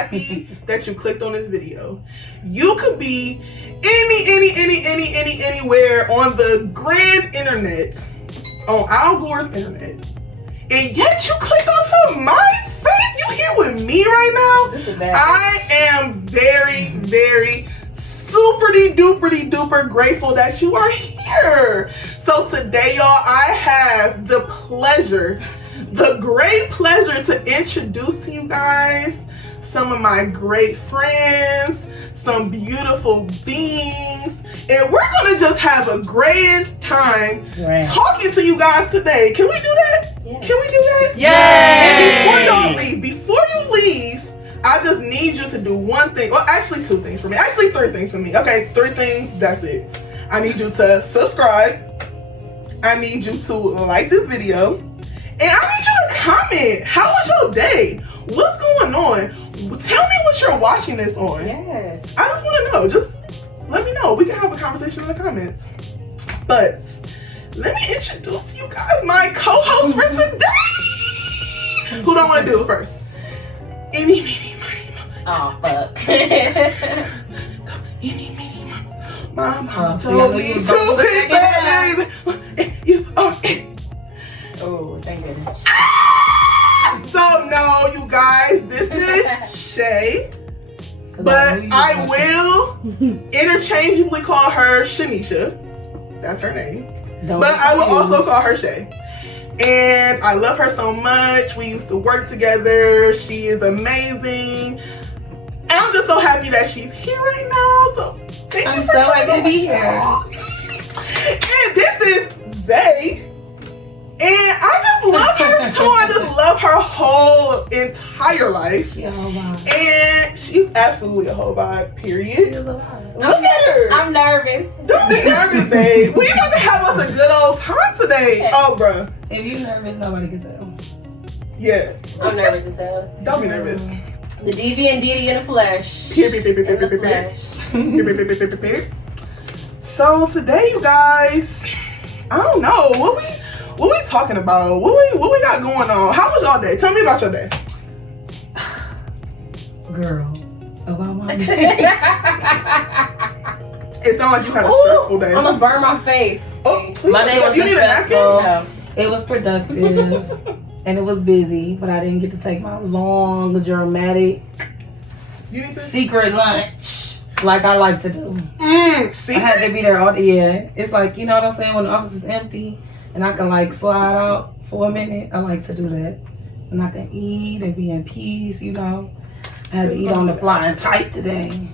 happy that you clicked on this video. You could be anywhere on the grand internet, on Al Gore's internet, and yet you clicked onto my face. You here with me right now? This is bad. I am very, very super-duper grateful that you are here. So today, y'all, I have the great pleasure to introduce to you guys some of my great friends, some beautiful beings, and we're gonna just have a grand time talking to you guys today. Can we do that? Yes. Can we do that? Yay! And before you leave, I just need you to do one thing. Well, actually 2 things for me. Actually 3 things for me. Okay, 3 things, that's it. I need you to subscribe. I need you to like this video. And I need you to comment. How was your day? What's going on? Tell me what you're watching this on. Yes. I just want to know. Just let me know. We can have a conversation in the comments. But let me introduce to you guys my co-host for today. Who do I want to do first? Eeny, meeny, miny, mo. Oh, fuck. Eeny, meeny, mo. My mama told me to be bad, baby. You are it. Oh, thank goodness. So no, you guys, this is Shay, but I will interchangeably call her Shanisha. That's her name. But I will also call her Shay. And I love her so much. We used to work together. She is amazing. And I'm just so happy that she's here right now. So thank you. I'm so happy to be here. And this is Zae. And I just love her too. I just love her whole entire life. She a whole vibe. And she's absolutely a whole vibe, period. She is a vibe. Look at her. I'm nervous. Don't be nervous, babe. We about to have us a good old time today. Oh, bruh. If you nervous, nobody can tell. Yeah. I'm nervous as hell. Don't be nervous. The DV and DD in the flesh. Period. So today, you guys, I don't know what we talking about. What we got going on? How was y'all day? Tell me about your day. Girl, about my day. It sounds like you had a stressful day. I almost burned my face. Oh, My day was you need a napkin? stressful. No. It was productive and it was busy, but I didn't get to take my long, dramatic, You need to secret lunch like I like to do. see. I had to be there all day. Yeah. It's like, you know what I'm saying? When the office is empty and I can like slide out for a minute, I like to do that. And I can eat and be in peace, you know. I had to eat on the fly and tight today.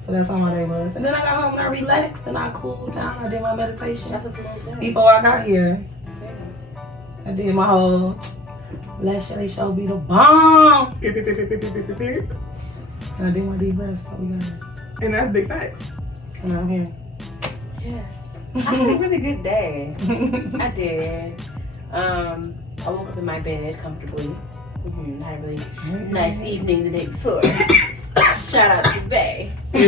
So that's how my day was. And then I got home and I relaxed and I cooled down. I did my meditation. That's a small day. Before I got here, I did my whole Let Shelly Show be the bomb. And I did my deep breaths. So we got it. And that's big facts. And I'm here. Yes. I had a really good day. I did. I woke up in my bed comfortably. Had a really nice evening the day before. Shout out to Bay. I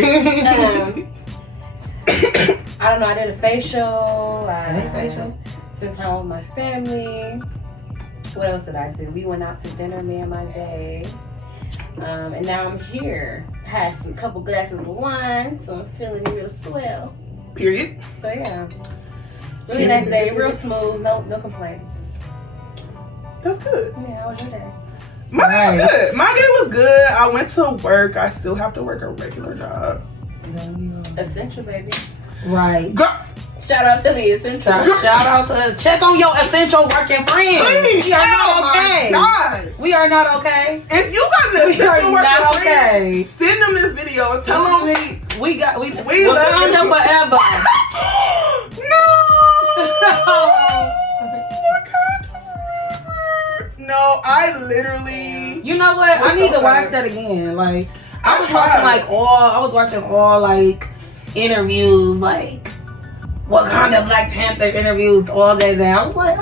don't know, I did a facial. Facial. Spent time with my family. What else did I do? We went out to dinner, me and my babe. And now I'm here. Had some couple glasses of wine, so I'm feeling real swell. Period. So yeah. Really nice day, real smooth, no complaints. That's good. Yeah, how was your day? My day was good. My day was good. I went to work. I still have to work a regular job. Essential, baby. Right. Girl, Shout out to the essential. Shout out to us. Check on your essential working friends. please. We are Oh not okay. my God. We are not okay. If you got an We are essential not worker okay. friend, send them this video and tell them. We love found you. them forever. No. No, I literally. You know what? I need so to watch bad. that again. Like I I was tried. watching all like interviews, like Wakanda Black Panther interviews all that day. I was like,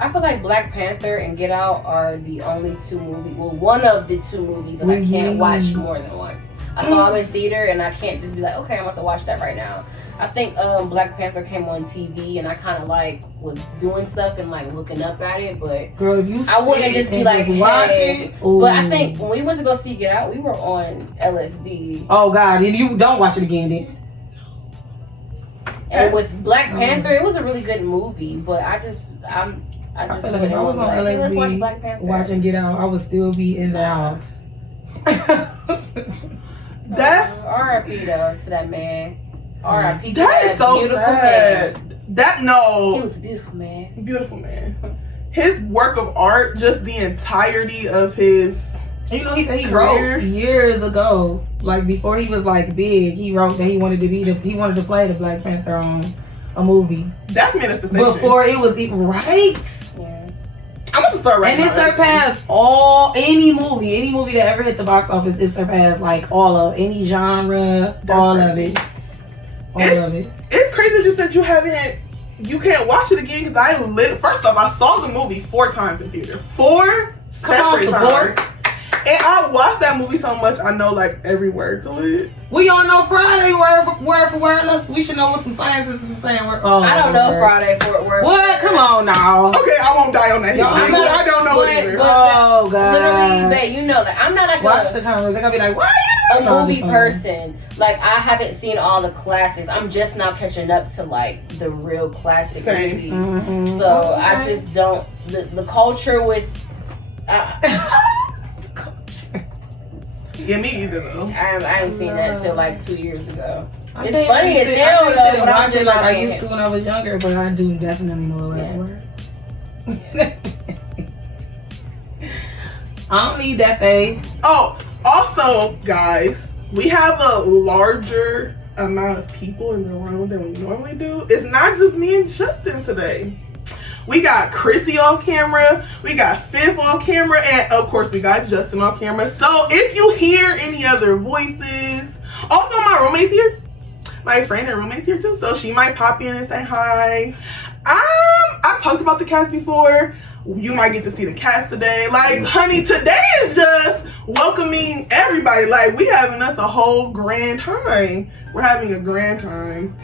I feel like Black Panther and Get Out are the only 2 movies, well, one of the 2 movies that I can't watch more than once. I saw them in theater, and I can't just be like, okay, I'm about to watch that right now. I think Black Panther came on TV, and I kind of like was doing stuff and like looking up at it, but girl, if you I wouldn't just be like, watch hey. it. Ooh. But I think when we went to go see Get Out, we were on LSD. Oh God, and you don't watch it again, then. And with Black Panther, it was a really good movie, but I just feel like if I was on hey, let's watch LSD Black Panther. watching Get Out, I would still be in the house. That's R.I.P. though to that man. R.I.P. to that is so beautiful sad. man. That no, He was a beautiful man. beautiful man. His work of art, just the entirety of his. You know, he said he career. wrote years ago, like before he was like big. He wrote that he wanted to play the Black Panther on a movie That's manifestation. before it was right. Yeah. I'm gonna start right And now. it surpassed any movie that ever hit the box office. It surpassed like all of any genre, all of it. It's crazy that you said you can't watch it again because first off, I saw the movie 4 times in theater. 4 separate times. And I watched that movie so much, I know like every word to it. We all know Friday word for word. We should know what some scientists is saying. I don't know Friday for it word. What? Come on now. Okay, I won't die on that hill. I don't know it either. Oh God. Literally, babe, you know that I'm not like watch the comments. They're gonna be like, "What?" a movie person. Like I haven't seen all the classics. I'm just now catching up to like the real classic movies. Mm-hmm. So I just don't the culture with. Yeah, me either though. I ain't seen that until like 2 years ago. I it's think funny as hell though, but I'm watch just it like not I being used to when I was younger, but I do definitely know that word. I don't need that face. Oh, also, guys, we have a larger amount of people in the room than we normally do. It's not just me and Justin today. We got Chrissy on camera, we got Fifth on camera, and of course we got Justin on camera. So if you hear any other voices, also my roommate's here. My friend and roommate's here too, so she might pop in and say hi. I've talked about the cast before. You might get to see the cast today. Like, honey, today is just welcoming everybody. Like, we having us a whole grand time. We're having a grand time.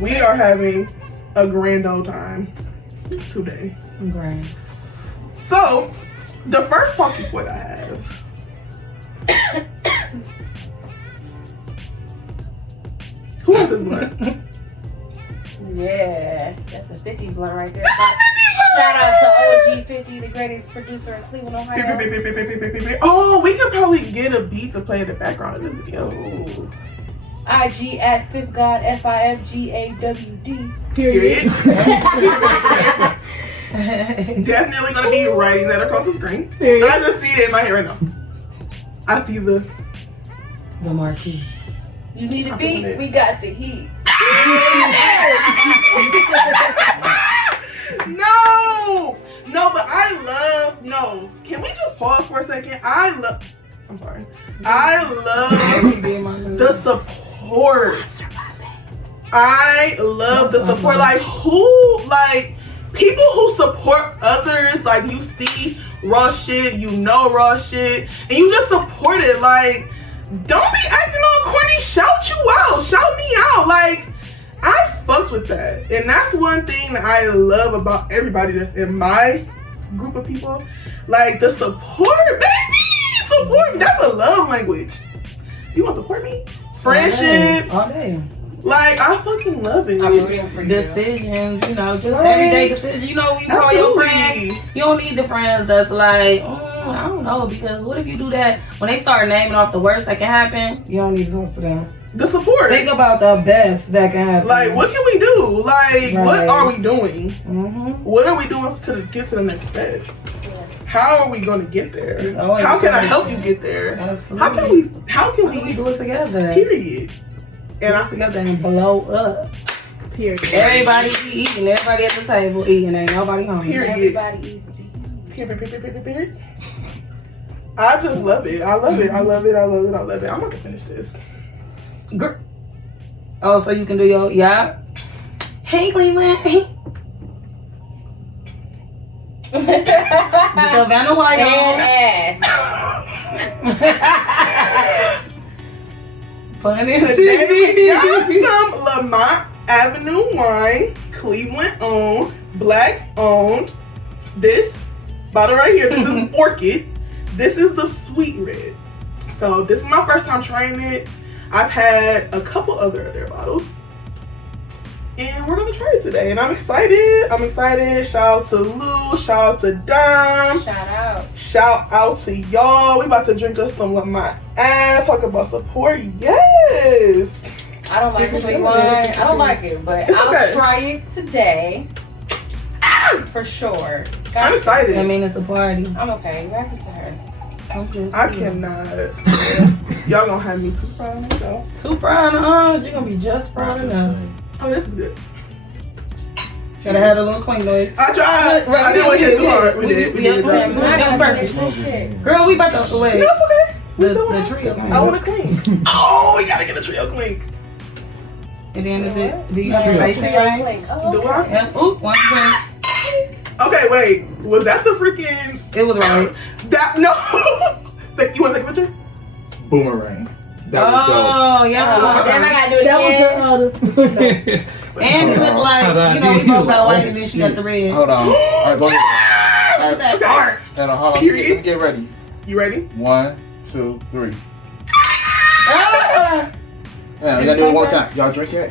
We are having a grand old time today. Grand. So, the first talking point I have. Who has this blunt? Yeah, that's a 50 blunt right there. Shout out to OG 50, the greatest producer in Cleveland, Ohio. Oh, we could probably get a beat to play in the background of this video. IG at Fifth God, FIFGAWD. Period. Definitely gonna be writing that across the screen. Period. I just see it in my head right now. I see the marquee. You need a beat? We got the heat. No, but can we just pause for a second? I love the support. I love the support. Like people who support others, like you see raw shit, you know raw shit, and you just support it. Like, don't be acting all corny. Shout you out. Shout me out. Like, I fucks with that. And that's one thing that I love about everybody that's in my group of people. Like, the support, baby! Support. That's a love language. You want to support me? Friendships. All day. Like, I fucking love it. I'm rooting for you. Decisions, just everyday decisions. You call your friends. You don't need the friends that's like, I don't know, because what if you do that? When they start naming off the worst that can happen, you don't need to talk to them. The support. Think about the best that can happen. Like, what can we do? Like, what are we doing? Mm-hmm. What are we doing to get to the next step? Yeah. How are we going to get there? How can I help you get there? Absolutely. How can we do it together? Period. And I together and blow up. Period. Everybody eating. Everybody at the table eating. Ain't nobody hungry. Period. Everybody eats the Period. I just love it. I love it. I love it. I love it. I love it. I'm going to finish this. Oh, so you can do your, yeah? Hey, Cleveland. Hey. Get your Vanna White and ass. Today we got some Lamont Avenue wine, Cleveland owned, black owned. This bottle right here, this is Orchid. This is the sweet red. So this is my first time trying it. I've had a couple other of their bottles. And we're gonna try it today. And I'm excited. Shout out to Lou. Shout out to Dom. Shout out to y'all. We about to drink us some Lamont ass. Talk about support. Yes. I don't like sweet wine. I don't like it, but I'll try it today. For sure. I'm excited. I mean, it's a party. I'm okay. That's just her. I cannot. Y'all gonna have me too fried myself. Too fried? You're gonna be just fried enough. Oh, this is good. Should have had a little clean noise. I tried. I didn't want to hit too hard. We did. Girl, we about to wait. No, it's okay. The trio. I want to clean. Oh, we gotta get a trio clean. And then is it? Do you have your face right? Do I? Yeah. Ooh, one second. Okay, wait. Was that the freaking? It was right. That no. You want to take a picture? Boomerang. That was dope. Oh, yeah. Then I gotta do it again. And it looked like, you know, we both got white and then she got the red. Hold on. All right, go ahead. All right. Okay. Art. Hold on. Period. Let me get ready. You ready? 1, 2, 3. Ah! Yeah, we gotta do it one time. Y'all drink it?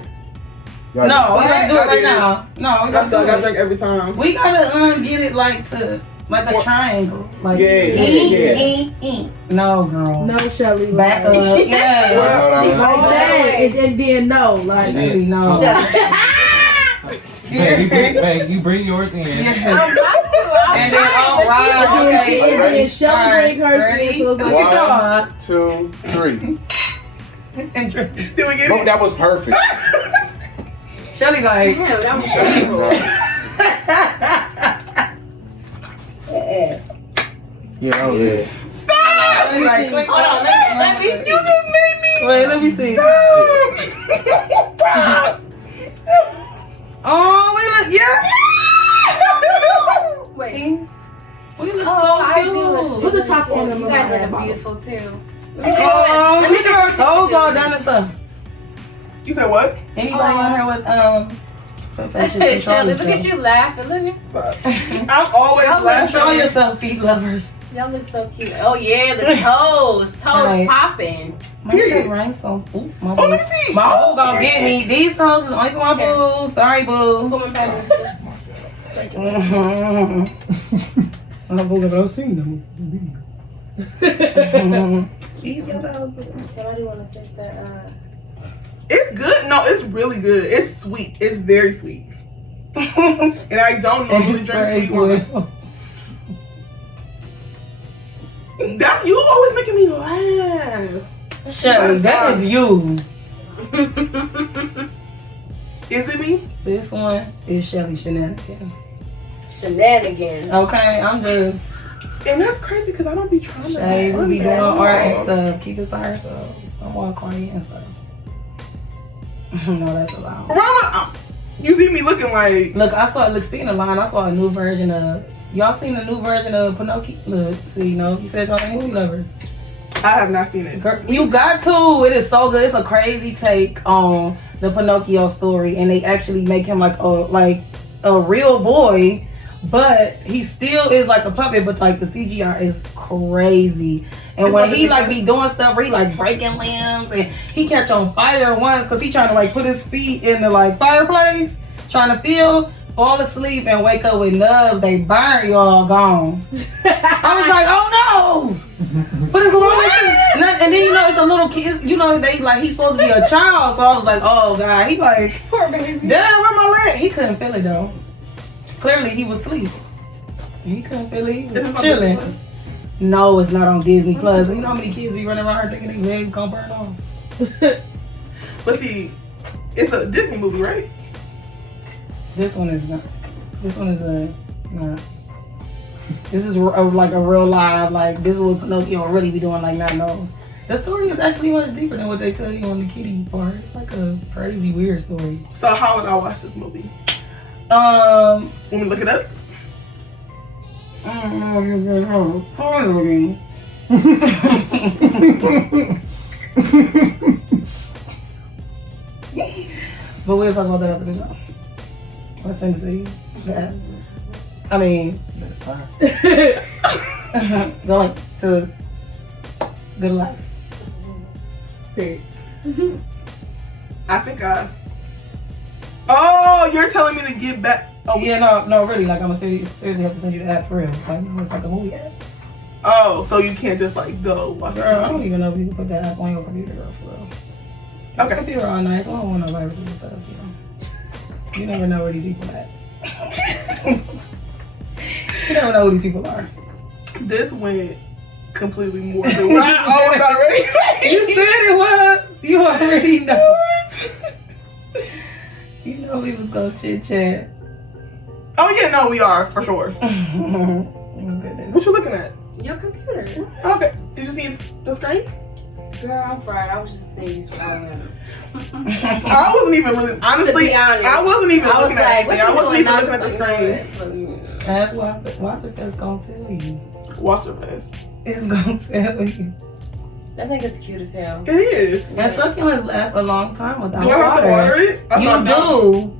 Y'all No, we gotta do it I right did. now. No, we gotta do I it. drink every time. We gotta get it like to like a triangle. Like Yeah. No, girl. No, Shelly. Back like, up. Yeah. Well, She like that, and then no, like. Shelly, no. Babe, you bring yours in. Yeah. I'm about to. And then, oh wow, And okay. then Ready? Shelly bring hers Ready? in, so it's Look like, at y'all. 1, 2, 3. And drink. Did we get Oh, it? that was perfect. Shelly like. Damn, that was stressful. Yeah, that was it. Shelly like, Hold on, let me see. You just made me. wait, let me see. Oh, we look, yeah. Wait. We look I do so look- cute. Put the top on them. You guys look beautiful too. Oh, Let we me see our see. toes all down and stuff. You said what? Anybody on here with Shelly, look at you laughing. Look at I'm always Y'all laughing. Show yourself, feet lovers. y'all look so cute. Oh yeah, the toes Right. popping. My Period. rhinestone. Ooh, my Oh, boo. let me see. My boo gonna get me. These toes is only for my boo. Sorry, boo. Put my back in My boo gonna see them. Keep your toes, boo. Somebody want to say that? It's good. No, it's really good. It's sweet. It's very sweet. And I don't normally drink sweet wine. That you always making me laugh. Shelly, that is you. Is it me? This one is Shelly Shenanigans. Shenanigans. Okay, I'm just And that's crazy because I don't be trying to. Shay. have We be fun doing at art and all. stuff. Keep it to ourselves. I'm all quiet and stuff. No, that's allowed. Rama, you see me looking like. Look, look, speaking of line, I saw a new version of, y'all seen the new version of Pinocchio? Look, see, you said y'all ain't movie lovers. I have not seen it. Girl, you got to. It is so good. It's a crazy take on the Pinocchio story, and they actually make him like a real boy, but he still is like a puppet, but like the CGI is crazy. And It's when like he a- like be doing stuff where he like breaking limbs and he catch on fire once because he trying to like put his feet in the like fireplace, trying to fall asleep and wake up with nubs, they burn, y'all gone. I was like, oh no! What is going on? And then it's a little kid, they like he's supposed to be a child, so I was like, oh god, he like, Poor baby. damn, where my leg? He couldn't feel it though. Clearly he was asleep. He couldn't feel it, he This is was on chilling. Disney Plus? No, it's not on Disney Plus. You know how many kids be running around here thinking their legs gonna burn off? But see, it's a Disney movie, right? This one is not. This one is not. This is like a real live, like this is what Pinocchio really be doing, like not know. The story is actually much deeper than what they tell you on the kiddie part. It's like a crazy weird story. So how would I watch this movie? Um, Want me to look it up? But we'll talk about that after the show. I'll send it to you. Yeah. I mean, going to good life. I think Oh, you're telling me to get back. Oh Yeah, no, really. Like, I'm gonna seriously have to send you the app for real. Like, it's like a movie app. Oh, so you can't just like go watch Girl, I it. don't even know if you can put that app on your computer, girl, for real. Okay. Computer all nice. I don't want no viruses and stuff, you know. You never know where these people at. You never know who these people are. This went completely more than what I was already. You said it was. You already know. You know we was gonna chit chat. Oh yeah, no, we are for sure. What you looking at? Your computer. Okay. Did you see the screen? Girl, I'm fried. I was just seeing you scrolling. I wasn't even really, honestly, To be honest, I wasn't even I was looking at like, anything. I wasn't even looking at the screen. That's why the test gonna tell you. Watch your face. It's gonna tell you. I think it's cute as hell. It is. And succulents last a long time without Do I have to water it? I You thought no. do,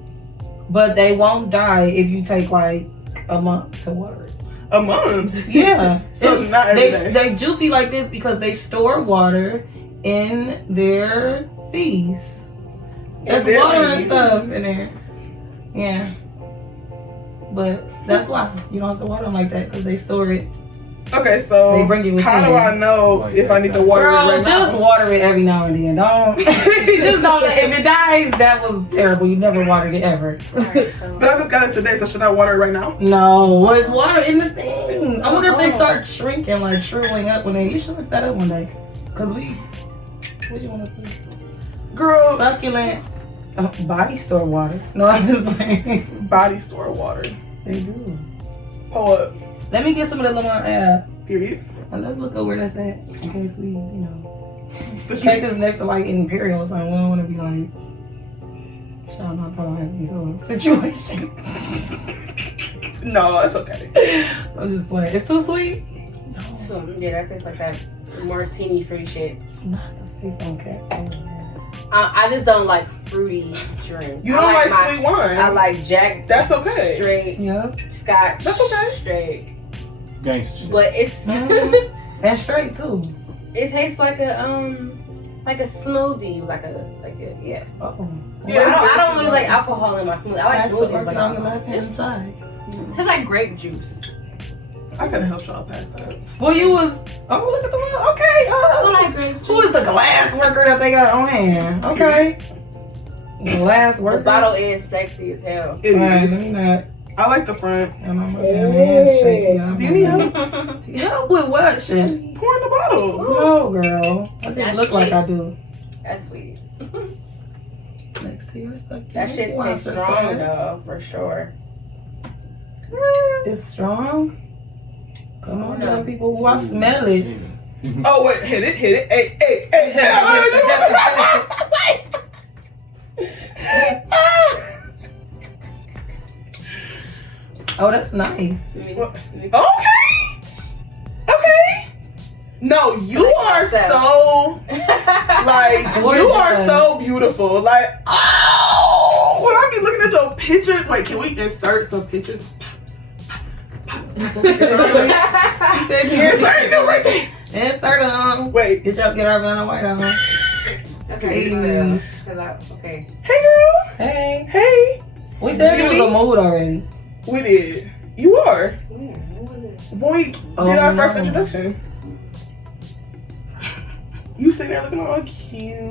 but they won't die if you take like a month to water it. A month? Yeah. So it's not every day. They juicy like this because they store water in their leaves. There's their water and leaves. stuff in there. Yeah. But that's why you don't have to water them like that because they store it. Okay, They so bring it how within. do I know Like if I need to water Girl, it right just now? water it every now and then. Don't. Just don't. If it dies, that was terrible. You never watered it ever. Alright, so But I just got it today, so should I water it right now? No, what is water in the things? I wonder if they start shrinking, like shriveling up when they. You should look that up one day. Cause what do you want to do? Girl, Succulent body store water. No, I'm just playing. body store water. They do. Pull up. Let me get some of the Lamont app. Period. And let's look up where that's at. In case we, The in case it's next to like Imperial or something. We don't want to be like, shout out, don't have these whole situation. No, it's okay. I'm just playing. It's too sweet. So, yeah, that tastes like that martini fruity shit. Not the face on cat. I just don't like fruity drinks. You don't like sweet wine. I like Jack. That's okay. Straight Yep. Scotch. That's okay. Straight. Gangsta shit. But it's And straight too. it tastes like a smoothie, like a yeah. Oh. Yeah, I don't really like alcohol in my smoothie. I like That's the smoothies, orchid but on the not. left hand side. It tastes like grape juice. I gotta help y'all pass that. Well, you was. Oh, look at the one. Okay. I like grape juice. Who is the glass worker that they got on hand? Okay. Glass worker. The bottle is sexy as hell. It Right, is. let me not. I like the front. And I'm my damn hands shaky. Do you need help? Help with what, Shelly? Pour in the bottle. No, girl. I just That's look like sweet. I do. That's sweet. Let's see what's stuck. That shit tastes strong though, for sure. It's strong. Come on, No. now, people. Who I smell it. Oh wait, hit it. Hey, hey, hey. Oh, that's nice. Okay. No, you are so like you are so beautiful. Like, oh, when I be looking at your pictures, wait, can we insert some pictures? Insert no right there. Insert them. Wait. Get our Vanna White on. Okay. Hey. Okay. Hey girl. Hey. Hey. We said it was a mood already. We did. You are. What was it? When we did our first introduction. You sitting there looking all cute.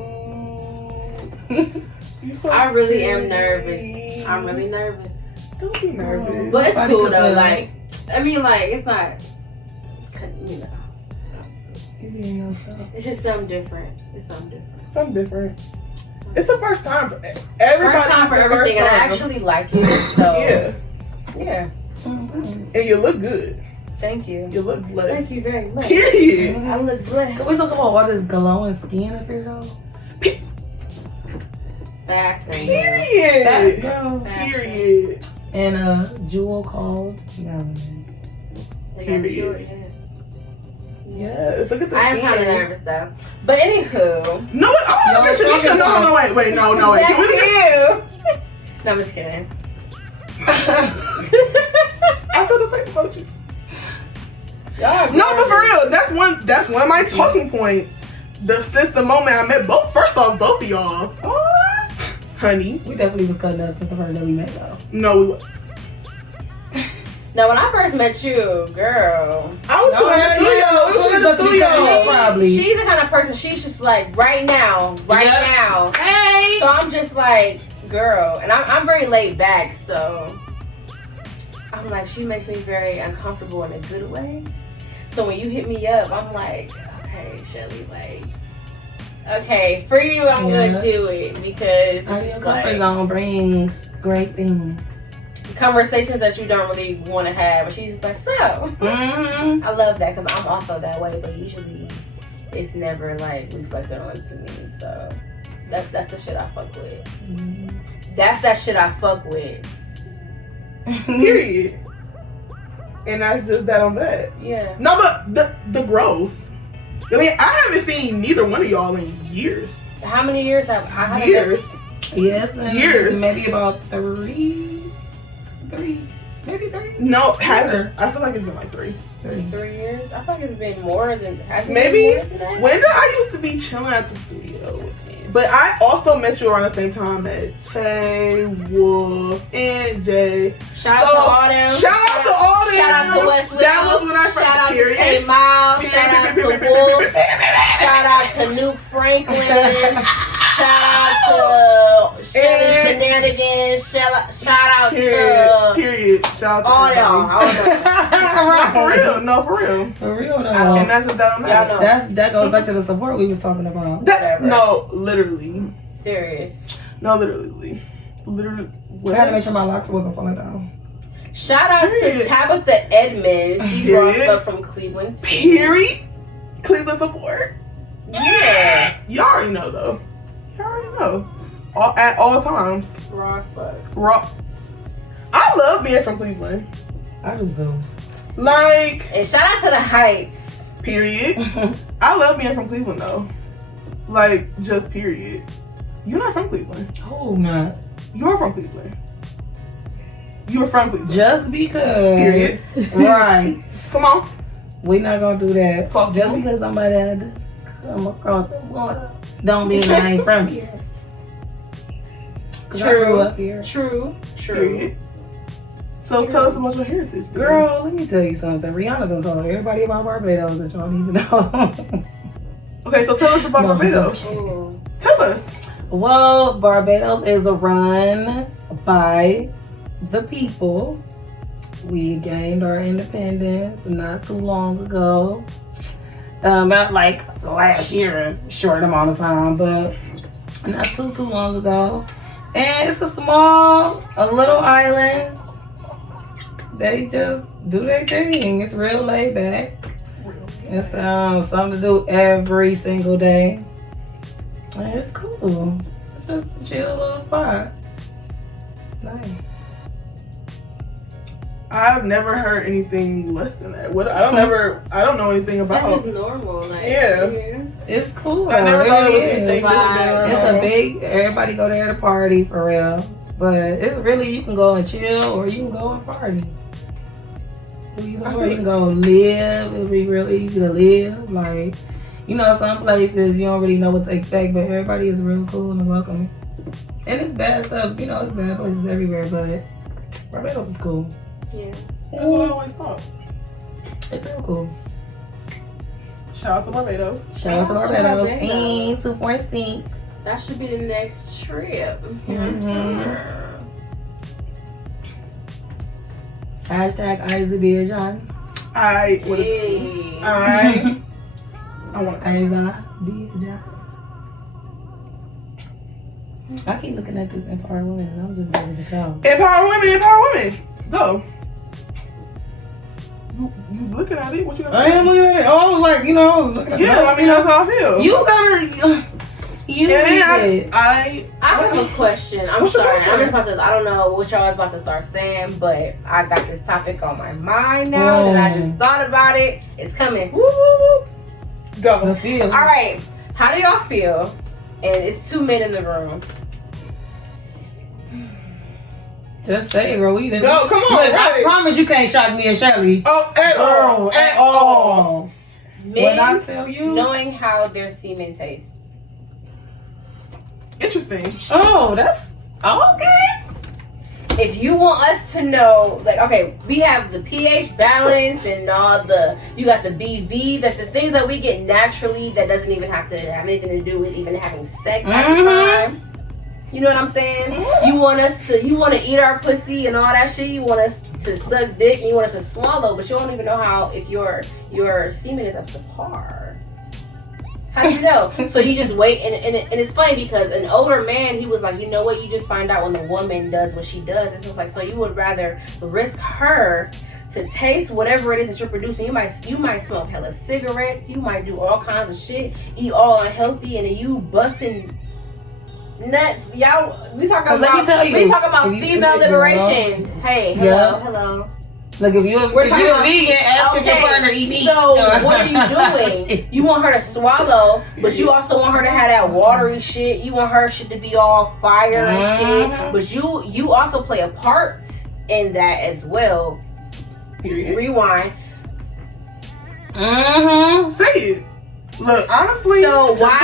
You so I really am pretty. nervous. I'm really nervous. Don't be nervous. But it's Funny cool 'cause, though. Like, I mean, like, it's not, you know, You being yourself. it's just something different. It's something different. Something different. It's the first time for everybody. First time for everything, and I actually like it. So Yeah. yeah. Mm-hmm. And you look good. Thank you. You look blessed. Thank you very much. Period. I look blessed. Can we talk about all this glowing skin up here though? Fast and Period. Girl. Period. And a jewel called Melanin. They got Period. cured, yes. Yes. Look at the I am kind of skin. nervous though. But anywho. No, I want to get Shanisha. No, wait. Can we That's get... you. No, I'm just kidding. I feel the same emoji. No, but for real, that's one of my talking points. Since the moment I met both of y'all. Honey. We definitely was cutting up since the first day we met though. No, we were. Now, when I first met you, girl. I was in the studio. Probably. She's the kind of person, she's just like, right now. Hey! So I'm just like, girl. And I'm very laid back, so. I'm like, she makes me very uncomfortable in a good way. So when you hit me up, I'm like, okay, Shelly, like, okay, for you, I'm gonna do it because it's just comfort like zone brings great things. conversations that you don't really want to have, and she's just like, so. I love that because I'm also that way, but usually it's never like reflected onto me. So that's the shit I fuck with. That's that shit I fuck with. Period. And that's just that on that. Yeah. No, but the growth. I mean, I haven't seen neither one of y'all in years. How many years have I? Years. Yes. Years. Maybe about 3. Maybe 3. No, haven't. I feel like it's been like 3. 3. 3 years? I feel like it's been more than. Maybe. More than that? When did I used to be chilling at the studio with me? But I also met you around the same time as Tay, Wolf, and Jay. Shout out to all them. Shout out to all them. Shout out to Westwood. That was when I first. Shout out period. to Tay Miles. Shout out to Wolf. Shout out to Nuke Franklin. Shout out to Shelly Shenanigans. Shout out to Period. Shout out to all y'all. No, for real. For real though. And that's what that meant. That goes back to the support we was talking about. No, literally. Serious. No, literally. Literally. I had to make sure my locks wasn't falling down. Shout out to Tabitha Edmonds. She's Period. up from Cleveland. Too. Period. Cleveland support. Yeah. Y'all already know though. Y'all already know. At all times. Raw as fuck. Raw. I love being from Cleveland. I just do. Like. And shout out to the Heights. Period. I love being from Cleveland though. Like, just period. You're not from Cleveland. Oh, man. You're from Cleveland. You're from Cleveland. Just because. Period. Right. Come on. We're not going to do that. Fuck Just you. because somebody had to come across the border don't mean I ain't from here. 'Cause I grew up here. True. Period. So tell us about your heritage. Baby. Girl, let me tell you something. Rihanna done told everybody about Barbados that y'all need to know. Okay, so tell us about No, Barbados. Ooh. Tell us. Well, Barbados is run by the people. We gained our independence not too long ago. Not like last year, short amount of time, but not too long ago. And it's a little island. They just do their thing. It's real laid back. It's something to do every single day. And it's cool. It's just a chill little spot. Nice. I've never heard anything less than that. I don't know anything about. That's just normal. Like, Yeah. It's cool. I never thought it was is. anything. It's a big, everybody go there to party for real. But it's really, you can go and chill or you can go and party. You can go live. It'll be real easy to live. Like, you know, some places you don't really know what to expect, but everybody is real cool and welcoming. And it's bad stuff, you know, it's bad places everywhere, but Barbados is cool. Yeah. That's what I always thought. It's real cool. Shout out to Barbados. Shout out to Barbados. And 246. That should be the next trip. Hashtag Isabella I want Isabella. I keep looking at this Empower Women and I'm just ready to go. Empower women. Go. You looking at it? What you gonna I am looking at it. I was like, you know, I was looking at it. Yeah, I mean that's how I feel. You gotta, You And then did. I have a question. I'm What's the sorry. question? I'm just about to. I don't know what y'all was about to start saying, but I got this topic on my mind now that I just thought about it. It's coming. Woo, woo, woo. Go. The feel. All right. How do y'all feel? And it's 2 men in the room. Just say it, bro. We didn't. Go, come on, Look, I right. promise you can't shock me and Shelly. Oh, at all. At all. When I Men tell you. knowing how their semen tastes. Interesting. Oh, that's okay. If you want us to know, like, okay, we have the pH balance and all the, you got the BV, that the things that we get naturally that doesn't even have to have anything to do with even having sex at the time. You know what I'm saying? You want to eat our pussy and all that shit. You want us to suck dick and you want us to swallow, but you don't even know how, if your semen is up to par. How do you know? So you just wait, and it's funny because an older man, he was like, you know what? You just find out when the woman does what she does. It's just like, so you would rather risk her to taste whatever it is that you're producing. You might smoke hella cigarettes. You might do all kinds of shit, eat all unhealthy, and then you busting nut. Y'all, we talking Let me about tell you, female liberation. Hey, hello, hello. Look, if you're a vegan, ask if your partner eat meat. So what are you doing? You want her to swallow, but you also want her to have that watery shit. You want her shit to be all fire and shit. But you also play a part in that as well. Period. Rewind. Say it. Look, honestly. So why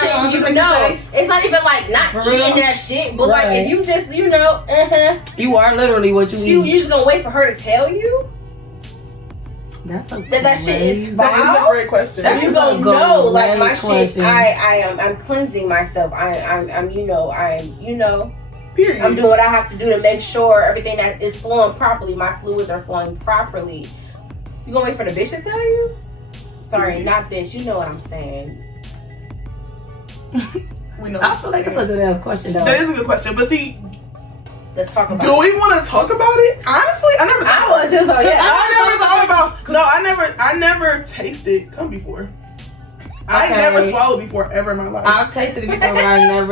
shouldn't you know? Say. It's not even like not eating that shit, but like if you just you you are literally what you you eat. just gonna wait for her to tell you That's a that shit is That is a foul. great question. That You is gonna a know, like great my question. shit. I'm cleansing myself. I'm I'm doing Period. what I have to do to make sure everything that is flowing properly. My fluids are flowing properly. You gonna wait for the bitch to tell you? Sorry, not bitch. You know what I'm saying. We know. I feel like it's a good ass question though. That is a good question, but see, Let's talk about do it. we want to talk about it? Honestly, I never. I was just like, yeah. I never thought about. No, I never tasted cum before. I Okay. never swallowed before ever in my life. I've tasted it before, but I can't.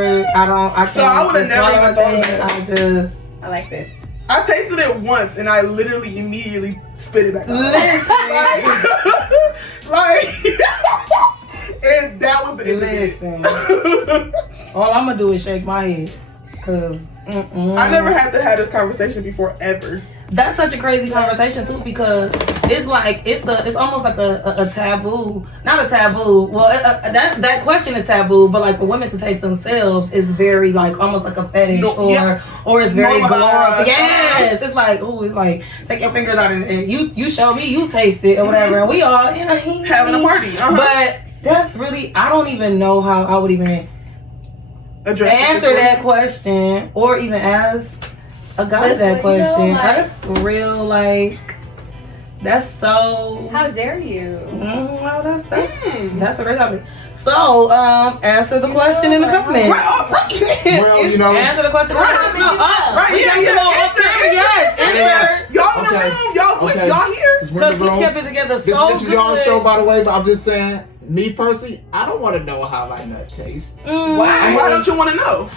So I would've never even thought of that. I just I like this. I tasted it once and I literally immediately spit it back out. like, and that was the end of listen. it. All I'm gonna do is shake my head, cause I never had to have this conversation before ever. That's such a crazy conversation too, because it's like it's almost like a taboo. Not a taboo. Well, that question is taboo, but like for women to taste themselves is very like almost like a fetish or it's very glorified. Yes, it's like it's like take your fingers out and you show me you taste it or whatever, and we all Having a party. But that's really I don't even know how I would even answer that question or even ask a guy that question. That's real, like that's so. How dare you? Well, that's a great topic. So, answer the question in the comments. Well, you know. Answer the question. Right, yeah. Y'all in the room, y'all here? Because we kept it together so This is y'all's show, by the way, but I'm just saying, me personally, I don't want to know how my nut tastes. Why don't you want to know?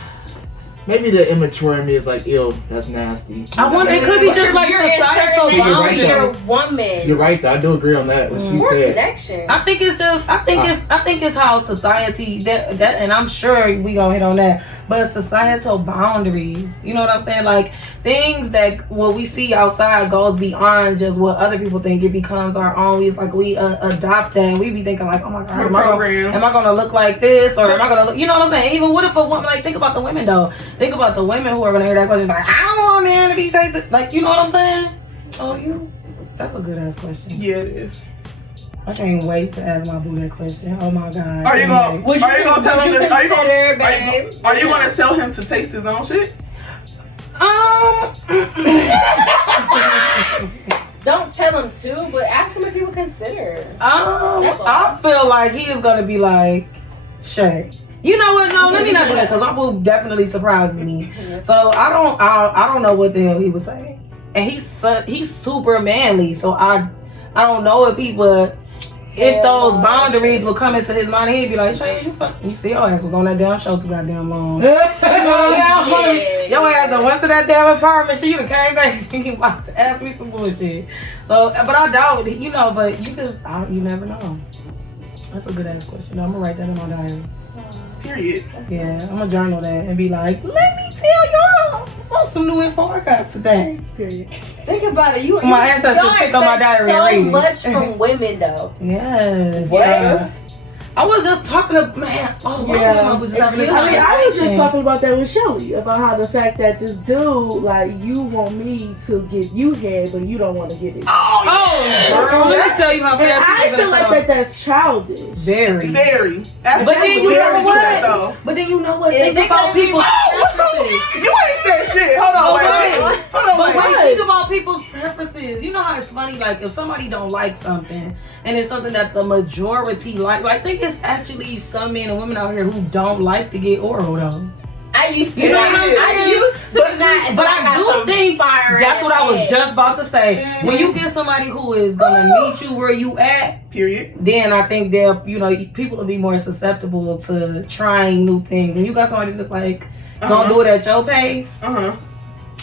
Maybe the immature in me is like, ew, that's nasty. I wonder, it could be just like societal boundaries. You're a woman. You're right, though. I do agree on that. What she More said. connection. I think it's how society that and I'm sure we gonna hit on that, but societal boundaries. You know what I'm saying? Like things that what we see outside goes beyond just what other people think. It becomes our own. It's like we adopt that. And we be thinking like, oh my god, am I gonna look like this or am I gonna look? You know what I'm saying? Even what if a woman like think about the women though. Think about the women who are gonna hear that question like, I don't want man to be tasted. Like you know what I'm saying? Oh, that's a good ass question. Yeah, it is. I can't wait to ask my boo that question. Oh my god. Are you gonna tell him this? Are you gonna tell him to taste his own shit? Don't tell him to, but ask him if he would consider. I feel like he is gonna be like, Shay. You know what? No, let me not do that because my boo definitely surprises me. So I don't know what the hell he was saying, and he's super manly. So I don't know if if those boundaries would come into his mind, he'd be like, Shay, you fucking, you see your ass was on that damn show too goddamn long. Your ass done went to that damn apartment shit, you done came back and you about to ask me some bullshit. So, but I doubt, you know, but you just, you never know. That's a good ass question. I'm gonna write that in my diary. Period. Yeah, I'm gonna journal that and be like, let me tell y'all about some new info I got today. Period. Think about it. My ancestors picked on my diary and read so it. much from women, though. Yes. What? Yes. I was just talking to man. Oh Yeah. I was just having this I mean, I was just conversation. talking about that with Shelly about how the fact that this dude, like, you want me to give you head, but you don't want to get it. Oh, girl, let me tell you how And fast I feel like that's childish. Very. Very. But then you know what? Though. But then you know what? Yeah, Think they about gonna be- people's preferences. You ain't said shit. Hold on, But wait. Hold on, But wait. when you think about people's preferences, you know how it's funny, like if somebody don't like something and it's something that the majority like I think it's actually some men and women out here who don't like to get oral though. I used to You know not. what I'm saying? I used to not. But I do think that's what I was just about to say. Mhm. When you get somebody who is gonna meet you where you at, Period. then I think they're, you know, people will be more susceptible to trying new things. When you got somebody that's like, don't do it at your pace,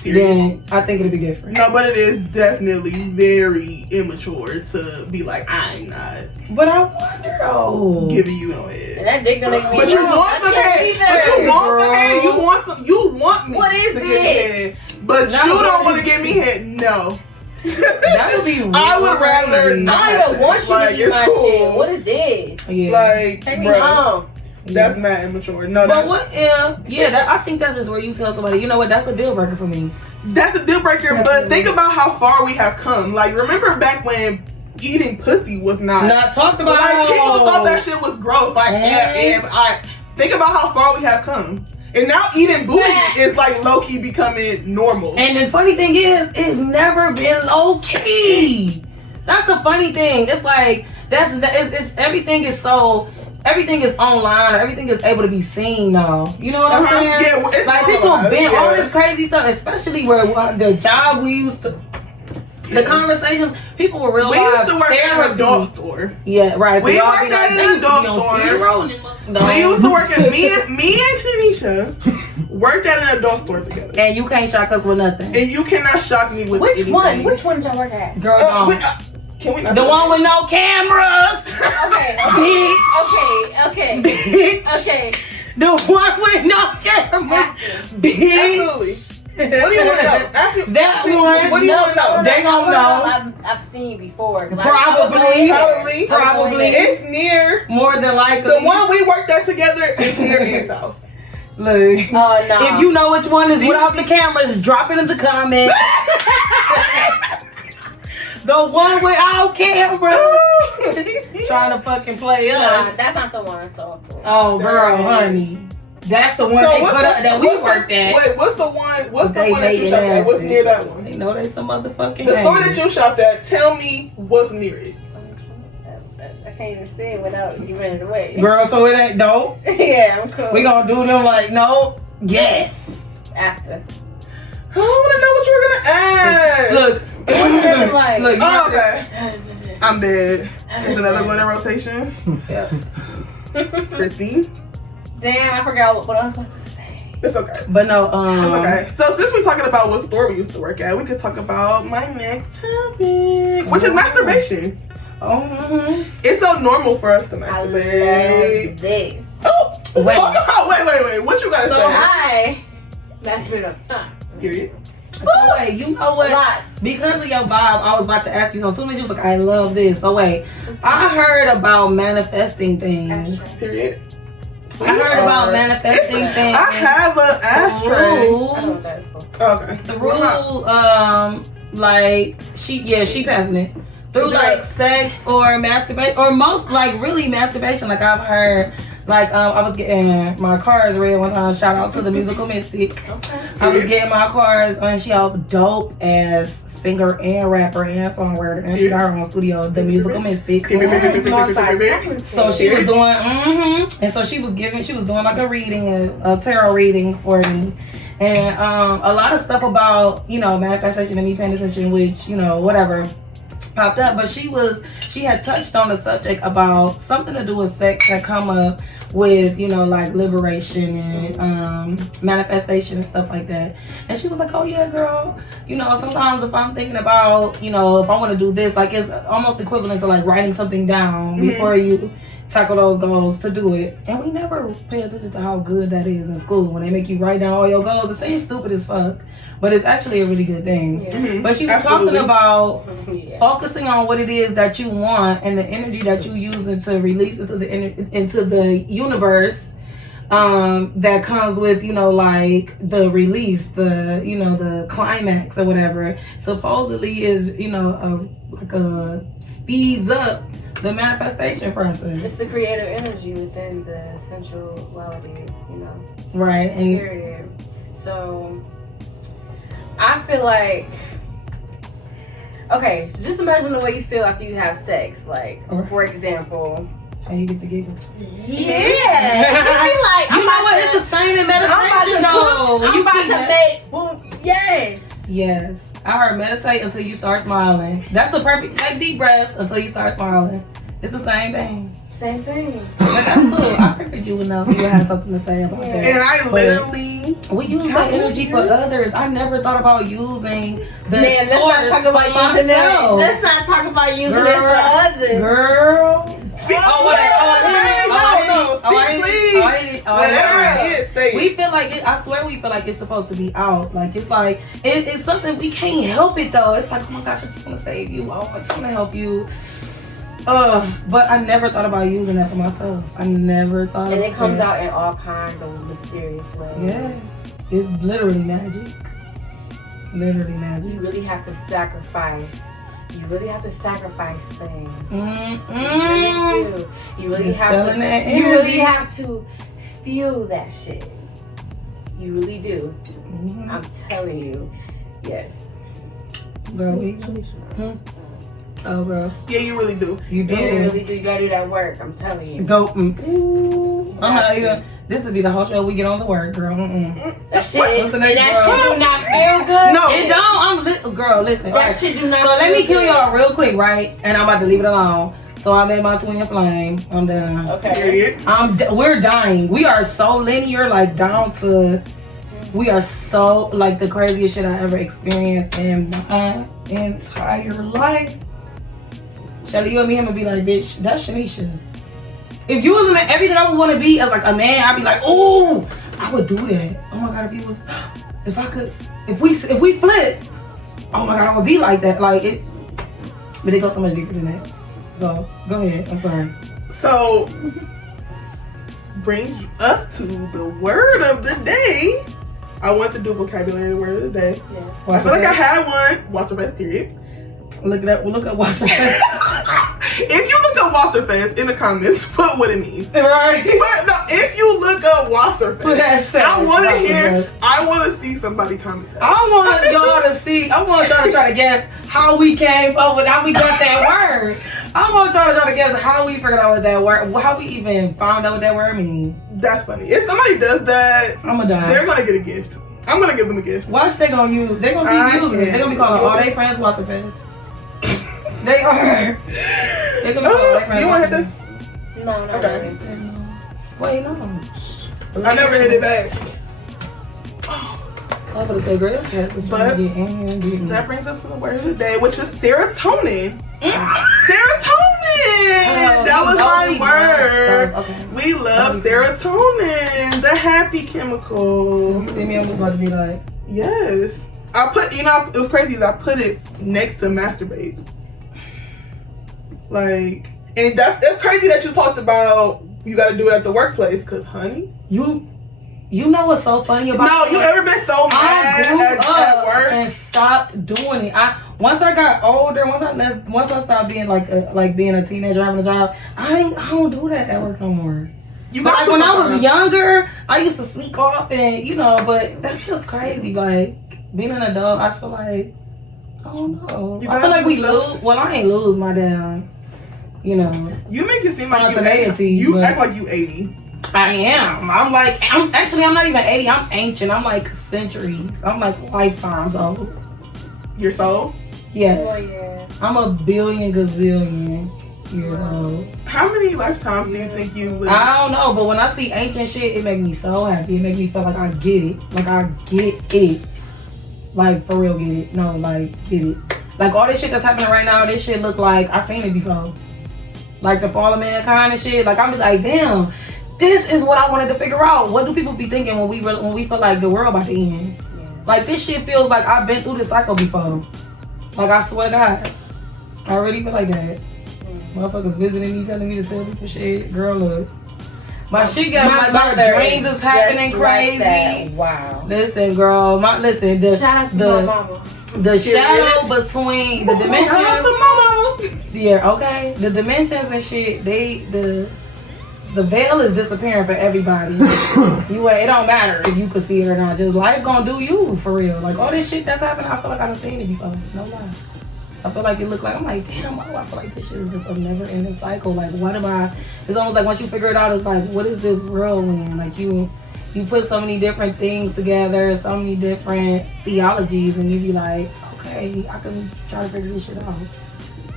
then I think it'll be different. No, but it is definitely very immature to be like, I'm not But I wonder though. giving you no head. And that dick gonna make me. But you want some head. But you want some head. You want some. You want me. What is to this? give head. But No, you what don't want to is- give me head. No. That would be. I would rather crazy. not. I don't even want you Like, to eat it's my cool. shit. What is this? Yeah. Like, Take me bruh, home. that's not immature. No, But what if? Yeah, I think that's just where you tell somebody, you know what? That's a deal breaker for me. that's a deal breaker. But think about how far we have come. Like, remember back when eating pussy was not talked about. like people thought that shit was gross. Like, I think about how far we have come. And now eating booty is like low key becoming normal. And the funny thing is, it's never been low key. That's the funny thing. It's like it's everything is online, or everything is able to be seen now. You know what I'm saying? Yeah, it's like people normalized, been yeah. all this crazy stuff, especially where the job we used to. The conversations, people were real We used live to work at an therapy. adult store. Yeah, right. We Y'all worked be like, at an they used to adult be on store. speed rolling. No. We used to work at me and Tanisha worked at an adult store together. And you can't shock us with nothing. And you cannot shock me with Which anything. one? Which one did y'all work at? Girl, don't. Can we not The do one with no cameras. Okay. Bitch. Okay. Bitch. Okay. The one with no cameras. Bitch. Absolutely. What do you want to know? That one. What do you want to know? They gonna know. I've seen before. Probably. Probably. It's near. More than likely. The one we worked at together is near his house. Look. Oh no. If you know which one is without the cameras, drop it in the comments. The one without cameras. Trying to fucking play Nah, us. that's not the one. So. Oh, girl, honey. That's the one So they what's put the- up that we what's the- worked at. Wait, what's the one? What's the They one that you hating shopped at? What's asses. near that one? They know they some motherfucking The store haters. that you shopped at. Tell me what's near it. I can't even say it without giving it away. Girl, so it ain't dope. Yeah, I'm cool. We gonna do them like, no, yes. After. I want to know what you were gonna ask. Look. It wasn't nothing like. Look, Oh, okay. I'm dead. There's another one in rotation. yeah. Christy. Damn, I forgot what I was about to say. It's okay. But no, Okay. So since we're talking about what store we used to work at, we could talk about my next topic, which is masturbation. It's so normal for us to I love masturbate. this. Oh, Wait. wait. What you gotta So say? I masturbate on time. Period. so wait, you know what? Lots. Because of your vibe, I was about to ask you. So as soon as you was like, I love this. So wait, I heard about manifesting things. Period. I heard about manifesting things. I have an ashtray. I don't know Rule, what that is for. Okay. the rule, like she passing it through like sex or masturbation, or most like really masturbation. Like I've heard. Like I was getting my cars read one time. Shout out to the musical Mystic. Okay. I was getting my cars, and she a dope ass singer and rapper and songwriter, and she got her own studio, the musical Mystic. So she was doing, and so she was doing like a reading, a tarot reading for me, and a lot of stuff about manifestation and me paying attention, which whatever. popped up, but she had touched on the subject about something to do with sex that come up with, you know, like liberation and manifestation and stuff like that. And she was like, oh yeah, girl, you know, sometimes if I'm thinking about, you know, if I want to do this, like it's almost equivalent to like writing something down before you tackle those goals to do it. And we never pay attention to how good that is in school when they make you write down all your goals. It seems stupid as fuck, but it's actually a really good thing. But she was talking about focusing on what it is that you want and the energy that you use to release into the universe, that comes with, you know, like the release, the, you know, the climax or whatever, supposedly is, you know, speeds up the manifestation process. It's the creative energy within the sensuality, you know. Right. And period. So I feel like, okay, so just imagine the way you feel after you have sex. Like, for example, how you get the giggles? Yeah. Like, you know what? It's the same in meditation, though. I'm about to make boom. Yes. Yes. I heard meditate until you start smiling. That's the perfect. Take deep breaths until you start smiling. It's the same thing. Same thing. But that's cool. I figured you would know. You would have something to say about that. And I literally, we use that energy for others. I never thought about using the let's not talk about using it. Let's not talk about using it for others. Girl. Speak. We feel like it. I swear, we feel like it's supposed to be out. Like it's like it's something we can't help it though. It's like, oh my gosh, I just want to save you. Oh, I just want to help you. But I never thought about using that for myself. I never thought. And it comes out in all kinds of mysterious ways. Yes, it's literally magic. Literally magic. You really have to sacrifice. You really have to sacrifice things. Mm-hmm. You really do. You really have to. You really have to feel that shit. You really do. Mm-hmm. I'm telling you. Yes. Girl, oh, girl. Yeah, you really do. You do. You really do. You gotta do that work. I'm telling you. Go. I'm not even. This would be the whole show we get on the work, girl. That shit do not feel good. No, it don't. Girl, listen. That shit do not So let me kill y'all real quick, right? And I'm about to leave it alone. So I made my twin flame. I'm done. Okay. We're dying. We are so linear, like down to. We are so like the craziest shit I ever experienced in my entire life. Shelly, you and me, I'm gonna be like, bitch, that's Shanisha. If you was a man, everything I would want to be as like a man, I'd be like, oh, I would do that. Oh my god, if we flipped, oh my god, I would be like that. Like it, but it goes so much deeper than that. So go ahead. I'm sorry. So brings us to the word of the day. I want to do vocabulary word of the day. Yes. I feel like I had one. Watch the best period. Look at Watch the Best. If you look up Wasserfest in the comments, put what it means. Right. But no, if you look up Wasserfest, I want to see somebody comment that. I want y'all to try to guess how we came up with, how we got that word. I want y'all to try to guess how we figured out what that word, how we even found out what that word means. That's funny. If somebody does that, I'm gonna die. They're gonna get a gift. I'm gonna give them a gift. Watch, they're gonna keep using it. They're gonna be calling all their friends Wasserfest. They are. They're gonna be calling their friends. You wanna hit this? No. Okay. Wait, no. I never hit it back. I'm gonna say great cats is trying to get in here and get me. That brings us to the word of the day, which is serotonin. Serotonin! That was my word. Okay. We love serotonin, the happy chemical. You see me, I'm about to be like, yes. I put, it was crazy that I put it next to masturbates. Like, and that's crazy that you talked about you gotta do it at the workplace, cause honey. You know what's so funny about No, you ever been so mad at work and stopped doing it? Once I got older, once I stopped being like being a teenager having a job, I don't do that at work no more. But when I was younger, I used to sneak off and but that's just crazy. Like being an adult, I feel like I don't know. I feel like we lose. Well, I ain't lose my damn. You make it seem like you act like you 80. I am. I'm not even 80. I'm ancient. I'm like centuries. I'm like lifetimes old. Your soul? Yes. Oh yeah. I'm a billion gazillion years old. How many lifetimes do you think you live? I don't know, but when I see ancient shit, it make me so happy. It make me feel like I get it. Like I get it. Like for real get it. No, like get it. Like all this shit that's happening right now, this shit look like I seen it before. Like the fall of mankind and shit. Like I'm just like, damn, this is what I wanted to figure out. What do people be thinking when we feel like the world about to end? Yeah. Like this shit feels like I've been through this cycle before. Like I swear to God, I really feel like that. Motherfuckers visiting me, telling me to tell people shit. Girl, look, my shit got my dreams is happening crazy. Like wow. Listen, girl, listen. Shout out to my mama. The shadow between the dimensions. Shout out to my mama. Yeah, okay. The dimensions and shit. The veil is disappearing for everybody. It don't matter if you can see it or not. Just life gonna do you for real. Like all this shit that's happening, I feel like I've seen it before. No lie. I feel like it look like I'm like, damn, why do I feel like this shit is just a never ending cycle? Like what am I? It's almost like once you figure it out, it's like, what is this whirlwind? Like you put so many different things together, so many different theologies, and you be like, okay, I can try to figure this shit out.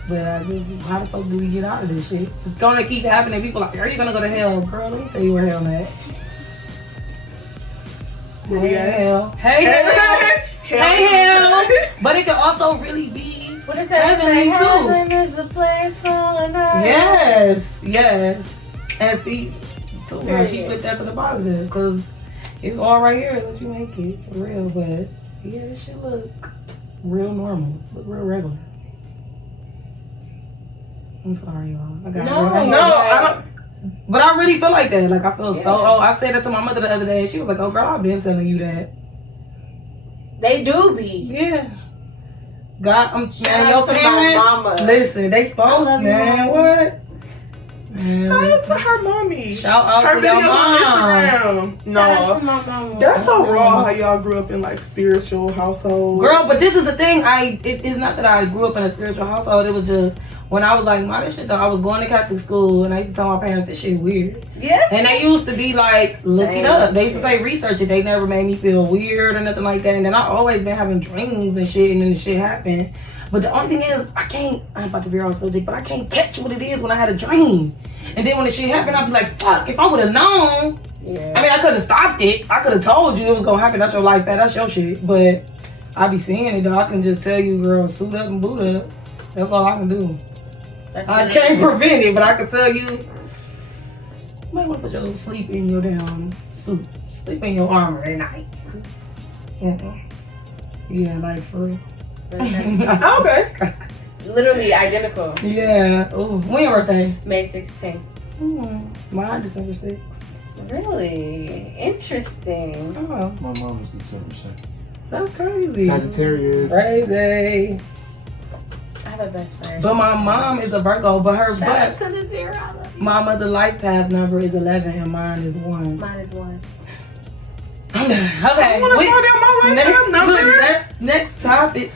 But how the fuck do we get out of this shit? It's gonna keep happening. People are like, are you gonna go to hell? Girl, let me tell you where hell at. Where we at? Hell. Hey hell. Hey hell. But it can also really be What is that? heavenly too. Heaven is the place on earth. Yes. And see, too, now she flipped that to the positive because it's all right here. Let you make it for real. But yeah, this shit look real normal. Look real regular. I'm sorry, y'all. I got I don't. But I really feel like that. Like I feel so. Oh, I said that to my mother the other day, and she was like, "Oh, girl, I've been telling you that." They do be. Yeah. God, man, Shout your out to my parents. mama. Listen, they supposed, man. What? Man, Shout out to her mommy. shout out Her to your videos mom. on Instagram. Shout out No. to my mama. That's so raw how y'all grew up in like spiritual households. Girl, but this is the thing. It's not that I grew up in a spiritual household. It was just when I was like, my this shit though. I was going to Catholic school and I used to tell my parents this shit weird. Yes. And they used to be like, look it up. They used to say research it. They never made me feel weird or nothing like that. And then I always been having dreams and shit, and then the shit happened. But the only thing is, I'm about to veer off subject, but I can't catch what it is when I had a dream. And then when the shit happened, I'd be like, fuck, if I would have known. Yeah. I mean, I could have stopped it. I could have told you it was going to happen. That's your life, man. That's your shit. But I be seeing it, though. I can just tell you, girl, suit up and boot up. That's all I can do. I can't prevent it, but I can tell you, you might want to put your sleep in your damn suit. Sleep in your armor at night. Yeah, like for real. Okay. Literally identical. Yeah. Ooh, when your birthday? May 16th. Mine December 6th. Really? Interesting. Oh, My mom is December 2nd. that's crazy. Sagittarius. Crazy. I have a best friend. But my mom is a Virgo, but her Shout out to the zero. I love you. my mother life path number is 11 and mine is 1. Mine is 1. Okay. I want to find out my life path number. Next topic.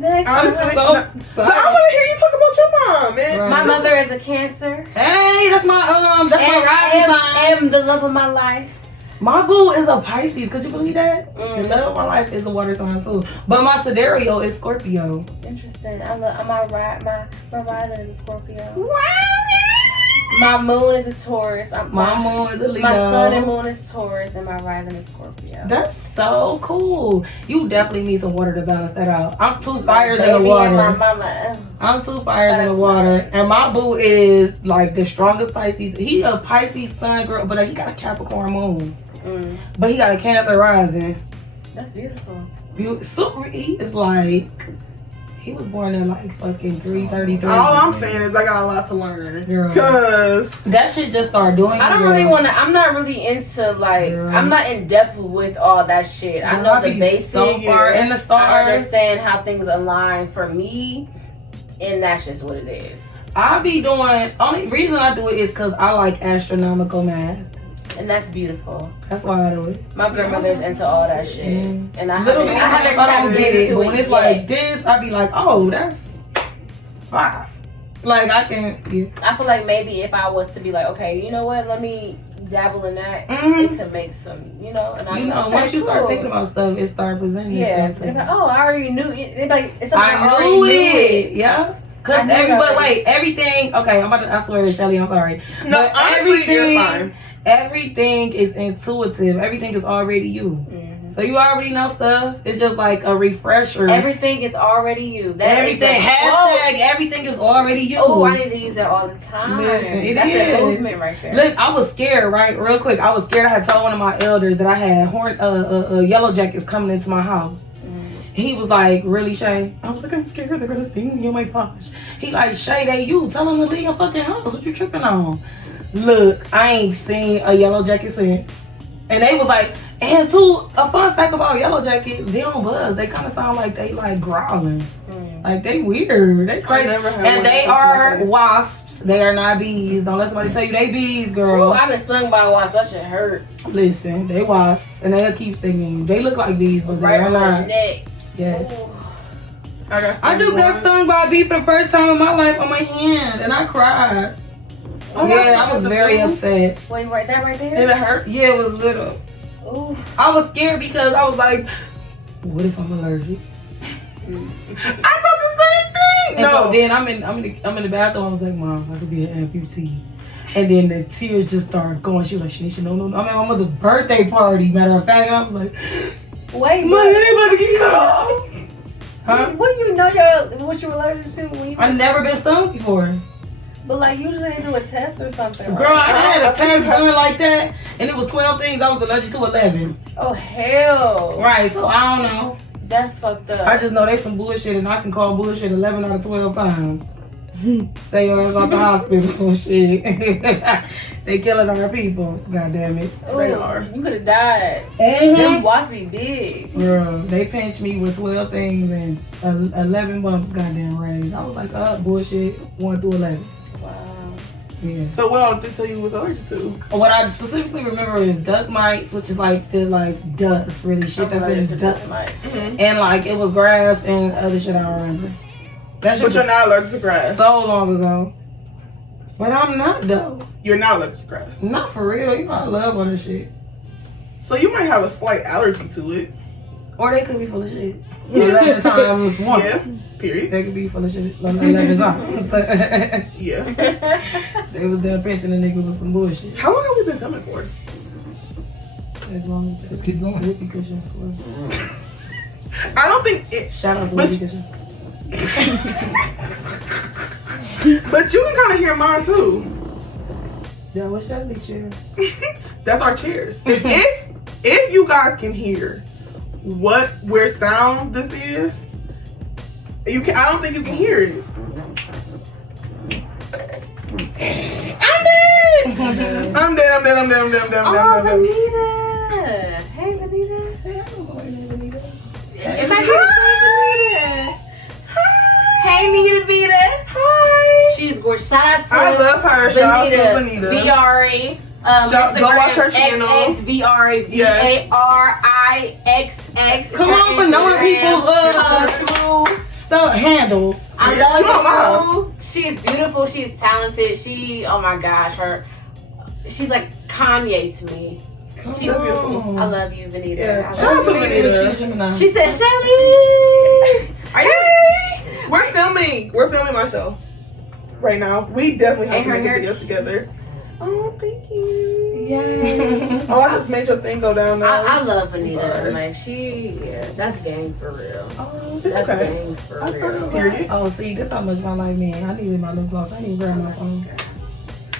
Next Honestly, So but I want to hear you talk about your mom, man. Right. my mother is a Cancer. Hey, that's my rising sign. And the love of my life. My boo is a Pisces. Could you believe that? Mm. The love of my life is a water sign too. But my sidereal is Scorpio. Interesting. I love my rising is a Scorpio. Wow. My moon is a Taurus. My moon is a Leo. My sun and moon is Taurus, and my rising is Scorpio. That's so cool. You definitely need some water to balance that out. I'm 2 fires in the Baby water. and my mama. I'm 2 fires Shout in out the to water. And my boo is like the strongest Pisces. He a Pisces sun girl, but he got a Capricorn moon. But he got a Cancer rising. That's beautiful. He is like, he was born in like fucking 333. All I'm saying is I got a lot to learn. Girl. Cause that shit just started doing. I don't really want to. I'm not really into like. Girl. I'm not in depth with all that shit. I know the basics. So far in the I stars. understand how things align for me, and that's just what it is. I be doing. Only reason I do it is because I like astronomical math. And that's beautiful. That's why I do it. My grandmother's into all that shit, and I Little haven't bit, I don't tapped get it, into but when it it's yet. like this, I be like, oh, that's 5. Like I can. Yeah. I feel like maybe if I was to be like, okay, you know what? Let me dabble in that, Mhm. it can make some, you know. And You know, once you start thinking about stuff, it start presenting yeah, itself. like, oh, I already knew it. It's like it's something I already knew knew it. Yeah. Cause I knew it everybody, already. wait, everything. Okay, I swear, Shelly, I'm sorry. No, But honestly, you're fine. everything is intuitive. Everything is already you. Mhm. So you already know stuff. It's just like a refresher. Everything is already you. That Everything. is Hashtag everything is already you. Oh, I need to use that all the time. Listen, it That's is. a movement right there. Look, I was scared, right? Real quick, I was scared. I had told one of my elders that I had yellow jackets coming into my house. He was like, really, Shay? I was like, I'm scared they're gonna sting me. Oh my gosh. He like, Shay, they you. Tell them to leave your fucking house. What you tripping on? Look, I ain't seen a yellow jacket since. And they was like, and too, a fun fact about yellow jackets, they don't buzz. They kind of sound like they like growling. Like they weird. They crazy. And they are wasps. They are not bees. Don't let somebody tell you they bees, girl. Ooh, I've been stung by a wasp. That shit hurt. Listen, they wasps. And they'll keep stinging you. They look like bees, but Right they're on the not. neck. Yes. Ooh. I just got stung by a bee for the first time in my life on my hand, and I cried. Oh, Yeah, I was very upset. Wait, right that right there? Did it hurt? Yeah, it was little. Ooh. I was scared because I was like, what if I'm allergic? I thought the same thing. And No. so then I'm in the bathroom. I was like, Mom, I could be an amputee. And then the tears just started going. She was like, Shanisha, no. I'm at my mother's birthday party. Matter of fact, I was like, Wait, my head about to get cut off. Huh? What you know what you're allergic to when you I've never been stung before. but like usually they do a test or something. Right? Girl, I had a test done like that, and it was 12 things. I was allergic to 11. Oh hell. Right, so I don't know. That's fucked up. I just know they some bullshit, and I can call bullshit 11 out of 12 times. Say your ass out the hospital, shit. They killing our people. God damn it. Ooh, They are. You could have died. Mm-hmm. Them wasps be big. Girl, they pinched me with 12 things and 11 bumps, goddamn raised. I was like, bullshit, 1 through 11. Wow. Yeah. So what all did tell you was allergic to? What I specifically remember is dust mites, which is like the dust, really shit that's in dust. Mm-hmm. And like it was grass and other shit I don't remember. That shit But you're was not allergic to grass. so long ago. But I'm not though. You're not allergic to grass. Not for real. You know I love all this shit. So you might have a slight allergy to it. Or they could be full of shit. 11 times 1. Yeah. Period. They could be full of shit. Like 11 times. Yeah. They was there pinching a nigga with some bullshit. How long have we been coming for? As long as Let's keep going. whoopee cushions. I don't think it. Shout out to But- whoopee cushions. But you can kind of hear mine too. Yeah, what's that chair? That's our chairs. If you guys can hear where sound this is, you can. I don't think you can hear it. I'm dead. I'm dead. Oh, Vanita. Hey, Vanita. If I get Hey, Nita Vita. Hi. She's gorgeous. Shout out to I love her. Shout out to Vanita. VRE. Go watch her channel. VRE. Yes. VARIXX. Come on for knowing people's stuff handles. I Yeah, come on, love you. She is beautiful. She is talented. Oh my gosh, she's like Kanye to me. She's beautiful. I love you, Vanita. Yeah. I Shout love out to you. Vanita. She said, Shelly. Are you? Hey, we're filming my show right now. We definitely have to And make her a video hair together. Oh, thank you. Yes. Oh, I just made your thing go down now. I love Vanita. Sorry. Like that's gang for real. Oh, it's That's okay. gang for I real. Period. Oh, see, this how much my life mean. I needed my lip gloss. I didn't grab my phone.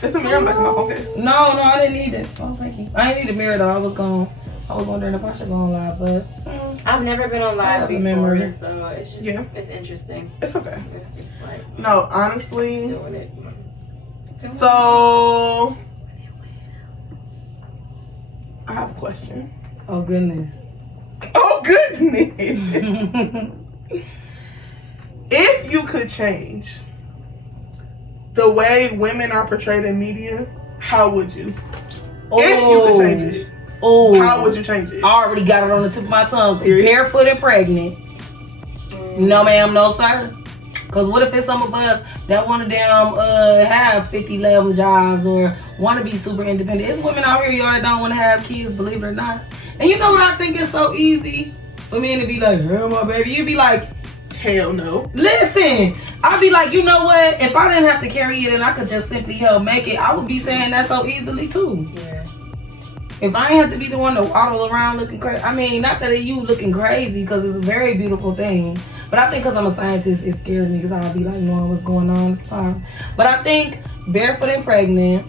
It's a mirror. I'm like my phone case. No, I didn't need it. Oh, thank you. I didn't need a mirror though. I was wondering if I should go on live, but I've never been on I live have a before, memory. so it's just it's interesting. It's okay. It's just like No, honestly. doing it. So, I have a question. oh goodness. Oh goodness! If you could change the way women are portrayed in media, how would you? If you could change it, Oh, how would you change it? I already got it on the tip of my tongue. Period. Barefoot and pregnant. No, ma'am, no, sir. Cause what if it's some of us that want to damn have 50, 11 jobs or want to be super independent. It's women out here, y'all, that don't want to have kids, believe it or not. And you know what I think is so easy? For men to be like, hell my baby. You'd be like, hell no. listen, I'd be like, you know what? If I didn't have to carry it and I could just simply help make it, I would be saying that so easily too. Yeah. If I ain't have to be the one to waddle around looking crazy, I mean, not that you looking crazy, because it's a very beautiful thing. But I think because I'm a scientist, it scares me because I'll be like knowing what's going on at the time. But I think barefoot and pregnant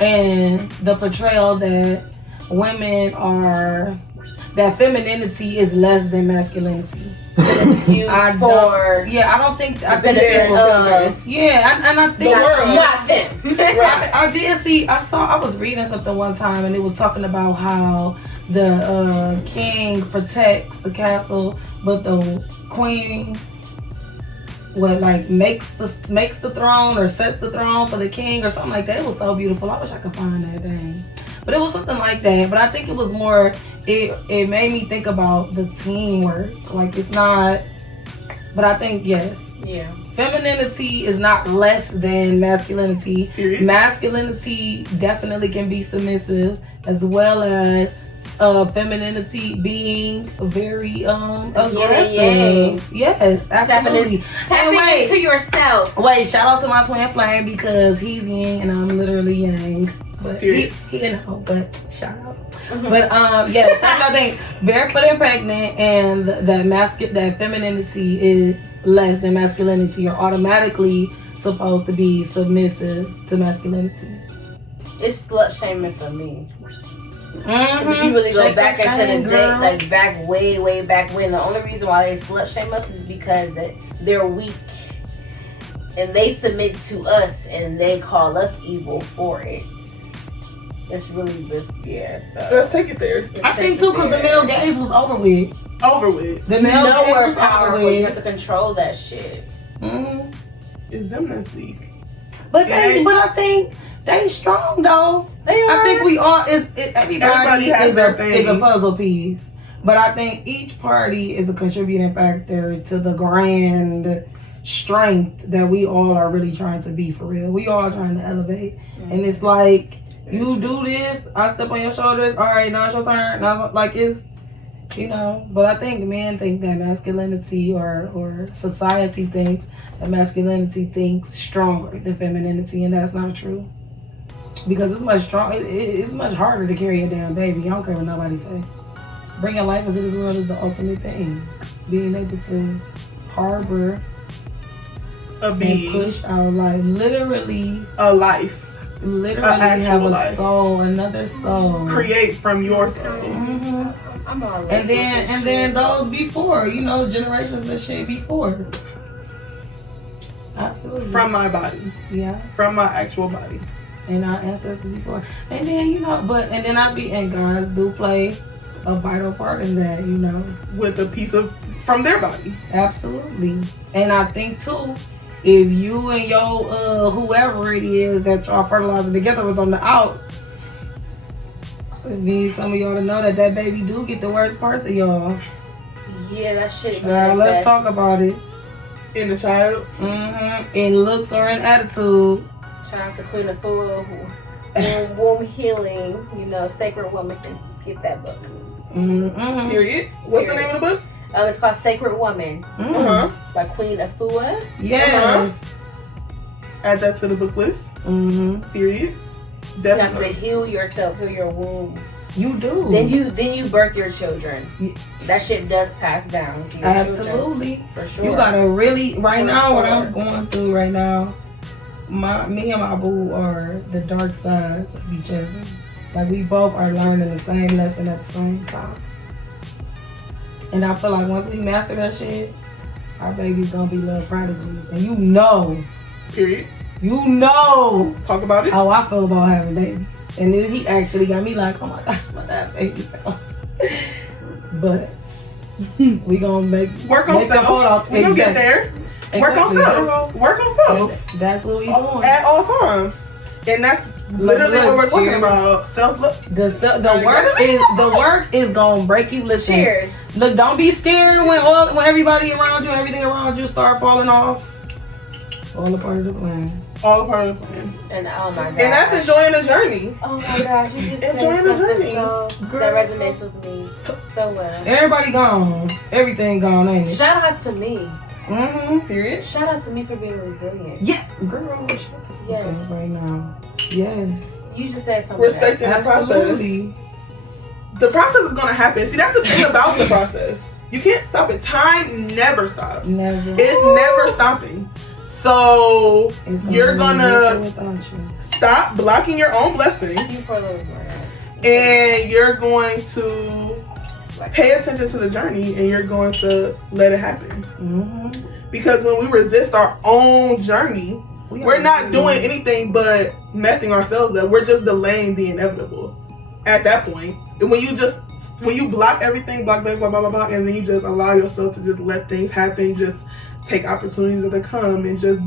and the portrayal that women are, that femininity is less than masculinity. Excuse for I don't think I think benefit people, of and I think not them. I did see. I was reading something one time, and it was talking about how the king protects the castle, but the queen makes the throne or sets the throne for the king or something like that. It was so beautiful. I wish I could find that thing. But it was something like that. But I think it was more, it made me think about the teamwork. Like, it's not, but I think, yes. Yeah. Femininity is not less than masculinity. Period. Masculinity definitely can be submissive, as well as femininity being very aggressive. Yang. Yes, absolutely. Tapping into yourself. Wait, shout out to my twin flame because he's yin and I'm literally yang. But he but shout out. Mm-hmm. But yes, that's what I think. Barefoot and pregnant and that femininity is less than masculinity, are automatically supposed to be submissive to masculinity. It's slut shaming for me. Mm-hmm. If you really go Shake back that into the thing, day, girl. like back way back when, the only reason why they slut shame us is because they're weak and they submit to us and they call us evil for it. It's really this, so Let's take it there. I think too, because the male gaze was over with. Over with. The You male know gaze we're was over powerful. You have with. to control that shit. Mm-hmm. It's them that's weak. But I think they strong though. They are. I think we all everybody has is their a thing. puzzle piece. But I think each party is a contributing factor to the grand strength that we all are really trying to be for real. We all trying to elevate. Mm-hmm. And it's like, you do this, I step on your shoulders, all right, now it's your turn. Now, like, it's, but I think men think that masculinity or society thinks that masculinity thinks stronger than femininity, and that's not true. Because it's much it's much harder to carry a damn baby. I don't care what nobody say. Bringing life into this world is the ultimate thing. Being able to harbor A being. and push our life, literally A life. Literally have a life. soul, another soul. Create from your soul. Mm-hmm. I'm all And then those before, generations and shit before. Absolutely. From my body. Yeah. From my actual body. And our ancestors before. And then, and guys do play a vital part in that, With a piece of, from their body. Absolutely. And I think too, if you and your whoever it is that y'all fertilizing together was on the outs, just need some of y'all to know that baby do get the worst parts of y'all. Yeah, that shit. Let's talk about it. In the child. Mm-hmm. In looks or in attitude. Shout out to Queen of Fool, womb healing. Sacred Woman. Get that book. Mm-hmm. Period. What's the name of the book? It's called Sacred Woman by Queen Afua. Yes. Add that to the book list. Mm-hmm. Period. You have Definitely. to heal yourself, heal your womb. You do. Then you birth your children. That shit does pass down to your Absolutely. children. For sure. You gotta really, right For now, what sure. I'm going through right now, me and my boo are the dark sides of each other. Like, we both are learning the same lesson at the same time. And I feel like once we master that shit, our baby's gonna be little prodigies. And Period. Talk about it. how I feel about having babies. And then he actually got me like, oh my gosh, my that baby. But we gonna work on self. We gonna get there. Work on self. Work on self. That's what we doing. At all times. And that's literally what we're talking about. Self-love. The work is gonna break you. Listen. Cheers. Look, don't be scared when everybody around you, everything around you start falling off. All a part of the plan. All a part of the plan. And oh my god. And that's enjoying the journey. Oh my gosh, you just said Enjoying the something journey. that resonates with me so well. Everybody gone. Everything gone, ain't it? Shout out to me. Mm-hmm. Period. Shout out to me for being resilient. Yeah, girl. Yes. Right now. Yes. You just said something. Respecting the process. Absolutely. The process is gonna happen. See, that's the thing about the process. You can't stop it. Time never stops. Never. It's never stopping. So you're gonna stop blocking your own blessings, You poor little girl. and you're going to pay attention to the journey, and you're going to let it happen. Mm-hmm. Because when we resist our own journey, we're not doing anything but messing ourselves up. We're just delaying the inevitable. At that point, and when you block everything, block, and then you just allow yourself to just let things happen, just take opportunities as they come, and just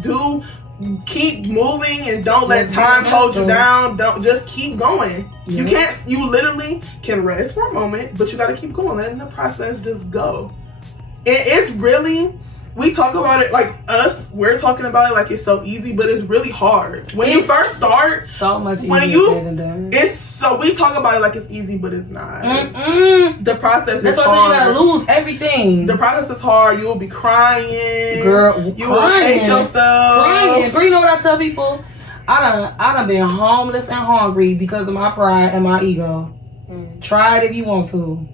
keep moving, and don't let time hold you down. Don't just keep going. Yeah. You literally can rest for a moment, but you got to keep going, letting the process just go. It's really, we talk about it like we're talking about it like it's so easy, but it's really hard. When you first start, so much easier when you, said than done. we talk about it like it's easy, but it's not. The process That's is why I said hard. you gotta lose everything. The process is hard. You will be crying. Girl, you will hate yourself. Crying. Girl, you know what I tell people? I done been homeless and hungry because of my pride and my ego. Try it if you want to.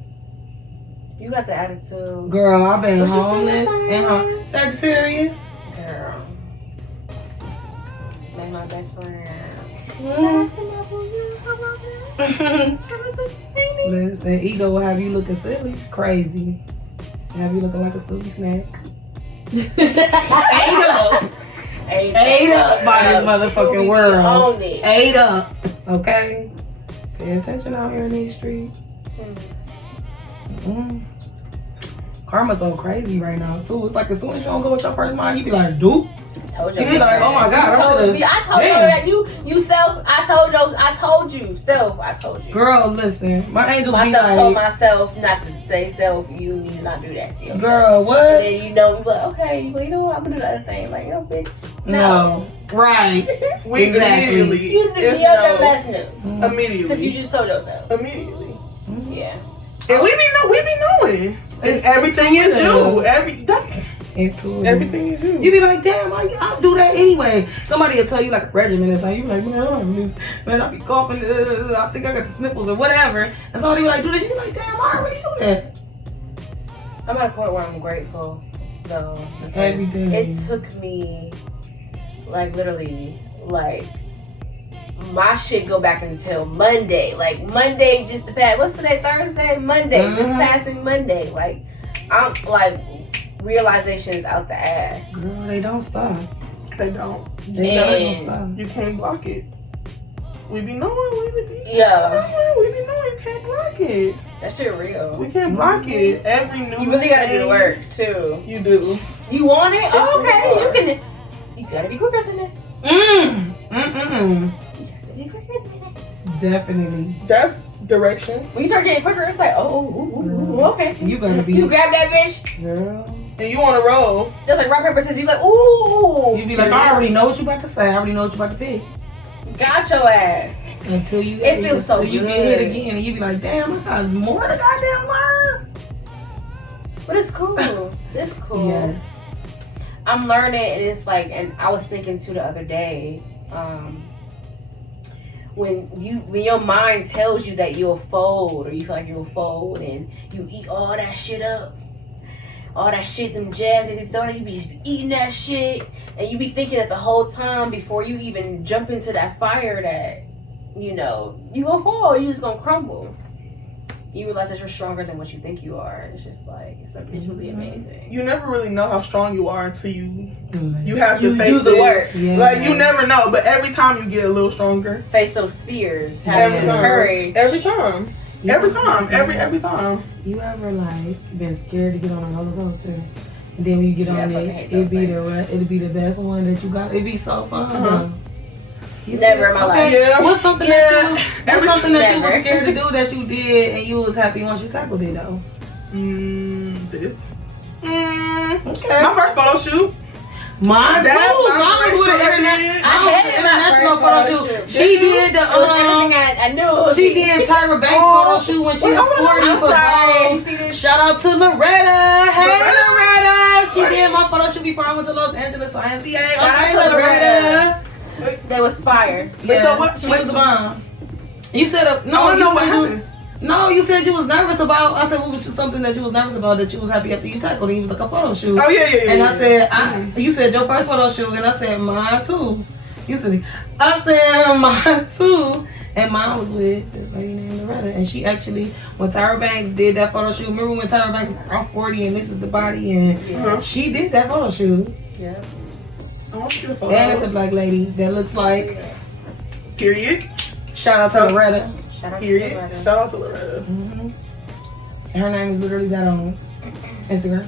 You got the attitude. Girl, I've been homeless and hungry. Sagittarius. Girl. Like my best friend. Listen, ego will have you looking silly, crazy. Have you looking like a silly snack. Ate up by this motherfucking world. Ate up. Okay? Pay attention out here in these streets. Karma's so crazy right now too. It's like as soon as you don't go with your first mind, you be like, dude. Told you. You be like, oh my god, I told you that you self. I told you. Girl, listen, my angels be Myself like, told myself not to say self. You need to not do that to yourself. girl, what? And then you know, but okay, well, you know what? I'm gonna do the other thing. Like, yo, bitch. No. Right. We Exactly. immediately. You It's your no. best new. Immediately. Because you just told yourself. Immediately. Yeah. And we be knowing. And everything is you. Everything is you. You be like, damn, I'll do that anyway. Somebody will tell you like a regimen or something. You be like, man, I be coughing. I think I got the sniffles or whatever. And somebody be like, do this. You be like, damn, I already do that. I'm at a point where I'm grateful, though. Every day. It took me, like, literally, like, my shit go back until Monday. Like, Monday just the past. What's today? Thursday? Monday. This passing Monday. Like, I'm, like, realizations out the ass. Girl, they don't stop. They don't. They don't stop. You can't block it. We be knowing. We be knowing. You can't block it. That shit real. We can't block it. Every new You really gotta do day, the work, too. You do. You want it? Oh, okay. You gotta be quicker than that. Definitely. That's direction. When you start getting quicker, it's like, okay. You gotta be. You grab that bitch. Girl. And you on a roll. Just like rock, paper, scissors. You like, ooh. You be like, I already know what you about to say. I already know what you about to pick. Got your ass. Until you It feels so you good. get hit again and you be like, damn, I got more to goddamn learn. But it's cool. It's cool. Yeah. I'm learning, and it's like, and I was thinking too the other day, when your mind tells you that you'll fold, or you feel like you'll fold, and you eat all that shit up, all that shit, them jabs that you throw, you be just eating that shit, and you be thinking that the whole time before you even jump into that fire that, you know, you gonna fall, you just gonna crumble. You realize that you're stronger than what you think you are. It's just like, it's really amazing. You never really know how strong you are until you have to face do the work. Yeah. Like, you never know, but every time you get a little stronger. Face those fears, have Every the time. courage. Every time. Yeah. Every time. Every time. You ever like been scared to get on a roller coaster, and then when you get Yeah, I on fucking it, hate it'd those be the best one that you got. It'd be so fun. Uh-huh. Never in my life. Yeah. What's something that you was Never. scared to do that you did and you was happy once you tackled it though? This. Okay. My first photo shoot. Mine too. That's my Mine was with first an show I did. I hated my international first photo photo shoot. shoot. She did the It was everything I knew. she did Tyra Banks photo shoot when she was 40 I'm for sorry. Vogue. You see this? Shout out to Loretta. Hey Loretta. Loretta. She did my photo shoot before I went to Los Angeles for MCA. Shout out Okay, to Loretta. They was fire. Yeah, so what- she wait, was the so- bomb. You said I want to know what happened. No, you said you was nervous about. I said, what was something that you was nervous about that you was happy after you tackled? And he was like a photo shoot. Oh yeah. And I said, you said your first photo shoot, and I said mine too. You said, I said mine too, and mine was with this lady named Loretta, and she actually, when Tyra Banks did that photo shoot, remember when Tyra Banks was like, I'm 40 and this is the body, and she did that photo shoot. Yeah. I want to do a photo. And it's a black lady that looks like. Period. Shout out to Loretta. Shout out to Period. Loretta. Shout out to Loretta. And her name is literally that on Instagram.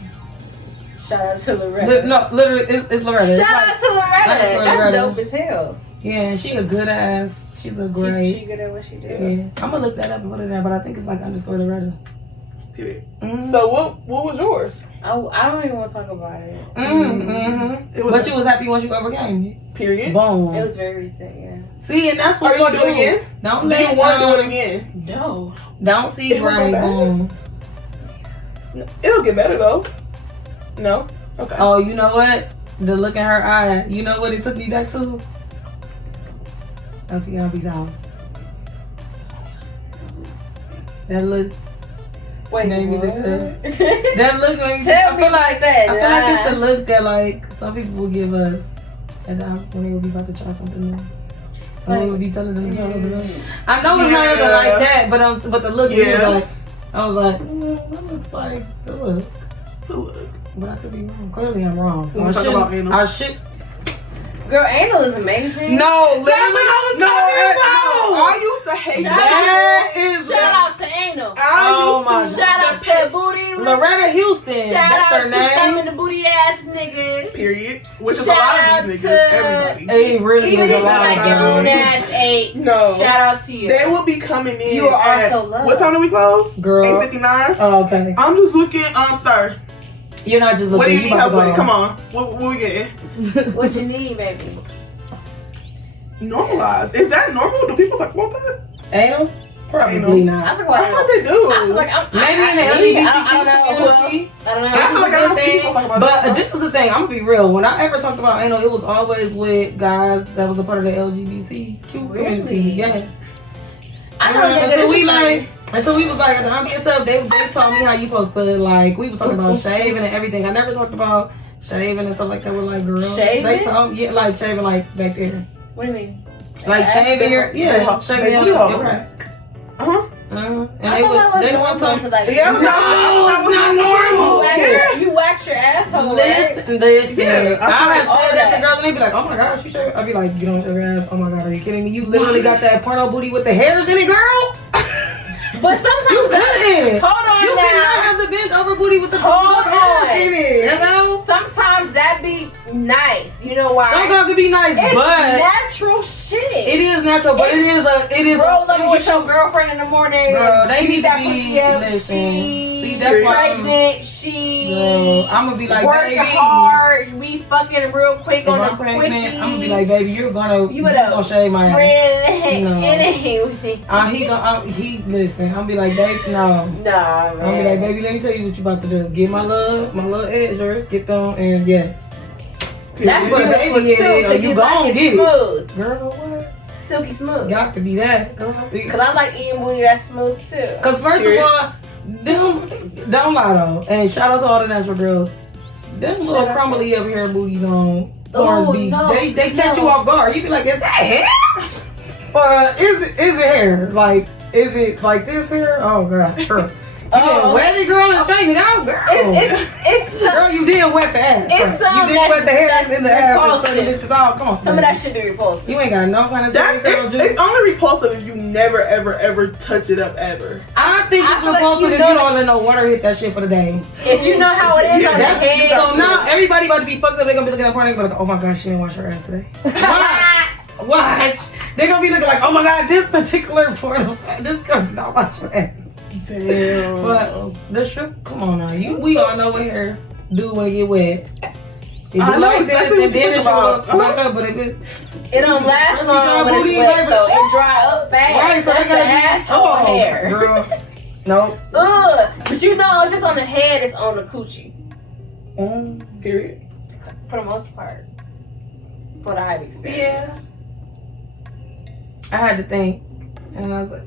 Shout out to Loretta. No, literally, it's Loretta. Shout out to Loretta. That's That's Loretta. dope as hell. Yeah, and she a good ass. She's a great. She good at what she do. Yeah, I'm gonna look that up and put it there, but I think it's like underscore Loretta. Period. Mm-hmm. So what was yours? I don't even want to talk about it. Mm-hmm. It was But you was happy once you overcame it. period. Boom. It was very recent, yeah. See, and that's what Are you gonna do it again? Don't Do let you want to do it again? No. Don't see It will go right. back. Boom. It'll get better though. No. Okay. Oh, you know what? The look in her eye. You know what it took me back to? Auntie Abby's house. That look. Wait, Made me what? look up. That look made me. Tell I me feel like that. I feel like it's the look that like some people will give us at the when they would be about to try something new. Some would be telling them to try something new. I know it's not even Yeah. like that, but the look Yeah. was like, I was like, that looks like the look. Look. But I could be wrong. Clearly I'm wrong. So We'll I talk should. about anal. I should. Girl, anal is amazing. No, literally. what I was talking about. I used to hate Shout that. That is. Shout out to anal. Oh my Shout out to booty. Loretta Houston. Shout That's out her to them name. and the booty ass niggas. Period. Which is a Shout lot out of these to- niggas. Everybody. It really Even is if a you lot like of your own them. ass eight. No. Shout out to you. They will be coming in. You are at, also loved. What time do we close? Girl. 8:59. Oh, okay. I'm just looking. Sir. You're not just looking. What do you need about help to with? go. Come on. What we getting? What you need, baby? Normalized. Is that normal? Do people talk about that? Anal? Probably Anal. not. I forgot. I thought they do. I feel like I'm. Maybe in the I LGBT don't know who else. community. I don't know. I feel like I don't see people talk about But that. this is the thing, I'm gonna be real. When I ever talked about anal, it was always with guys that was a part of the LGBTQ community. Really? Yeah. I know niggas. Until we who's like, until we was like at the hobby and stuff, they taught me how you supposed to like. We was talking about shaving and everything. I never talked about shaving and stuff like that with like girls. Shaving? They taught yeah, like shaving like back there, What do you mean? like shaving your shaving your right. Uh-huh. And I they thought that would was they want normal some. to like. Yeah, No, it's not normal. You wax your asshole, right? Listen. Yeah, I have all said that to that. girls and they be like, oh my gosh, you shave. I be like, you don't shave your ass. Oh my god, are you kidding me? You literally got that porno booty with the hairs in it, girl. But You sometimes. couldn't. Hold on You cannot now. have the bent over booty with the Hold hairs on. in it. Hello. Sometimes that be nice. You know why? Sometimes it be nice, it's but natural shit. it is natural. But it is Roll a. up with your girlfriend in the morning. Girl, they beat need to that be. pussy up. Listen. She See, that's why I'm. pregnant. She Girl, I'm gonna be like, working baby. hard. We fucking real quick If on I'm the pregnant, quickie. I'm gonna be like, baby, you're gonna shave my ass. spread No. it. He listen. I'm gonna be like, babe, no. Nah, I'm gonna be like, man. baby, let me tell you what you about to do. Get my little edgers, get them, and yes. That's Put a good baby for in it, too, or 'cause you you gon' like get it it. smooth. Girl, what? Silky smooth. Got to be that. Cause I like eating booty that's smooth too. Cause first of all, don't lie though. And shout out to all the natural girls. Them little out crumbly up here booties on Hornsby. no, They catch no. you off guard. You be like, is that hair? Or is it hair? Like, is it like this hair? Oh god. Girl. You didn't wet it, girl, and straighten it out, girl. It's Girl, you didn't wet the ass. It's right? some You didn't wet the hairs that's in the ass and straighten repulsive. bitches out. Come on. some of that should be repulsive. You ain't got no kind of That's girl it's juice. only repulsive if you never ever touch it up ever. I think I it's feel like repulsive you if know you don't let no water hit that shit for the day. If you know how it is on the That's, head. so now everybody about to be fucked up. They're gonna be looking at porn and be like, oh my gosh, she didn't wash her ass today. Watch. They're gonna be looking like, oh my god, this particular porno, this girl did not wash her ass. Damn. But the strip, come on now. We all know what hair do when you get wet. It I do know like exactly this, and what you're then it talking should about. back up, but if it... It don't last long when it's wet though. It dry up fast. Right, so That's I the gotta asshole hair. Girl. Nope. Ugh. But you know, if it's on the head, it's on the coochie. Period. For the most part. For the I've experienced. I had to think, and I was like,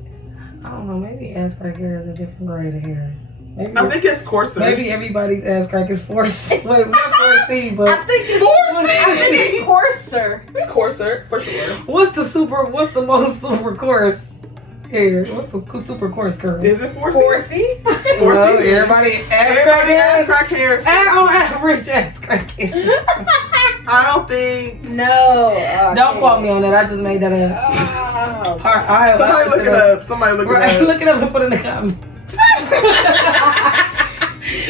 I don't know, maybe ass crack hair is a different grade of hair. Maybe I think it's coarser. maybe everybody's ass crack is 4C. Wait, not 4C, but I think it's coarser. Coarser, for sure. what's the most super coarse hair? What's the super coarse curl? Is it 4C? 4C? Well, everybody ass crack hair. On average ass crack hair. I don't think. No. Don't quote me on that. I just made that up. Oh. Somebody look it up. Somebody look it Right, up. look it up and put it in the comments.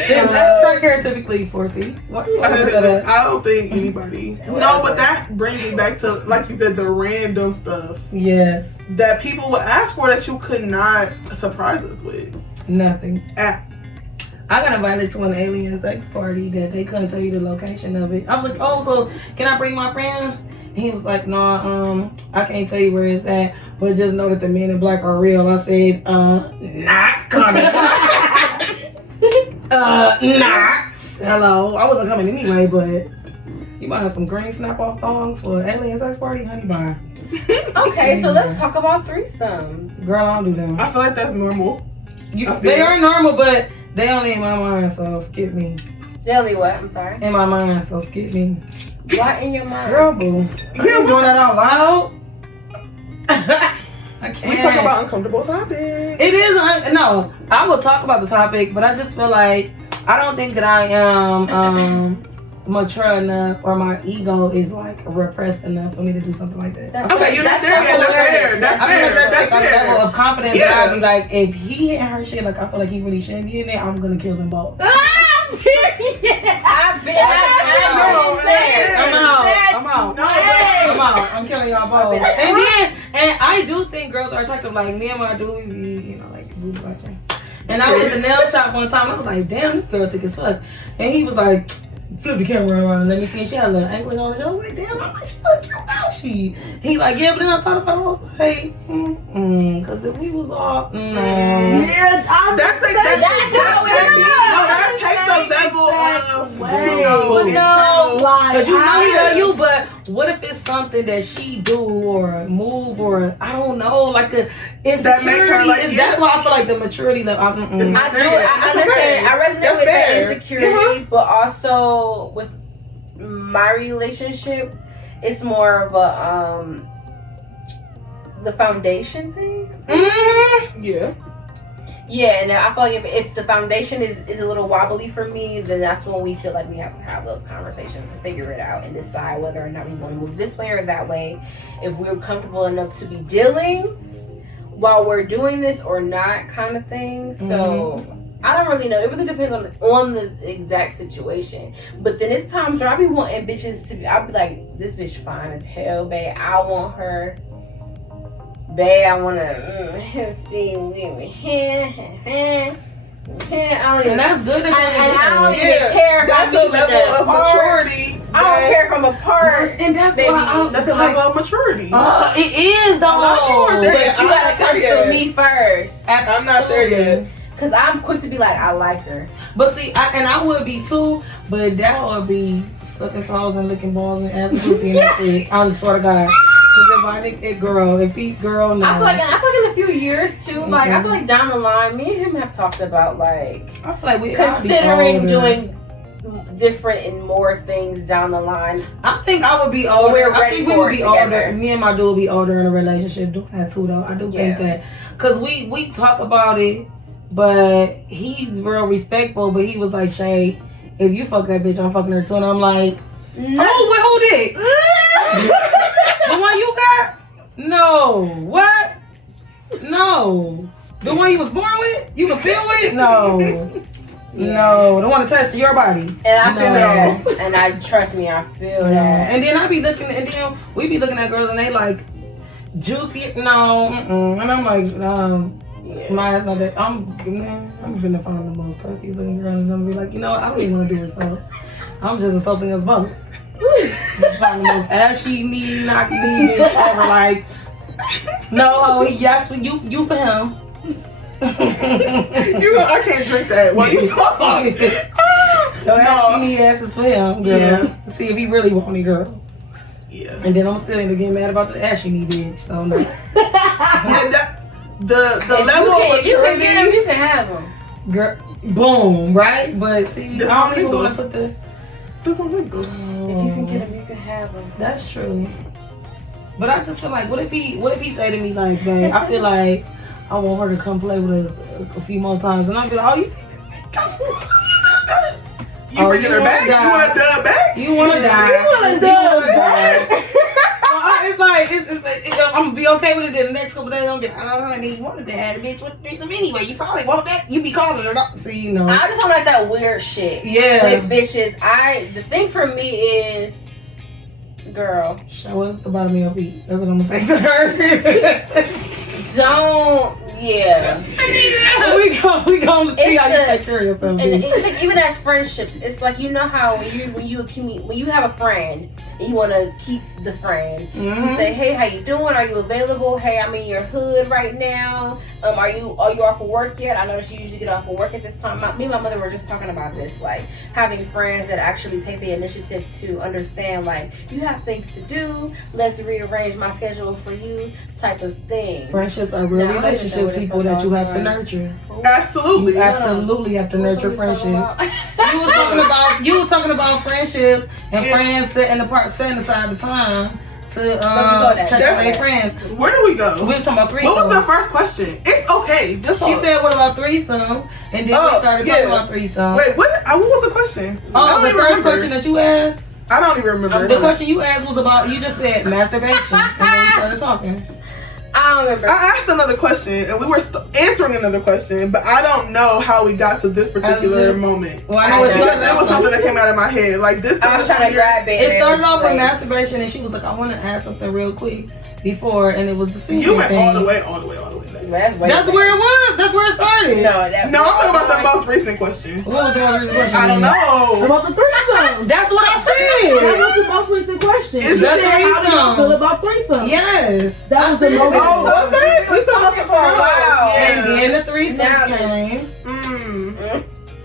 Ass crack hair typically 4C. What's that? I don't think anybody. No, but that brings me back to, like you said, the random stuff Yes. that people would ask for that you could not surprise us with. Nothing. Ah. I got invited to an alien sex party that they couldn't tell you the location of it. I was like, oh, so can I bring my friends? And he was like, no, I can't tell you where it's at, but just know that the men in black are real. I said, not coming. Not. Hello. I wasn't coming anyway, but you might have some green snap off thongs for an alien sex party, honey. Bye. Okay, so let's talk about threesomes. Girl, I don't do them. I feel like that's normal. They are normal, but they only in my mind, so skip me. They only what? I'm sorry. In my mind, so skip me. Why in your mind? Girl, boo. You doing that out loud? I can't. We talk about uncomfortable topics. It is, no, I will talk about the topic, but I just feel like, I don't think that I am mature enough, or my ego is like repressed enough for me to do something like that. Okay, you're not there yet. That's fair. That's I feel like fair. that's like a That's level fair. of confidence Yeah. that I'd be like, if he ain't her shit, like I feel like he really shouldn't be in there, I'm gonna kill them both. I've been there. I'm out. No, I'm out. I'm killing y'all both. I've And been- then, and I do think girls are attractive. Like me and my dude, we be, you know, like booty watching. And I was at the nail shop one time. I was like, damn, this girl thick as fuck. And he was like, flip the camera around and let me see. And she had a little anklet on. I was like, damn, I'm like, she look cute, how she? He like, yeah, but then I thought about it. I was like, because if we was all, Yeah, I'm That takes a level of internal. Because you know he love you, but what if it's something that she do or move or I don't know, like a insecurity? That make her like, That's why I feel like the maturity level. I understand. I resonate with the insecurity, but also with my relationship, it's more of a the foundation thing. Yeah. Yeah, and I feel like if the foundation is a little wobbly for me, then that's when we feel like we have to have those conversations and figure it out and decide whether or not we want to move this way or that way. If we're comfortable enough to be dealing while we're doing this or not, kind of thing. So I don't really know. It really depends on the exact situation. But then it's times where I be wanting bitches to be. I be like, this bitch fine as hell, babe. I want her. Babe, I wanna see. I don't even. And that's good. And I don't even care if That's I a level of maturity. I don't care if I'm apart. And that's Baby, why That's a level of maturity. it is though. A lot of people are there. But you gotta come through me first. I'm not there yet. Cause I'm quick to be like, I like her. But see, I would be too, but that would be sucking toes and licking balls and ass and pussy and that's it. I swear to God. Cause if I think it girl, if he girl, no. I feel like in a few years too, like I feel like down the line, me and him have talked about like I feel like we considering doing different and more things down the line. I think I would be older. We're I ready think we for would it be together. older. Me and my dude would be older in a relationship. Doing that too, though. I do think that because we talk about it, but he's real respectful. But he was like, Shay, if you fuck that bitch, I'm fucking her too. And I'm like, oh, wait, who did? The one you got? No. What? No. The one you was born with? You can feel with? No. No. The one attached to your body. And I feel that. And I trust me, I feel that. And then I be looking, and then we be looking at girls and they like juicy. No. And I'm like, mine's not that. I'm gonna find the most crusty looking girl and I'm gonna be like, you know what? I don't even want to do it. So I'm just insulting us both. Probably the most ashy knee knock knee bitch ever. Like, no, yes, you for him. I can't drink that. What you talking? Your ashy knee ass is for him, girl. Yeah. See if he really want it, girl. Yeah. And then I'm still gonna get mad about the ashy knee bitch. So no. Yeah, the If level of if you can maturity. get them, you can have them. Girl, boom, right? But see, That's I not don't even legal. want to put this. That's illegal. If you can get them, you can have them. That's true. But I just feel like, what if he say to me like, babe, I feel like I want her to come play with us a few more times, and I'll be like, oh, you think this bitch You bringing her back? die. You want to dub back? You want to die? You wanna die. So it's like I'm gonna be okay with it. Then the next couple days, I'm gonna be, oh, honey, you wanted to have a bitch with threesome anyway. You probably want that. You be calling her up. See, you know. I just don't like that weird shit. Yeah. With bitches. The thing for me is, girl, Show us the bottom of your feet. That's what I'm gonna say to her. don't. Yeah. we gonna see It's how you the- take care of yourself. And bitch. it's like, even as friendships, it's like, you know how when you have a friend and you want to keep the friend, you Mhm. say, hey, how you doing? Are you available? Hey, I'm in your hood right now. Are you off of work yet? I notice you usually get off of work at this time. Me and my mother were just talking about this, like having friends that actually take the initiative to understand, like, you have things to do. Let's rearrange my schedule for you, type of thing. Friendships are real No, I don't even know relationship what the people fuck that you I was have to doing. nurture. Absolutely. You absolutely have to nurture friendships. You was talking about friendships and Yeah. friends setting aside the time to before that, check that's on their it. friends. Where do we So go? we were talking about What was the threesomes. first question? It's okay. Just She talk. said, "What about threesomes?" And then we Oh, started yeah. talking about threesomes. Wait, what was the question? I Oh, don't the even first remember. question that you asked. I don't even remember. The question you asked was about. You just said masturbation, and then we started talking. I don't remember. I asked another question, and we were answering another question, but I don't know how we got to this particular moment. Well, I know it Because started it was off. something that came out of my head. Like this. I was trying to grab it. It and started was off with like- masturbation, and she was like, "I want to ask something real quick before," and it was the singing You went thing. all the way back. That's where it was. That's where it started. No, that No, I'm talking about the most recent question. What was the most recent question? I don't know. About the threesome. That's what I That said. was the most recent question. Is She that said, how do you threesome? feel about threesome? Yes. That was the I said most- that. Oh, was it? We talking about for a while. And Yeah. then the threesomes Now- came.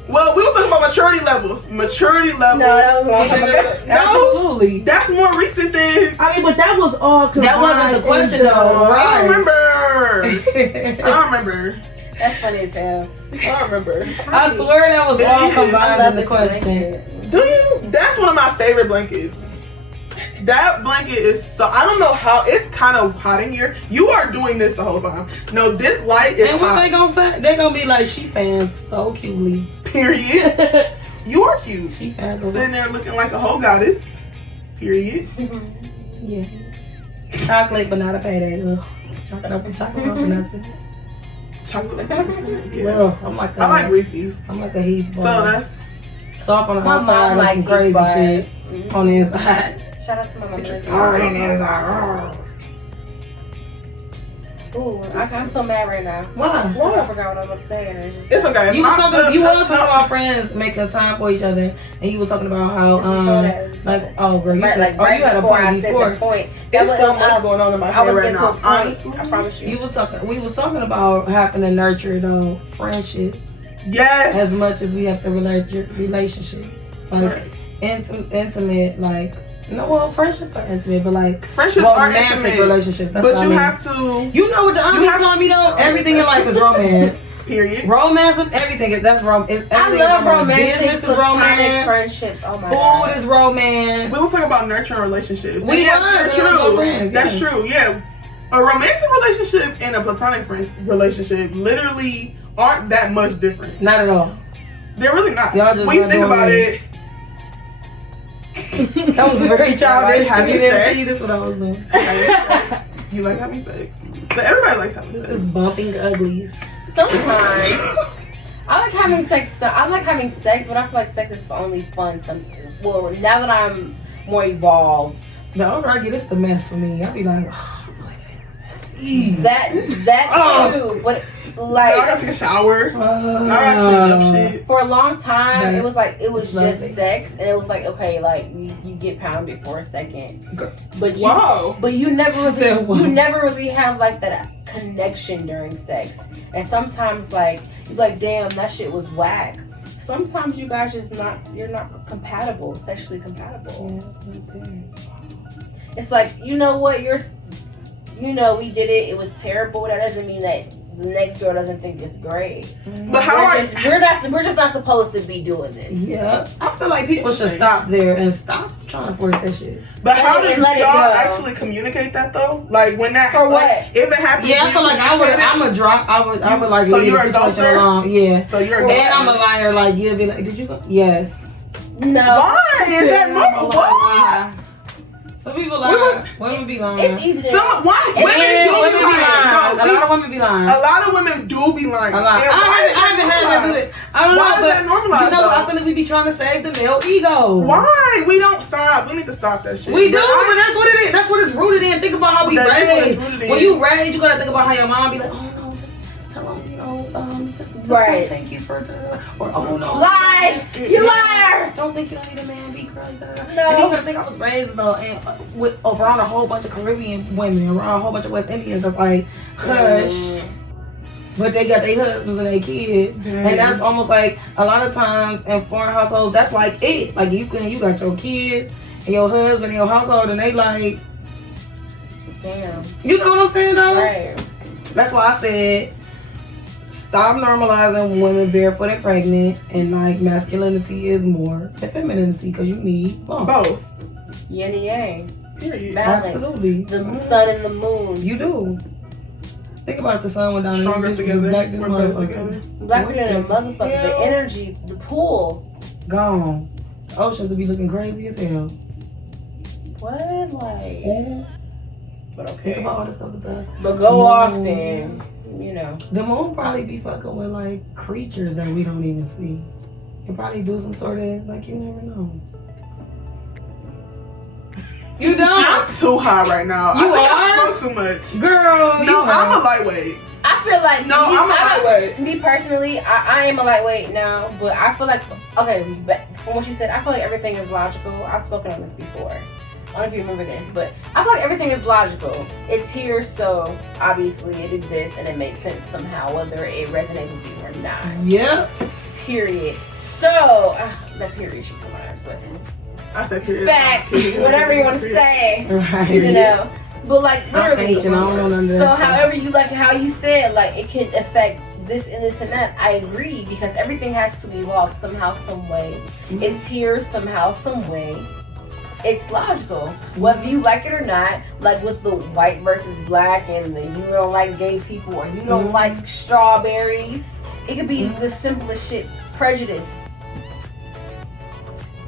Well, we were talking about maturity levels. Maturity levels. No, that was long time ago. No, Absolutely. that's more recent than. I mean, but that was all combined. That wasn't the question, into- though. I don't Right. remember. I don't remember. That's funny as hell. I don't remember. I swear that was all I combined in the this question. blanket. Do you? That's one of my favorite blankets. That blanket is so. I don't know how. It's kind of hot in here. You are doing this the whole time. No, this light is And what hot. they gonna say? They gonna be like, she fans so cutely. Period. You are cute. She fans. Sitting there looking like a whole goddess. Period. Yeah. Chocolate, but not a payday. Ugh. Chocolate nuts. Chocolate. Yeah. Ugh, I'm like a, I like Reese's. I'm like a heat So bar. that's. Soft on the My outside mom and likes some crazy bars. shit on the inside. Shout out to my mom. Ooh, I'm so mad right now. Why? I forgot what I was about to say. And it's just It's okay. You was talking No. about friends making time for each other, and you was talking about how like oh girl, you right, said like right you had a before point I before. said the point. There's so much going on in my I head was right getting to a now. point. Honestly. I promise you. We was talking about having to nurture though friendships Yes. as much as we have to nurture relationships, like Right. intimate, like no, well friendships are intimate, but like Friendships are romantic intimate. relationships. That's But what you I mean. have to. You know what the you auntie have- told me though? Everything in life is romance. Period. Romance and everything. That's rom. I Everything love is romantic, Business is platonic romance. friendships. Oh my god. Food is romance. We were talking about nurturing relationships. We yeah, are. that's We are true. friends, That's yeah. true. Yeah, a romantic relationship and a platonic relationship literally aren't that much different. Not at all. They're really not. Y'all just When you not think doing about this. it, That was very childish. Like having You didn't sex. see this what I was doing. you like having sex, but everybody likes having This sex. is bumping uglies. Sometimes I like having sex. I like having sex, but I feel like sex is only fun. Well, now that I'm more evolved, The older I get, it's the mess for me. I be like, oh, I feel like I'm messy. That too, but Now I like gotta take a shower. Now I gotta clean up shit. for a long time, That it was like it was is just lovely. sex, and it was like okay, like you get pounded for a second, but you Wow. but you never She said, really wow. you never really have like that connection during sex, and sometimes like you're like damn that shit was whack. Sometimes you guys you're not compatible, sexually compatible. It's like you know what we did it was terrible. That doesn't mean that the next girl doesn't think it's great. But how We're just not supposed to be doing this. Yeah, I feel like people should stop there and stop trying to force that shit. But how Let it- did let it y'all go. actually communicate that though? Like when that For like, what? if it happened? Yeah, I feel like I would. I'm a drop. I would like. So leave you're the a situation ghoster? alone. Yeah. So you're a And ghoster. I'm a liar. Like you'll be like, did you go? Yes. No. Why is that I'm normal? a Why? liar. Some people lie. Women be lying. It's easy to Why? And Women do women be lying. A lot No, of women be lying. a lot of women do be lying. A lot. And why is I haven't had that to do it. I don't Why know, is but that normalized, you know what? I though? feel like we be trying to save the male ego. Why? We don't stop. We need to stop that shit. We do, but that's what it is. That's what it's rooted in. Think about how we That is what it's raised. rooted in. When you raised, you gotta think about how your mom be like, oh no, just tell them, just Right. say thank you for the, or oh no, lie. You liar. Don't think you don't need a man, be crazy. No. And you gotta think I was raised though, and around a whole bunch of Caribbean women, around a whole bunch of West Indians. That's like hush. But they got their husbands and their kids, and that's almost like a lot of times in foreign households. That's like it. Like you got your kids and your husband in your household, and they like, Damn. you know what I'm saying though? Right. That's why I said stop normalizing women barefoot and pregnant, and like masculinity is more than femininity because you need both. Both. Yin and yang. Period. Balance. Absolutely, The sun and the moon. you do. Think about the sun went down. Stronger and together. Back than We're better motherfucker. together. Black people and a motherfucker. Yeah. The energy, the pool. Gone. The oceans would be looking crazy as hell. What? Like. But Think okay. about all the stuff with the But go moon. off then. You know. The moon probably be fucking with like creatures that we don't even see. It probably do some sort of like you never know. You don't, I'm too high right now. You I think are? I smoke too much. girl. No, you I'm a are. lightweight. I feel like No, I'm a lightweight. Me personally, I am a lightweight now, but I feel like but from what you said, I feel like everything is logical. I've spoken on this before. I don't know if you remember this, but I feel like everything is logical. It's here, so obviously it exists and it makes sense somehow, whether it resonates with you or not. Yep. Period. So that period shit sometimes, but I said period. facts, whatever you want to say, Right. you know. But like I'm literally, ancient, I don't know none of that so stuff. however you like how you said, like it can affect this and this and that. I agree because everything has to evolve somehow, some way. Mhm. It's here somehow, some way. It's logical, whether you like it or not. Like with the white versus black, and the you don't like gay people or you don't Mhm. like strawberries. It could be the simplest shit, prejudice.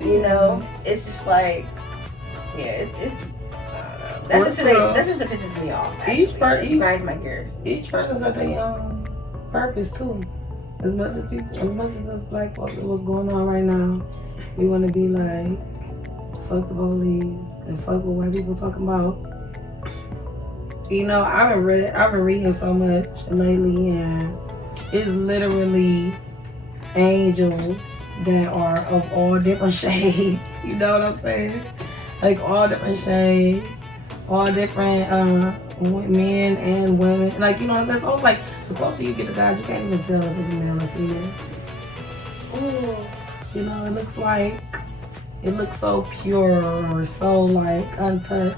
You know, it's just like, yeah, it's. I don't know. That's just what pisses me off. Actually. It grinds my gears. Each person got their own purpose too. As much as us black folks, what's going on right now, we want to be like, fuck the police and fuck what white people talking about. You know, I've been reading so much lately, and it's literally angels that are of all different shades. You know what I'm saying? Like all different shades, all different men and women. Like, you know what I'm saying? So it's like the closer you get to God, you can't even tell if it's male or female. Ooh, you know, it looks so pure or so like untouched.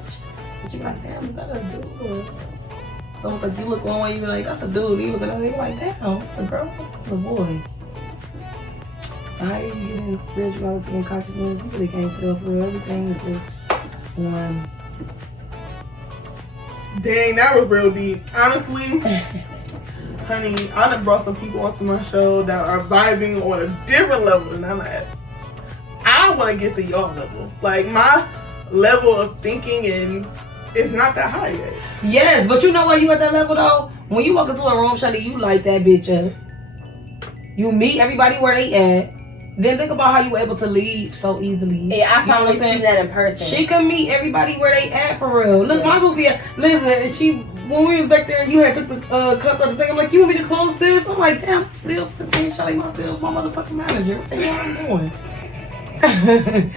But you're like, damn, is that a dude? So it's like you look one way, you be like, that's a dude. You look at another, you're like, damn, a girl, it's a boy. How you get in spirituality and consciousness, you really can't tell for real. Everything is just one. Dang, that was real deep. Honestly, honey, I done brought some people onto my show that are vibing on a different level than I'm at. I want to get to your level. Like, my level of thinking and it's not that high yet. Yes, but you know why you at that level though? When you walk into a room, Shelly, you light that bitch up. You meet everybody where they at. Then think about how you were able to leave so easily. Yeah, I You know finally what I'm seen that in person. She can meet everybody where they at for real. Look, my goofy ass, listen, she when we was back there, you had took the cups out of the thing. I'm like, you want me to close this? I'm like, damn, still fucking Shelly, still my motherfucking manager. What the hell am I doing?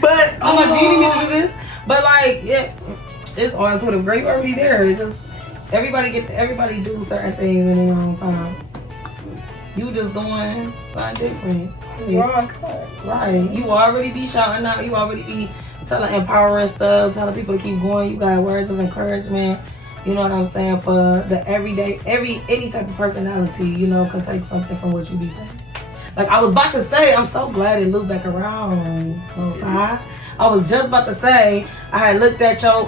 But I'm like, do you need me to do this? But like, yeah, it's on Twitter. Girl, you already there. It's just everybody do certain things in their own time. You just doing something different. Right. You already be shouting out. You already be telling empowering stuff, telling people to keep going. You got words of encouragement. You know what I'm saying? For the everyday, any type of personality, you know, can take something from what you be saying. Like I was about to say, I'm so glad it looped back around. I was just about to say, I had looked at your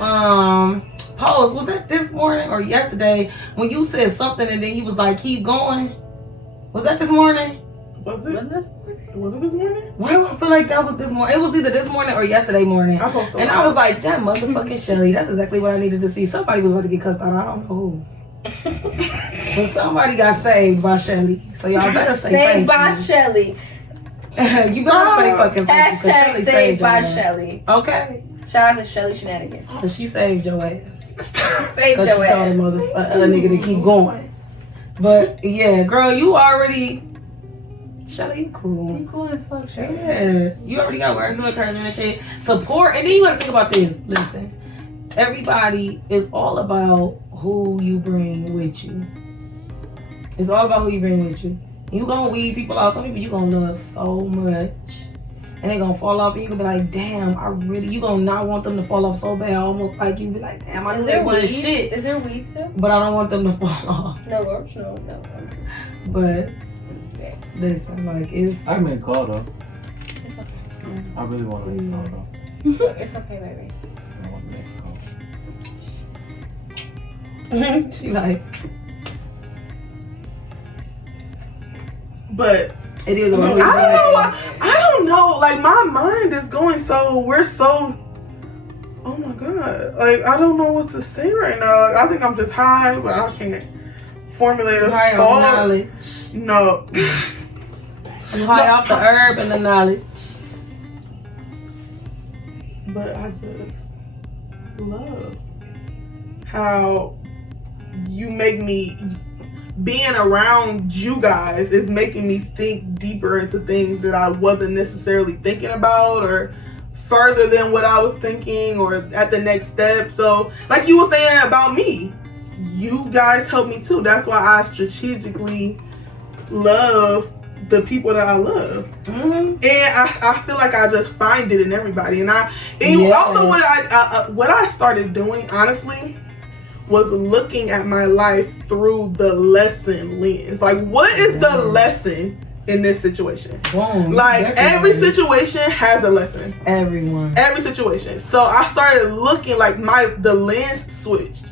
post. Was that this morning or yesterday when you said something and then you was like, keep going? Was that this morning? Was it this morning? Why do I feel like that was this morning? It was either this morning or yesterday morning. I was like, that motherfucking Shelly, that's exactly what I needed to see. Somebody was about to get cussed out. I don't know who. But somebody got saved by Shelly. So y'all better say saved by you. Shelly. You better say fucking thank you. Hashtag saved by Shelly. Okay. Shout out to Shelly Shenanigans. So she saved your ass. Saved your she told a nigga to keep going. But yeah, girl, you already... Shelly, you cool. You cool as fuck, Shelly. Yeah. You already got words of encouragement and shit. Support. And then you gotta think about this. Listen. Everybody is all about who you bring with you. It's all about who you bring with you. You gonna weed people out. Some people you gonna love so much. And they gonna fall off and you gonna be like, damn, you gonna not want them to fall off so bad. Almost like you be like, damn, I knew they wasn't shit. Is there weed still? But I don't want them to fall off. No, Roach, no. But listen, like it's... I can make a call though. It's okay. I really want to make a call though. It's okay, baby. I want to make a call. She like... But it is. I don't know. I don't know. Like my mind is going so. We're so. Oh my god. Like I don't know what to say right now. I think I'm just high, but I can't formulate a high thought. Off knowledge. No. I'm high off the herb and the knowledge. But I just love how you make me. Being around you guys is making me think deeper into things that I wasn't necessarily thinking about or further than what I was thinking or at the next step. So like you were saying about me, you guys help me too. That's why I strategically love the people that I love. Mm-hmm. And I feel like I just find it in everybody. And also what I started doing, honestly, was looking at my life through the lesson lens. Like, what is the lesson in this situation? Boom, like, every situation has a lesson. Every situation. So I started looking, like, the lens switched.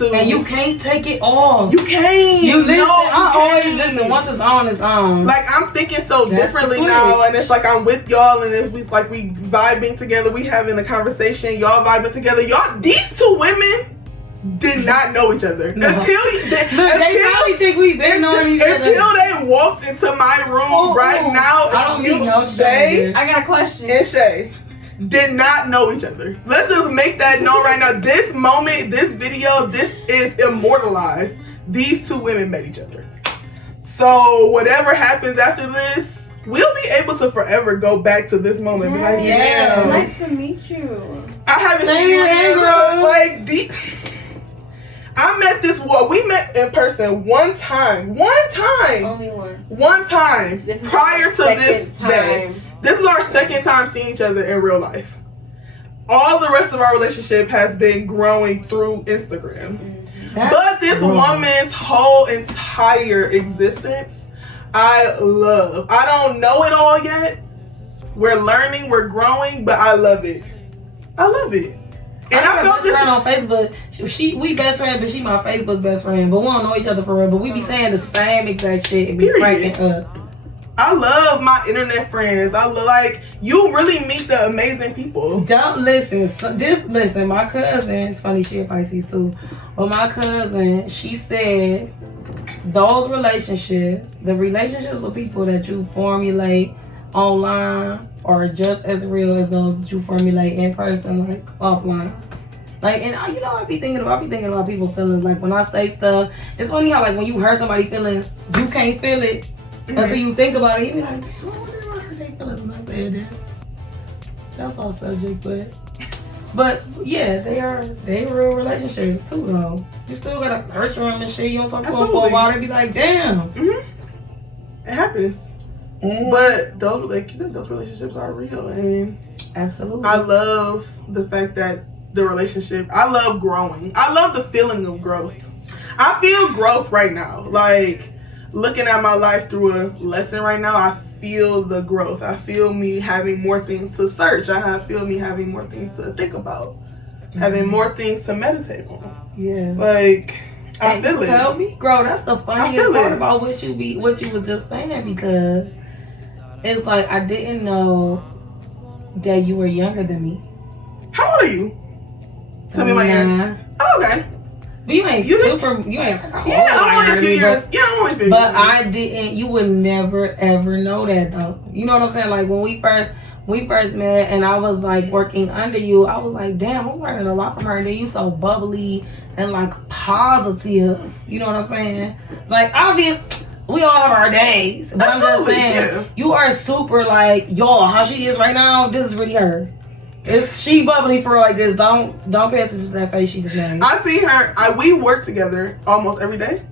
And you can't take it off. You can't. You listen. I always listen. Once it's on, it's on. Like, I'm thinking so differently now, and it's like I'm with y'all, and it's like we vibing together. We having a conversation. Y'all vibing together. These two women did not know each other until they probably think we've been knowing each other until they walked into my room now. I don't mean no Shay. I got a question. And Shay did not know each other. Let's just make that known right now. This moment, this video, this is immortalized. These two women met each other. So whatever happens after this, we'll be able to forever go back to this moment. Yeah. Like, yeah. Nice to meet you. I haven't seen you like these. I met we met in person one time. Only once. One time prior to this day. This is our second time seeing each other in real life. All the rest of our relationship has been growing through Instagram. But this woman's whole entire existence, I love. I don't know it all yet. We're learning, we're growing, but I love it. I love it. And I felt this friend on Facebook. We best friends, but she my Facebook best friend. But we don't know each other for real. But we be saying the same exact shit and be cracking up. I love my internet friends. You really meet the amazing people. Don't listen. Listen. My cousin, it's funny, she a Pisces too. But my cousin, she said the relationships with people that you formulate online are just as real as those that you formulate in person, like offline. Like, and you know, I be thinking about people's feelings. Like when I say stuff, it's funny how like when you hurt somebody's feelings, you can't feel it until you think about it. You be like, oh, I wonder if I hurt their feelings when I said that. That's all subject, but yeah, they real relationships too though. You still gotta nurture them and shit. You don't talk to them for a while, they be like, damn. It happens. But those, like you said, those relationships are real, and absolutely. I love the fact that the relationship. I love growing. I love the feeling of growth. I feel growth right now. Like looking at my life through a lesson right now, I feel the growth. I feel me having more things to search. I feel me having more things to think about, having more things to meditate on. Yeah, like I feel it. Help me grow. That's the funniest part about what you was just saying, because it's like I didn't know that you were younger than me. How old are you? Tell me my age. Oh, okay. But you ain't super. You ain't. Yeah, I'm only a few years. Yeah, I'm only a few years. But I didn't. You would never ever know that though. You know what I'm saying? Like when we first met, and I was like working under you. I was like, damn, I'm learning a lot from her. And then you so bubbly and like positive. You know what I'm saying? Like obvious. We all have our days, but I'm just saying, you are super like, y'all, how she is right now, this is really her. She bubbly for her like this. Don't pay attention to that face she just made. I see her, we work together almost every day.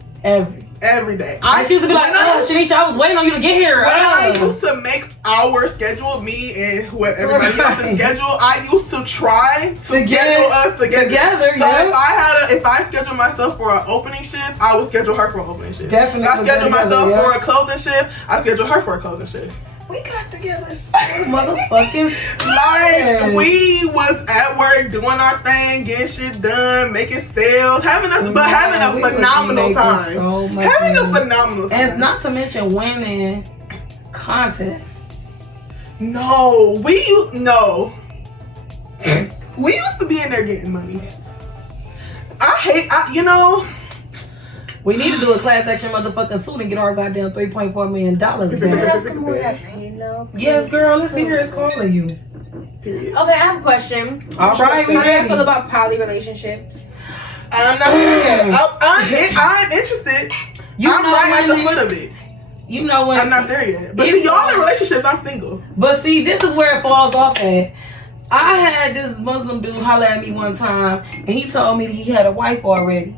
Every day. She used to be like, oh, Shanisha, I was waiting on you to get here. When I used to make our schedule, me and everybody else's schedule, I used to try to schedule us together. So if I schedule myself for an opening shift, I would schedule her for an opening shift. Definitely. If I schedule myself for a clothing shift, I schedule her for a clothing shift. We got together so motherfucking like we was at work doing our thing, getting shit done, making sales, having a phenomenal time. Having a phenomenal time. And not to mention winning contests. No. We used to be in there getting money. We need to do a class action motherfucking suit and get our goddamn $3.4 million back. Yes, girl, let's hear it's calling you. Okay, I have a question. All right, how do you feel about poly relationships? I'm not there yet. I'm interested. I'm right at the foot of it. You know what? I'm not there yet. But see, y'all in relationships, I'm single. But see, this is where it falls off at. I had this Muslim dude holler at me one time, and he told me that he had a wife already.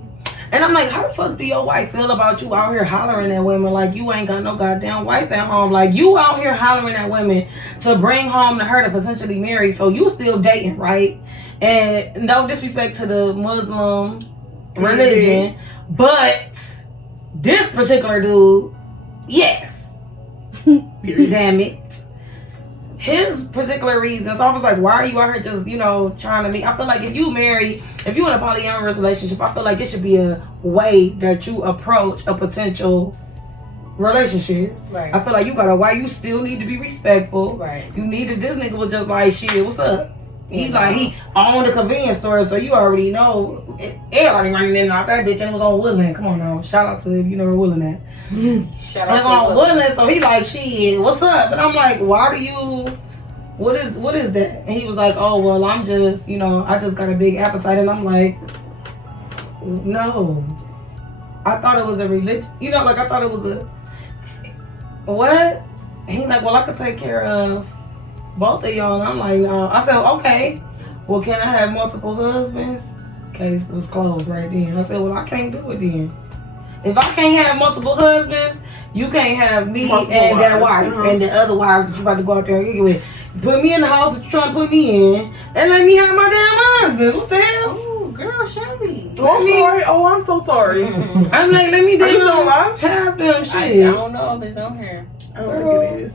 And I'm like, how the fuck do your wife feel about you out here hollering at women like you ain't got no goddamn wife at home? Like you out here hollering at women to bring home to her to potentially marry. So you still dating, right? And no disrespect to the Muslim religion, but this particular dude, yes. Damn it. His particular reasons. So I was like, why are you out here just, trying to meet? I feel like if you in a polyamorous relationship, I feel like it should be a way that you approach a potential relationship. Right. I feel like you got a why you still need to be respectful. Right. You needed this nigga was just like, shit, what's up? He owned a convenience store, so you already know everybody running in and out that bitch, and it was on Woodland. Come on now. Shout out to if you know where Woodland at. Shout out to on Woodland, so he like, shit, what's up? And I'm like, why do you what is that? And he was like, oh well, I'm just, I just got a big appetite. And I'm like, no. I thought it was a religion, I thought it was a what? And he's like, well, I could take care of both of y'all. And I'm like, no. I said, okay, well, can I have multiple husbands? Case was closed right then. I said, well, I can't do it then. If I can't have multiple husbands, you can't have me multiple and wives. That wife and the other wives that you about to go out there and get with. Put me in the house that you're trying to put me in and let me have my damn husband. What the hell? Oh, girl, Shelly. Oh, I'm sorry. Oh, I'm so sorry. Mm-hmm. I'm like, let me have them shit. I don't know if it's on here. I don't think it is.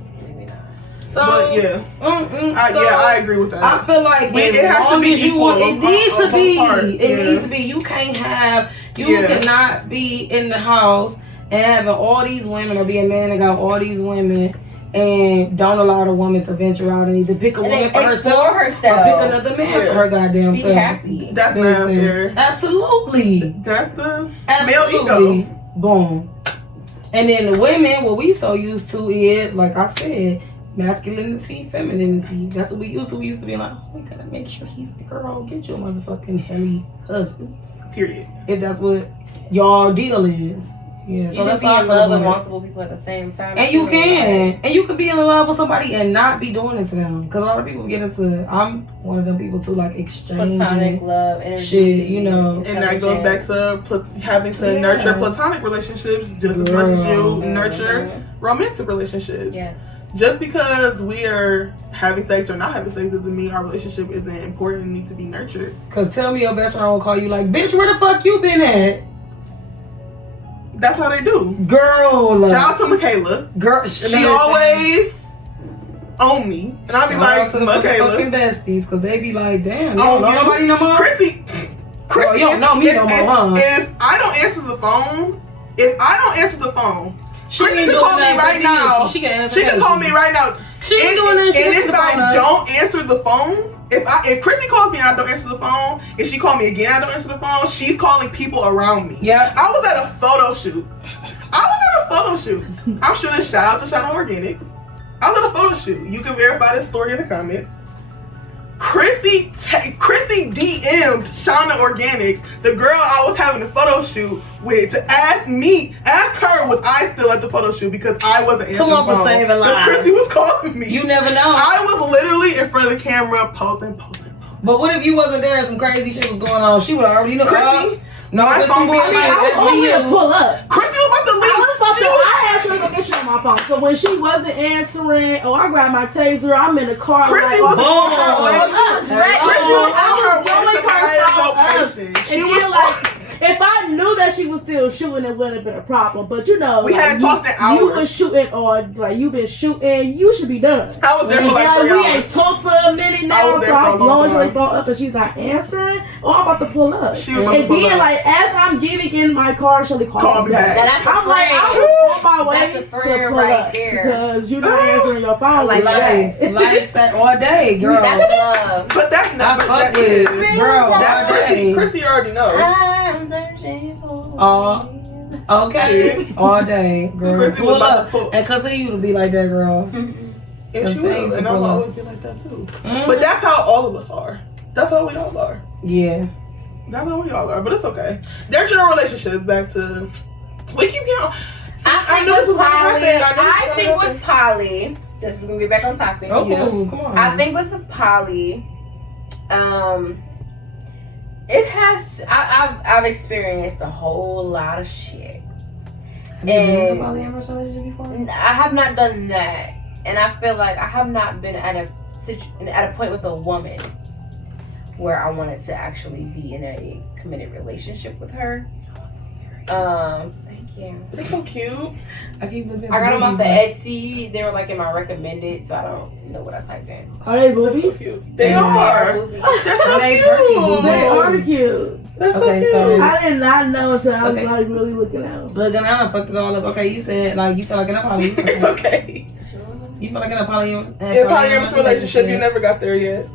So, but yeah, I agree with that. I feel like it has to be equal. It needs to be. It needs to be. You can't have. You cannot be in the house and having all these women, or be a man that got all these women, and don't allow the woman to venture out and either pick a woman for herself or pick another man for her goddamn self. Be happy. That's not fair. Absolutely. That's the male ego. Boom. And then the women, what we so used to is, like I said, masculinity, femininity. That's what we used to. We used to be like, oh, we gotta make sure he's the girl. Get your motherfucking helly husbands. Period. If that's what y'all deal is. Yeah, You so can that's be how I in feel love with about it. multiple people at the same time. And you too. can. And you could be in love with somebody and not be doing it to them. Because a lot of people get into, I'm one of them people too, like exchanging. Platonic love, energy, shit, you know. And that goes back to having to nurture platonic relationships just as much as you nurture romantic relationships. Yes. Just because we are having sex or not having sex doesn't mean our relationship isn't important and needs to be nurtured. Because tell me your best friend will call you like, bitch, where the fuck you been at? That's how they do. Girl. Shout out to Michaela. Girl. She always on me. And I'll be like, to the Michaela. fucking besties, because they be like, damn, Oh, you don't know nobody no more? Chrissy, you don't know me no more, huh? If I don't answer the phone, She Chrissy ain't can doing call me that right now. She can answer. She can call me right now. She ain't doing that shit. And if I don't answer the phone, if Chrissy calls me and I don't answer the phone, if she called me again I don't answer the phone, she's calling people around me. Yeah. I was at a photo shoot. I'm sure this shout out to Shadow Organics. I was at a photo shoot. You can verify this story in the comments. Chrissy DM'd Shauna Organics, the girl I was having a photo shoot with, to ask her was I still at the photo shoot because I wasn't answering the phone. Come on, for saving lives. Chrissy was calling me. You never know. I was literally in front of the camera posing. But what if you wasn't there and some crazy shit was going on? She would already know. Chrissy, no, my that's phone some being bullshit. like, That's I was me. going to pull up. Chrissy was about to leave. I had your location on my phone. So when she wasn't answering, I grabbed my taser. I'm in the car. Chrissy like, was on her way. Chrissy was I on her was going way to my location. and then, like, if I knew that she was still shooting, it wouldn't have been a problem. But you know, we had talked in hours. You was shooting, or like you been shooting, you should be done. I was there for like 3 we hours. ain't talked for a minute I now, was so there for a I'm long blowing time. up, and she's not answering. Oh, I'm about to pull up. She was about to And pull then, up. like, as I'm getting in my car, Shelly called me back. That's a I'm like, friend. I was on my way That's a to friend pull right up there. because you're not answering your phone. like Life set all day, girl. That's love. But that's I not. fuck That with is. it, girl. That's all day. Chrissy already knows. I'm searching for Okay, all day, girl. Chrissy was Pull about up to pull. and continue to be like that, girl. And I'm she saying will, to and I'm pull up. always be like that too. But that's how all of us are. That's how we all are. Yeah. That's how we all are. But it's okay. There's your relationships. Back to we keep going. I knew this think with was gonna Polly, happen. I think with Polly, just we're gonna get back on topic. Oh, Yeah. come on. I think with Polly, it has. I've experienced a whole lot of shit. Have you been in a And polyamorous relationship before? I have not done that, and I feel like I have not been at a point with a woman where I wanted to actually be in a committed relationship with her. Thank you. They're so cute. I keep looking. I got them off of Etsy. They were like in my recommended, so I don't know what I typed in. Are they They're so boobies? cute. They Yeah. are. Boobies. They're so They cute. perky They are cute. They're so Okay, cute. so- I did not know until I was Okay. like really looking at them. Look, and I done fucked it all up. Okay, you said like you feel like in a poly. It's okay. You feel like in a polyamorous In polyamorous relationship, you never got there yet.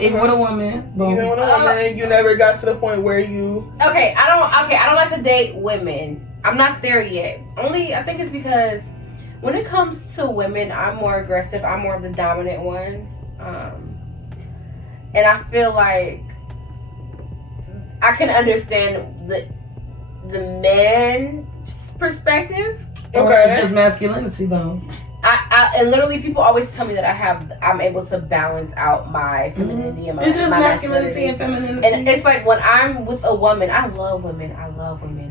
Even with a woman. Boom. Even with a woman, you never got to the point where you. Okay, I don't like to date women. I'm not there yet. Only I think it's because when it comes to women, I'm more aggressive. I'm more of the dominant one. And I feel like I can understand the man's perspective. It's just masculinity though. And literally people always tell me that I'm able to balance out my femininity and my It's just my masculinity and femininity. And it's like when I'm with a woman, I love women.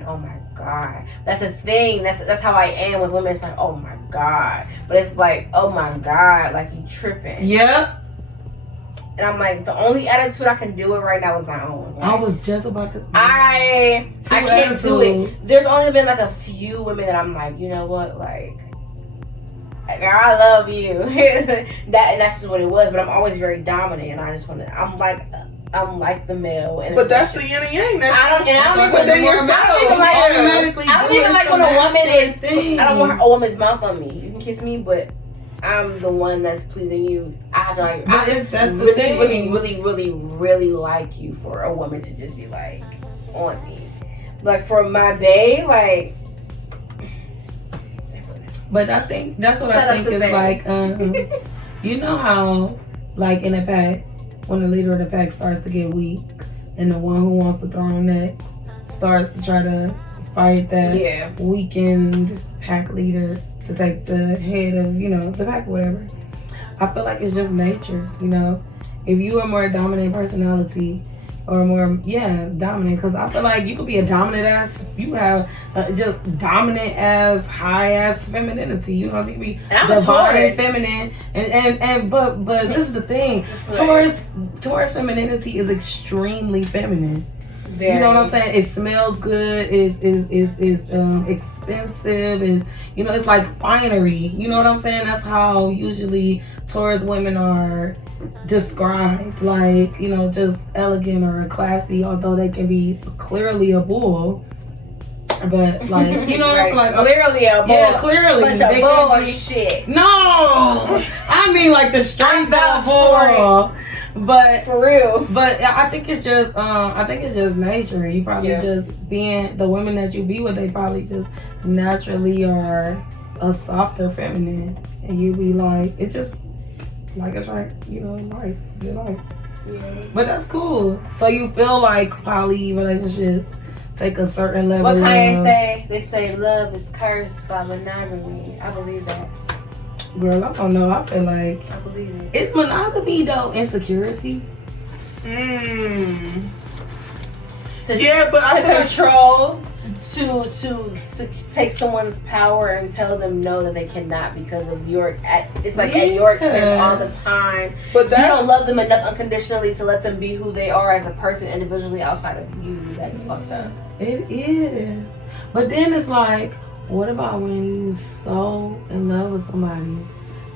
Oh my God. That's a thing. That's how I am with women. It's like, oh my God. But it's like, oh my God, like you tripping. Yep. And I'm like, the only attitude I can do it right now is my own. Like, I was just about to. I can't do it. There's only been like a few women that I'm like, you know what, like girl, I love you. that's just what it was. But I'm always very dominant, and I just want to. I'm like the male. But that's the yin and yang. I don't even like when a woman is. I don't want a woman's mouth on me. You can kiss me, but I'm the one that's pleasing you. I have to like. That's the really, thing. really, really, really, really like you for a woman to just be like on me. Like for my bae, like. But I think that's what Shout I out think to is like, you know how, like in a pack, when the leader of the pack starts to get weak, and the one who wants the throne next starts to try to fight that weakened pack leader to take the head of, you know, the pack or whatever. I feel like it's just nature, you know. If you are more dominant personality, or more, dominant, because I feel like you could be a dominant ass, you have just dominant ass, high ass femininity, you know, you be divine feminine, but this is the thing, Taurus femininity is extremely feminine. You know what I'm saying? It smells good, is expensive, is, you know, it's like finery, you know what I'm saying? That's how usually Taurus women are described, like, you know, just elegant or classy, although they can be clearly a bull. But like, you know, it's like clearly a bull. Yeah, clearly. Bunch of bullshit. No, I mean like the strength of bull. But for real. But I think it's just nature. You probably just being the women that you be with, they probably just naturally are a softer feminine, and you be like, it's just like it's like, you know, life, your life. Yeah. But that's cool. So you feel like poly relationships take a certain level. What Kanye say? They say love is cursed by monogamy. I believe that. Girl, I don't know. I feel like I believe it. Is monogamy though insecurity? But to control, to take someone's power and tell them no, that they cannot because of your. It's like at your expense all the time. But you don't love them enough unconditionally to let them be who they are as a person individually outside of you. That's fucked up. It is. But then it's like, what about when you so in love with somebody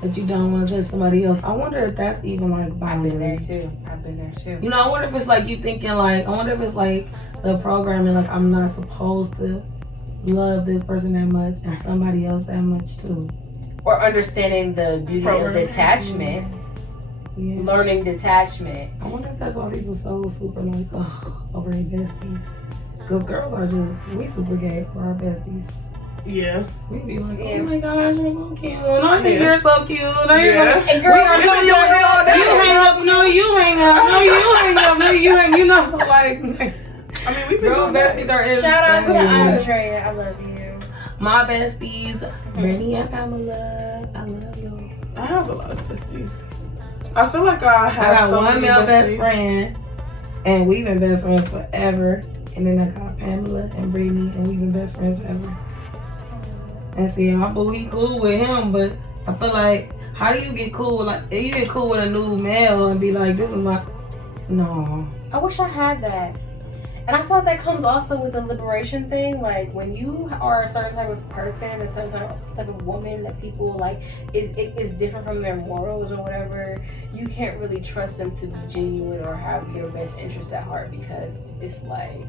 that you don't want to touch somebody else? I wonder if that's even like boundaries. I've been there too. You know, I wonder if it's like you thinking like, I wonder if it's like the programming, like I'm not supposed to love this person that much and somebody else that much too. Or understanding the beauty of detachment. Yeah. Learning detachment. I wonder if that's why people so super like, over their besties. Because girls are just, we super gay for our besties. Yeah. We be like, oh my gosh, you're so cute. I think you're so cute. And girl, you hang up. No, you hang up. No, you hang up. No, you hang. You know, like. I mean, we girl besties are. Shout out to Andrea. I love you. My besties, Brittany and Pamela. I love you. I have a lot of besties. I feel like I got one male best friend, and we've been best friends forever. And then I got Pamela and Brittany, and we've been best friends forever. And see, I'm cool with him, but I feel like, how do you get cool with, like, if you get cool with a new male and be like, this is my, no. I wish I had that. And I feel like that comes also with the liberation thing. Like, when you are a certain type of person, a certain type of woman that people like, it is different from their morals or whatever, you can't really trust them to be genuine or have your best interest at heart, because it's like,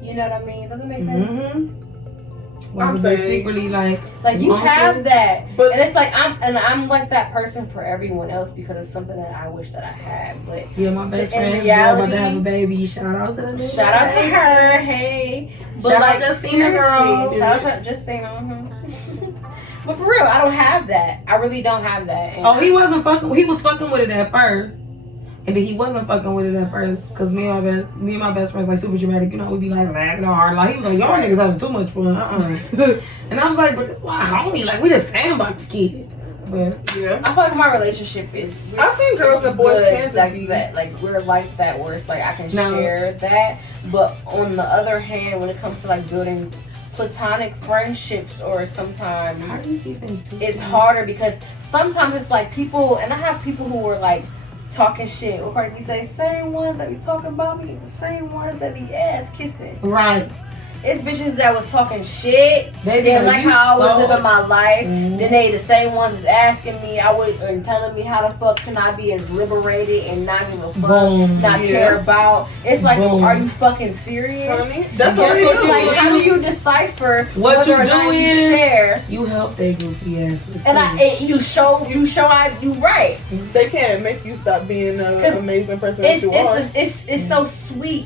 you know what I mean? Doesn't it make sense? Mm-hmm. I'm secretly like you have that, but and it's like I'm like that person for everyone else because it's something that I wish that I had. But yeah, my best friend is about to have a baby. Shout out to the new shout out to her. Hey, but shout like out Justina, girl. Shout out to Justina. But for real, I don't have that. I really don't have that. And he wasn't fucking. He was fucking with it at first. And then he wasn't fucking with it at first, cause me and my best friends like super dramatic, you know, we'd be like laughing hard. Like he was like, y'all niggas having too much fun. And I was like, but this is my homie, like we the sandbox kids. But yeah, I feel like my relationship is. I think girls and boys can like be that. Like we're like that, where it's like I can share that. But on the other hand, when it comes to like building platonic friendships, or sometimes it's harder because sometimes it's like people, and I have people who are like talking shit, or probably say same ones that be talking about me, the same ones that be ass kissing. Right. It's bitches that was talking shit. They didn't like how I was living my life. Mm-hmm. Then they the same ones is asking me, and telling me how the fuck can I be as liberated and not give a fuck, not care about. It's like, are you fucking serious? You know what I mean? That's what it's like. How do you decipher what whether you or not you is, share? You help they goofy asses. And you show I do right. They can't make you stop being an amazing person that you are. It's so sweet.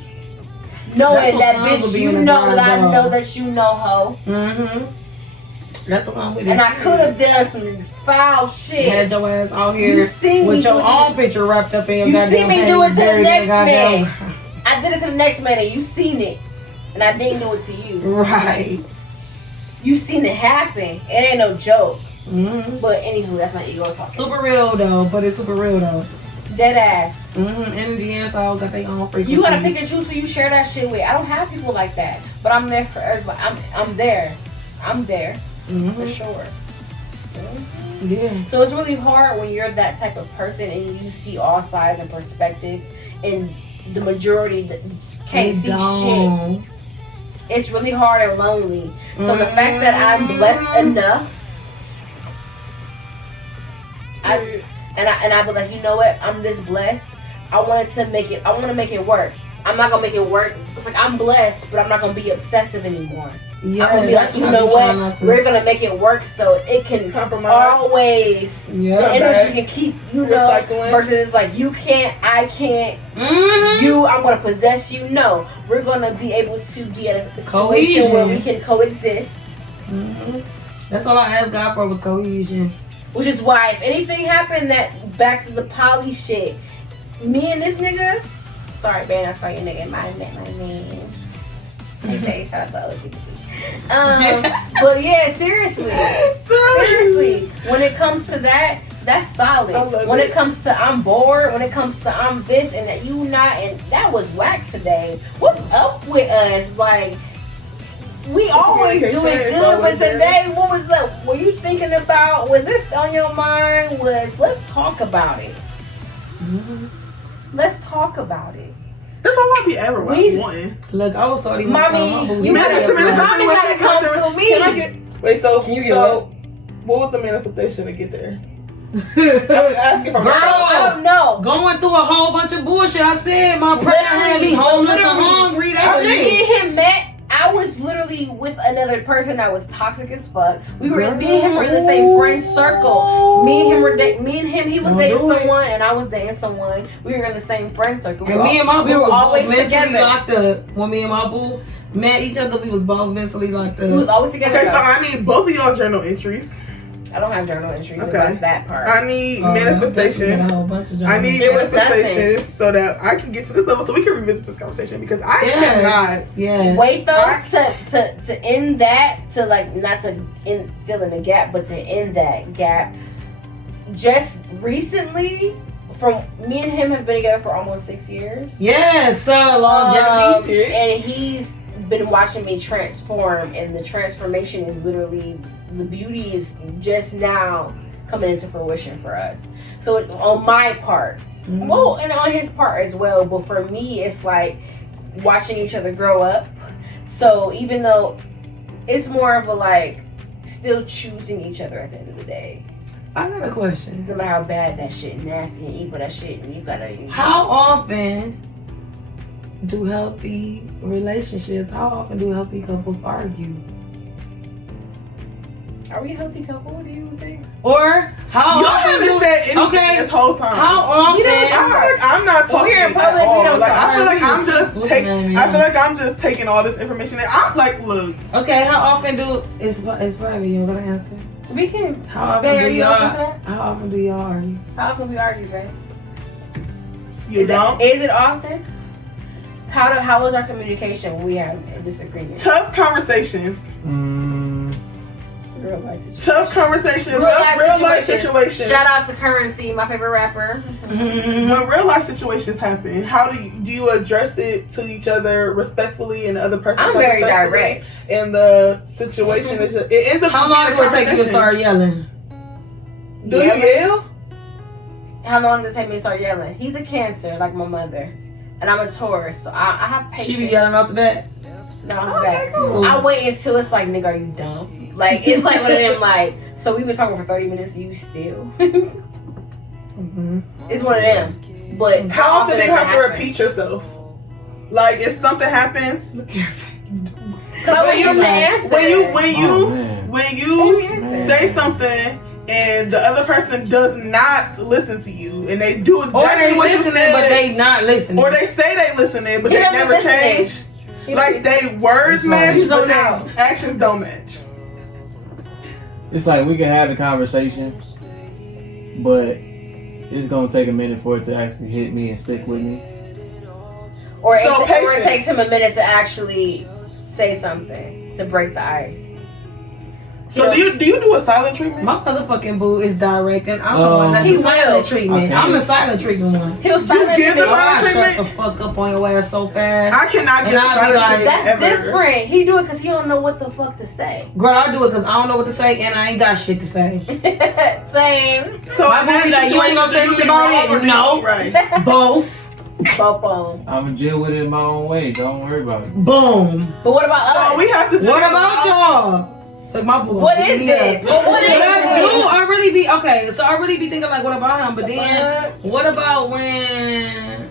Knowing that bitch, you know that I know that you know, ho. Mm-hmm. That's the one with it. And I could have done some foul shit. Had your ass out You here see me with your do own picture wrapped up in your You goddamn see me do it to the page, next goddamn- man. I did it to the next man and you seen it. And I didn't do it to you. Right. You seen it happen. It ain't no joke. Mm-hmm. But anywho, that's my ego talking. Super real though, but it's super real though. Dead ass. Mm-hmm. Energy and all got their own frequency. You gotta pick and choose who you share that shit with. I don't have people like that. But I'm there for everybody. I'm there. I'm there. Mm-hmm. For sure. Yeah. So it's really hard when you're that type of person and you see all sides and perspectives and the majority that can't see shit. It's really hard and lonely. So the fact that I'm blessed enough, I be like, you know what? I'm this blessed. I want to make it work. I'm not gonna make it work. It's like I'm blessed, but I'm not gonna be obsessive anymore. Yeah, I'm gonna be like, you know what? We're gonna make it work so it can Compromise. always. Yeah. The energy can keep, Recycling. versus it's like you can't, I can't. Mm-hmm. I'm gonna possess you. No, we're gonna be able to be at a situation Cohesion. where we can coexist. Mm-hmm. That's all I asked God for was cohesion. Which is why if anything happened that back to the poly shit, me and this nigga. Sorry, man, I call you nigga. My name. Okay, shout out to LGBT. But yeah, seriously, when it comes to that, that's solid. When it comes to I'm bored, when it comes to I'm this and that you not, and that was whack today. What's up with us? Like, we always do it good, but today, what was up? Were you thinking about? Was this on your mind? Let's talk about it. Mm-hmm. Let's talk about it. That's all I be ever wanting. Look, I was sorry. Mommy, you gotta come to me. Can I get? Wait, so Can you get what was the manifestation to get there? I'm asking for Girl, I don't know. going through a whole bunch of bullshit. I said my prayer had me homeless and hungry. That's Me it. and him met. I was literally with another person that was toxic as fuck. Me and him were in the same friend circle. Me and him, he was dating someone and I was dating someone. We were in the same friend circle. And me and my boo we were was always both mentally together. locked up. When me and my boo met each other, we was both mentally locked We was up. always together. Okay, so I need both of y'all journal entries. I don't have journal entries Okay. about that part. I need A manifestation. whole bunch of I need There was manifestations so that I can get to this level so we can revisit this conversation because I cannot. Yeah. Wait though, to end that, to like not to fill in the gap, but to end that gap. Just recently, from me and him have been together for almost 6 years. Yes, longevity. And he's been watching me transform, and the transformation is literally, the beauty is just now coming into fruition for us. So on my part, well, and on his part as well, but for me, it's like watching each other grow up. So even though it's more of a like still choosing each other at the end of the day. I got a question. No matter how bad that shit, nasty and evil that shit, and you gotta. How often do healthy relationships, how often do healthy couples argue? Are we a healthy couple? What do you think? Or how Y'all often haven't said anything okay, this whole time. how often? I feel like I'm not talking We're in at public, we all. don't Like I talk. feel like I'm just Listen, I feel like I'm just taking all this information. And I'm like, look, Okay, how often do it's private? You gonna answer? We can. How often Babe, do are you open to y'all? that? How often do y'all argue? How often we argue, babe? you don't. Is it often? How is our communication when we have a disagreement? Tough conversations. Real life situations. Tough conversations. Real life situations. Shout out to Currency, my favorite rapper. When real life situations happen, how do you address it to each other respectfully and the other person? I'm very respectfully? direct. And the situation is just, it ends up. How long will it take you to start yelling? Do you yell? How long does it take me to start yelling? He's a Cancer, like my mother, and I'm a Taurus, so I have patience. She be yelling off the bat. No, I'm back. cool. I wait until it's like, nigga, are you dumb? Like, it's like one of them, like, so we've been talking for 30 minutes, you still? It's one of them. But How often do you does it have to happen? repeat yourself? Like if something happens, Cause I want you to answer. when you say something and the other person does not listen to you and they do Or exactly they what you listening, said, but they not listening. or they say they listening, but He they don't be never listening. change. Like they words match, He's but zoned their out. actions don't match. it's like we can have the conversation, but it's gonna take a minute for it to actually hit me and stick with me. Or it patience. takes him a minute to actually say something to break the ice. So do you do a silent treatment? My motherfucking boo is direct, and I'm the one that's He the silent will. treatment. Okay. I'm the silent treatment one. He'll silence give you. the silent I shut treatment? the fuck up on your ass so fast. I cannot And give a I'll be silent like, treatment That's ever. different. He do it because he don't know what the fuck to say. Girl, I do it because I don't know what to say, and I ain't got shit to say. Same. So My in that boo be like, you ain't gonna say situation, do anything be about wrong it? or do you No. be right? Both. Both of them. I'm gonna deal with it in my own way. Don't worry about it. Boom. But what about us? So we have to. What about y'all? Like my boo. What is this? Well, what is What I do, this? I really be okay. So I really be thinking like, what about him? But then, what about when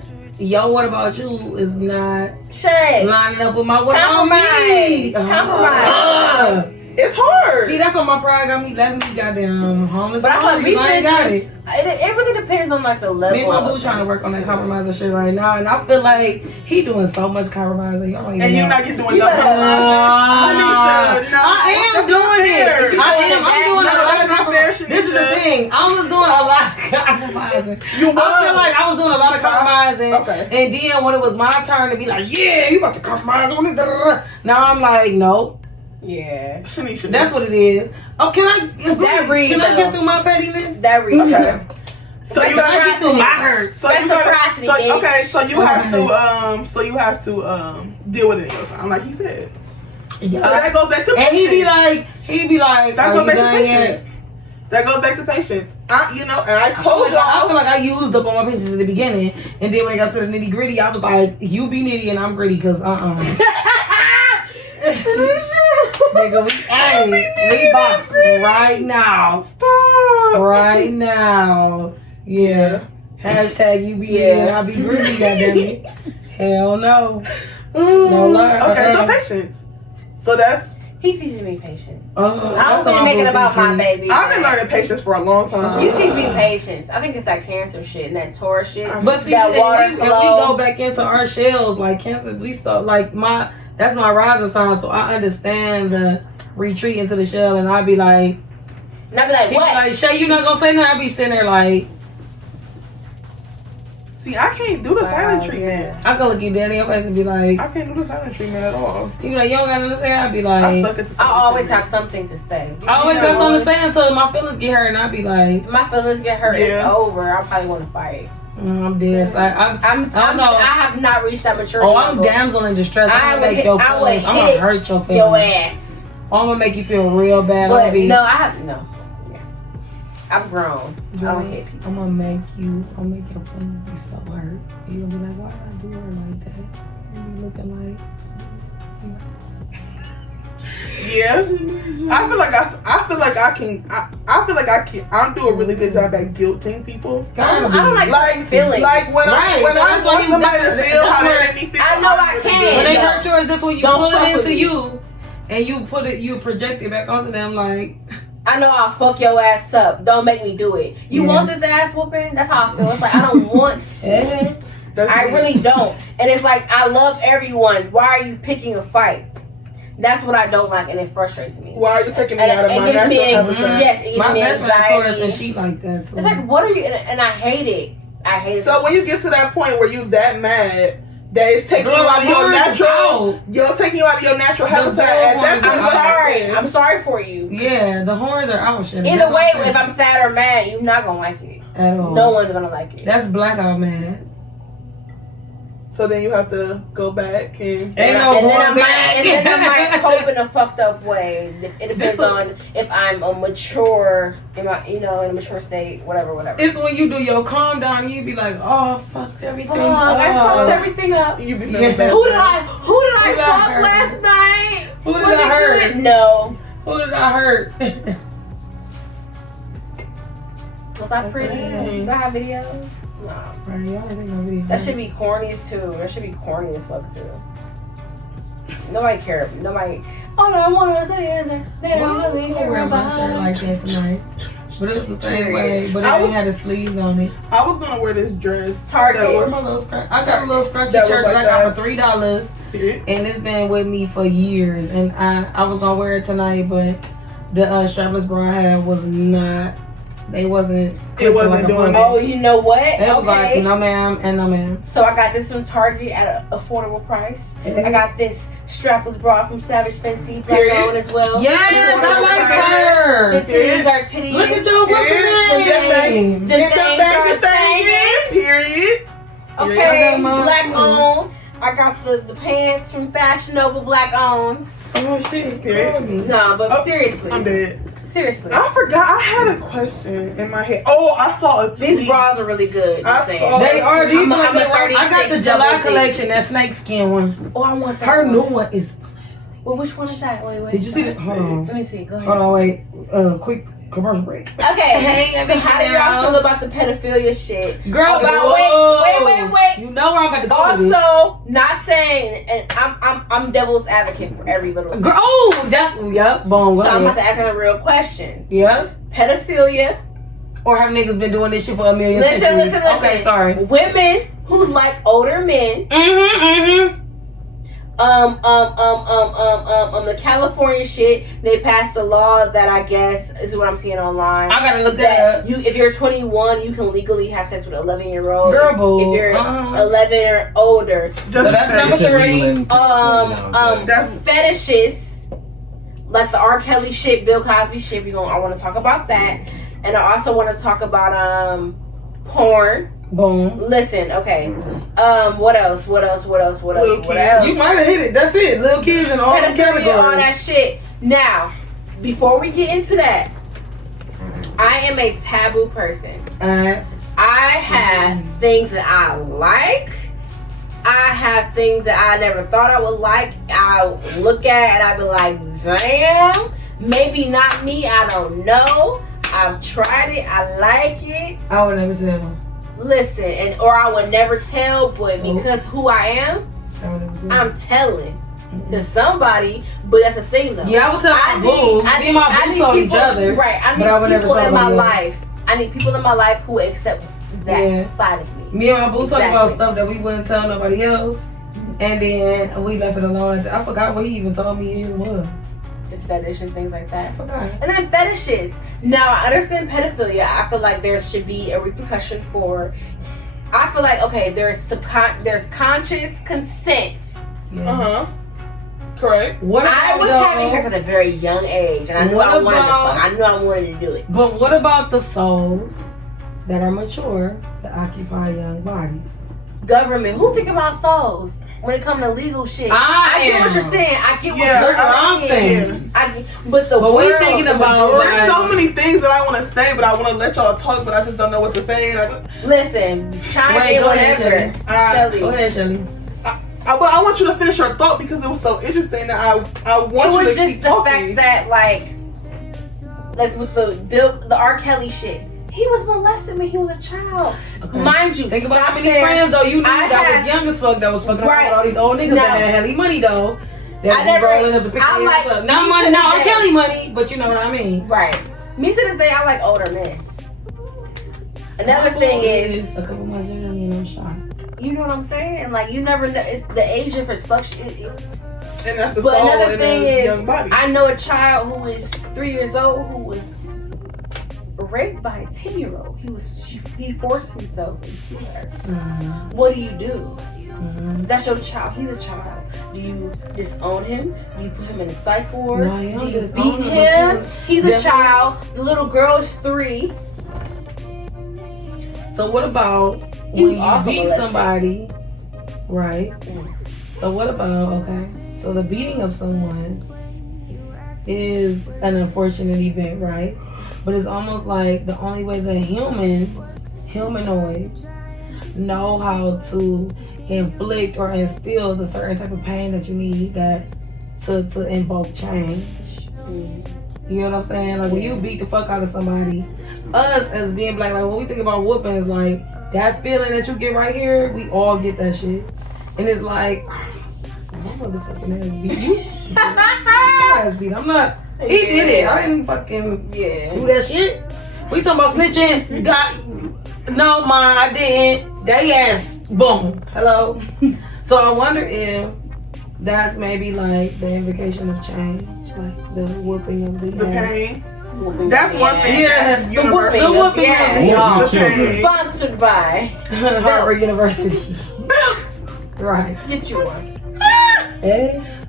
what about you is not Shay. lining up with my what about me? Compromise. It's hard. See, that's what my pride got me. Let me goddamn homeless. But I feel like we I ain't got it. It really depends on like the level. Me and my boo of trying to this. work on that compromise and shit right now, and I feel like he doing so much compromising. Y'all ain't And you're know. not doing You no better- compromising. Shanisha, no. I am That's doing not fair. it. I am. I'm doing No, a lot that's of not fair, compromising. This is the Shanisha. thing. I was doing a lot of compromising. You I feel like I was doing a lot of compromising. Okay. And then when it was my turn to be like, yeah, you about to compromise on this. Now I'm like, no. Yeah. Shanisha. That's what it is. Oh, can I? That read, Can I though. get through my pettiness? That reason. Okay. So you Can I gotta get through my hurt? So you gotta. Reciprocity, So, bitch. okay. So you have to. So you have to deal with it in your time, like he said. Yeah. So that goes back to And patience. he be like, That are goes you back to done yet? patience. That goes back to patience. And I I told feel y'all. like I used up all my patience in the beginning, and then when it got to the nitty gritty, I was like, "You be nitty and I'm gritty, cause nigga, we box right now, Stop. right now, yeah." Hashtag you be nitty and I be gritty, goddammit. Hell no, no lie. Okay, so patience. So that's. He teaches me patience. I I don't really make it about my baby. I've been learning patience for a long time. You teach me patience. I think it's that cancer shit and that Taurus shit. But see, that and water we flow. go back into our shells, like cancers, we saw like that's my rising sign, so I understand the retreat into the shell, and I be like, And I be like, he what? be like, Shay, you not gonna say nothing? I be sitting there like, See, I can't do the silent treatment. I can look you dead in your face and be like, I can't do the silent treatment at all. you be like, you don't got nothing to say? I be I like, suck at the silent I always have treatment. something to say. I always have something to say until my feelings get hurt, and I be like, My feelings get hurt. It's Yeah. over. I probably want to fight. I'm dead. So I have not reached that maturity. I'm level. damsel in distress. I I'm would gonna make hit, your I would feelings. I'm gonna hit hurt your your feelings. ass. I'm gonna make you feel real bad. But I'll be, no, I have no. Yeah. I've grown. I don't hit people. I'm gonna make your feelings be so hurt. You gonna be like, why did I do her like that? And you looking like, Yeah, I feel like I can do a really good job at guilting people. I don't like feelings. Like when Right, I so that's why want you- somebody to that's- feel that's how what- they make me feel. I know I'm I really can. good. when they No. hurt yours, that's when you Don't pull fuck it into with me. you, and you project it back onto them. Like, I know I'll fuck your ass up. Don't make me do it. You Yeah. want this ass whooping? That's how I feel. It's like I don't want to. That's I me. really don't. And it's like I love everyone. Why are you picking a fight? That's what I don't like, and it frustrates me. Why are you taking me And out of it my gives natural me habitat? yes, it gives my me best friend Taurus, and anxiety. she like that too. It's like what are you? And I hate it. I hate it. So when you get to that point where you that mad that it's taking you out of your natural, you're taking you out of your natural habitat. At that point, I'm what sorry. happens? I'm sorry for you. yeah, the horns are out. Shit. Either way, if I'm sad or mad, you're not gonna like it. at all, No one's gonna like it. That's blackout, man. So then you have to go back and. Ain't no and then going back. I might cope in a fucked up way. It depends on if I'm a mature, in a mature state, whatever. It's when you do your calm down and you be like, oh, fucked everything. I fucked up. everything up. You be Yeah. feeling bad. Who did I fuck hurt? last night? Who did Was I it hurt? good? No. Who did I hurt? Was I pretty? Okay. Do I have videos? No. Right, y'all think I'm really That should be corny as too. That should be corny as fuck too. Nobody cares. Nobody. Oh no, I want to say is they don't really care wear my about shirt like that tonight. But it was the same way. But it I ain't was- had the sleeves on it. I was gonna wear this dress. Target. that Where was- my little scratch? I got a little scratchy That was shirt like that I got that. for $3, Period. and it's been with me for years. And I was gonna wear it tonight, but the strapless bra I had was not. They wasn't. It wasn't like a doing puppet. Oh, you know what? It was like Okay. no ma'am and no ma'am. So I got this from Target at an affordable price. I got this strapless bra from Lavish Journey, black Period. owned as well. Yes, I like her. The titties are titties. Look at your what's her name? The Get the things back are the thing in. Period. Okay, I got mine black too. owned. I got the pants from Fashion Nova, black owned. Oh shit, Period. call me. No, but Oh, seriously. I'm dead. Seriously. I forgot. I had a question in my head. Oh, I saw a tweet. These bras are really good. I Just saying. saw- They are. These I'm a- like I'm a they right. I got the 36 July double D. collection, that snakeskin one. Oh, I want that. Her one. new one is. Well, which one is that? Wait. Did you see that? Hold on. Let me see. Go ahead. Hold on, wait. Quick commercial break. Okay. Hey, So how do y'all feel about the pedophilia shit? Girl, Wait. You know where I'm about to go with it. Also, not saying, and I'm devil's advocate for every little. Girl, oh, that's yep. Boom. So Go I'm about ahead. to ask her real questions. Yeah. Pedophilia. Or have niggas been doing this shit for a million Listen. centuries? Okay, sorry. Women who like older men. The California shit. They passed a law that I guess is what I'm seeing online. I gotta look That that up. if you're 21, you can legally have sex with an 11-year-old. Girl, boo. If you're 11 or older. Just So that's to say. number three. That's- Fetishes, like the R. Kelly shit, Bill Cosby shit. I want to talk about that, and I also want to talk about porn. Boom. Listen, okay. What else? Little What else? You might have hit it. That's it. Little kids and all the Pedophilia, all categories. that shit. Now, before we get into that, I am a taboo person. I have things that I like. I have things that I never thought I would like. I look at it and I be like, damn, maybe not me. I don't know. I've tried it. I like it. I would never tell. Listen, or I would never tell, but because who I am, I would never tell. I'm telling to somebody. But that's the thing, though. Yeah, I would tell my boo. Me and my boo told each other. Right, I but I would need never people tell in my somebody else. life. I need people in my life who accept that side of me. Me and my boo talk about Exactly. stuff that we wouldn't tell nobody else. And then we left it alone. I forgot what he even told me it was. It's fetish and things like that. Okay. And then fetishes. Now, I understand pedophilia. I feel like there should be a repercussion for. I feel like, okay, there's conscious consent. Yeah. Correct. What I about was though- having sex at a very young age, and I knew What I wanted to about- fuck. I knew I wanted to do it. But what about the souls that are mature that occupy young bodies? Government, who think about souls when it comes to legal shit? I get what am. you're saying. I get what Yeah, you're That's what I'm saying. But the But we world, thinking the about- majority- There's so many things that I want to say, but I want to let y'all talk, but I just don't know what to say. Listen, chime Wait, in go ahead, whenever. Shelly. Go ahead, Shelly. But I want you to finish your thought because it was so interesting that I want It you was to just keep the talking. fact that like with the R. Kelly shit, he was molested when he was a child. Okay. Mind you, Think about how stop many there. friends though you knew I that had- was young as fuck that was fucking around Right. with all these old niggas No. that had hella money though. That I was never- rolling up the picture. I like- Not me money, to not this R. day- Kelly money, but you know what I mean. Right. Me to this day, I like older men. Another thing is, a couple months younger than me and I'm shocked. you know what I'm saying? Like, you never know. It's the age difference fluctuates. And that's the But soul another in thing a is, young body. I know a child who is 3 years old who was raped by a 10-year-old. He forced himself into her. Mm-hmm. What do you do? Mm-hmm. That's your child. He's a child. Do you disown him? Do you put him in a psych ward? No, you don't Do you disown beat him, him? but He's a definitely- child. The little girl is 3. So what about He when was you also beat molested. somebody, right? Mm. So what about, okay, so the beating of someone is an unfortunate event, right? But it's almost like the only way that humanoids, know how to inflict or instill the certain type of pain that you need that to invoke change. You know what I'm saying? Like when you beat the fuck out of somebody, us as being black, like when we think about whoopings, like that feeling that you get right here, we all get that shit. And it's like, my motherfucking ass beat you. Your ass beat. I'm not. He did it. I didn't fucking do that shit. We talking about snitching. No, I didn't. They ass. Boom. Hello. So I wonder if That's maybe like the invocation of change, like the whooping of the pain. That's one thing. Yeah, that's universal. The whooping of The pain. Sponsored by Harvard University. Right. Get you one.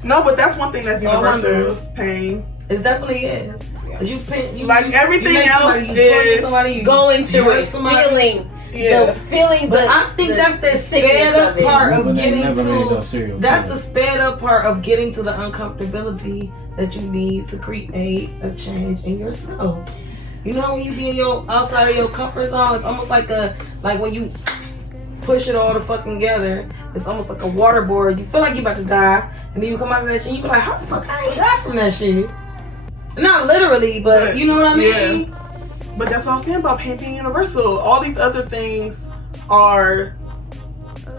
No, but that's one thing that's No, universal. Is pain. It's definitely it. You like everything you else is going through it, feeling. Yeah. The feeling, but I think that's the sped up part of getting to. That's the sped up part of getting to the uncomfortability that you need to create a change in yourself. You know, when you be in your outside of your comfort zone, it's almost like when you push it all the fucking together. It's almost like a waterboard. You feel like you about to die, and then you come out of that shit. You be like, how the fuck I ain't die from that shit? Not literally, but you know what I mean. Yeah. But that's what I'm saying about pain being universal. All these other things are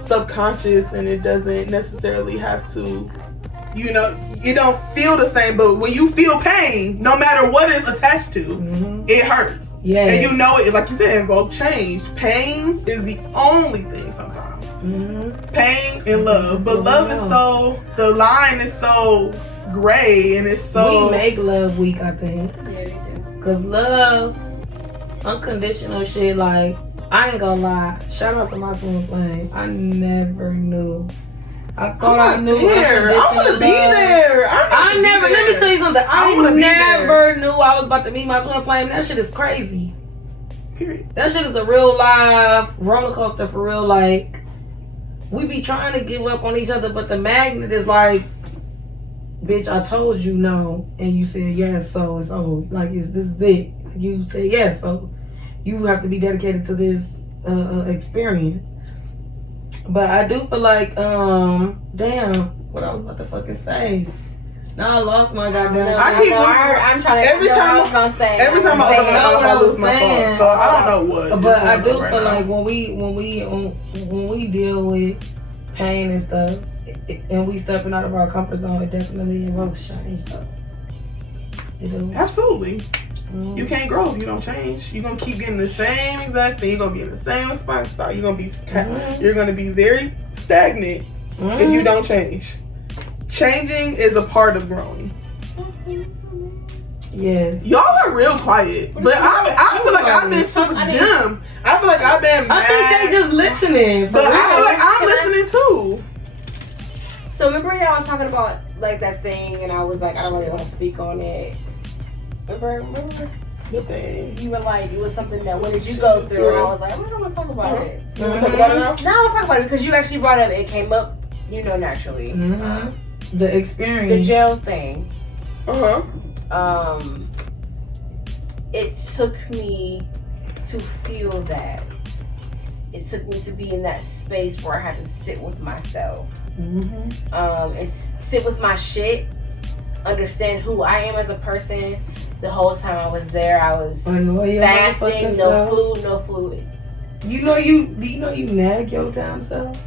subconscious, and it doesn't necessarily have to, you know, you don't feel the same. But when you feel pain, no matter what it's attached to, it hurts. Yeah. And you know it, like you said, invoke change. Pain is the only thing sometimes. Pain and love. But love is so, the line is so gray, and it's so. We make love weak, I think. Yeah, we do. Cause love, unconditional shit, like, I ain't gonna lie. Shout out to my twin flame. I never knew. I thought I knew. I wanna be there. I never. Let me tell you something. I never knew I was about to meet my twin flame. That shit is crazy. Period. That shit is a real live roller coaster for real. Like, we be trying to give up on each other, but the magnet is like, bitch, I told you no, and you said yes, so it's over. Like, this is it. You said yes, so you have to be dedicated to this experience. But I do feel like, damn, what I was about to fucking say. Now I lost my goddamn shit. I'm trying to. Every time I open my mouth, I lose my thoughts. So I don't know what. But I do feel like when we deal with pain and stuff, and we stepping out of our comfort zone, it definitely invokes change, though. Absolutely. You can't grow if you don't change. You're gonna keep getting the same exact thing. You're gonna be in the same spot. You're gonna be very stagnant if you don't change. Changing is a part of growing. Yes. Y'all are real quiet, but I feel like I've been super dumb. I feel like I've been mad. I think they just listening. But I feel like I'm listening too. So remember y'all was talking about like that thing, and I was like, I don't really want to speak on it. Remember? The thing. You were like, it was something that, what did you go through? And I was like, I don't want to talk about it. You want to talk about it now? No, I'll talk about it because you actually brought up, it came up, you know, naturally. The experience. The jail thing. Uh-huh. It took me to feel that. It took me to be in that space where I had to sit with myself. And sit with my shit. Understand who I am as a person. The whole time I was there, I was fasting, no food, no fluids. Do you know you nag your damn self?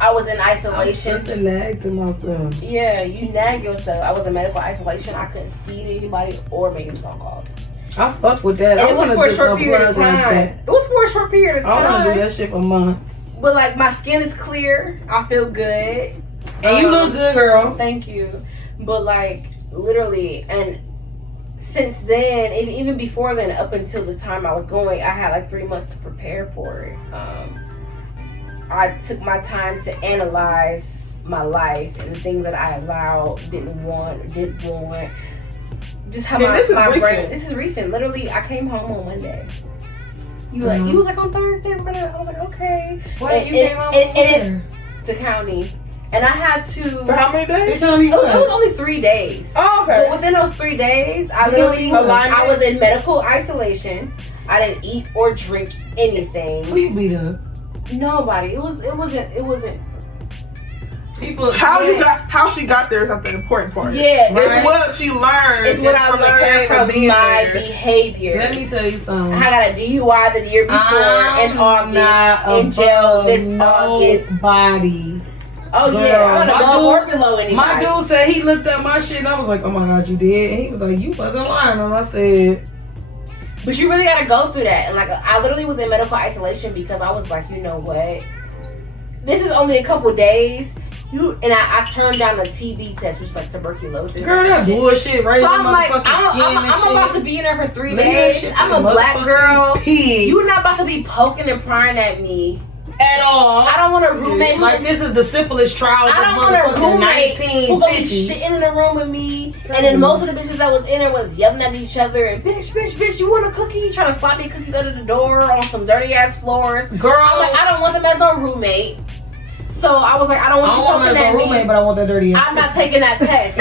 I was in isolation. I'm such a nag to myself. Yeah, you nag yourself. I was in medical isolation. I couldn't see anybody or make any phone calls. I fuck with that. And it was for a short period of time. It was for a short period of time. I want to do that shit for months. But like, my skin is clear. I feel good. And you look good, girl. Thank you. But like, literally, and since then, and even before then, up until the time I was going, I had like 3 months to prepare for it. I took my time to analyze my life and the things that I allowed, didn't want. Just how my brain. This is recent. Literally, I came home on Monday. You was like on Thursday. I was like, okay. Wait, you came home on the county. And I had to. For how many days? It was only 3 days. Oh, okay. But within those 3 days, I was in medical isolation. I didn't eat or drink anything. Who you beat up? Nobody. It wasn't. People. How she got there is something important for her. Yeah, it's what she learned. It's what I learned from my behavior. Let me tell you something. I got a DUI the year before in August. In jail this August. Body. Oh girl, yeah, I'm above or below anybody. My dude said he looked at my shit and I was like, oh my god, you did? And he was like, you wasn't lying. And I said, but you really gotta go through that. And like, I literally was in medical isolation because I was like, you know what? This is only a couple days I turned down a TB test, which is like tuberculosis. Girl, that bullshit, right? So I'm like, I'm about to be in there for 3 days. I'm a black girl. Pig. You're not about to be poking and prying at me At all. I don't want a roommate. Like, this is the syphilis trials. I don't want a roommate who's gonna be shitting in the room with me. And then most of the bitches that was in there was yelling at each other and bitch, you want a cookie? Trying to slap me cookies under the door on some dirty ass floors. Girl, I'm like, I don't want them as no roommate. So I was like, I don't want you poking at me. Roommate, but I want that dirty ass. I'm not taking that test.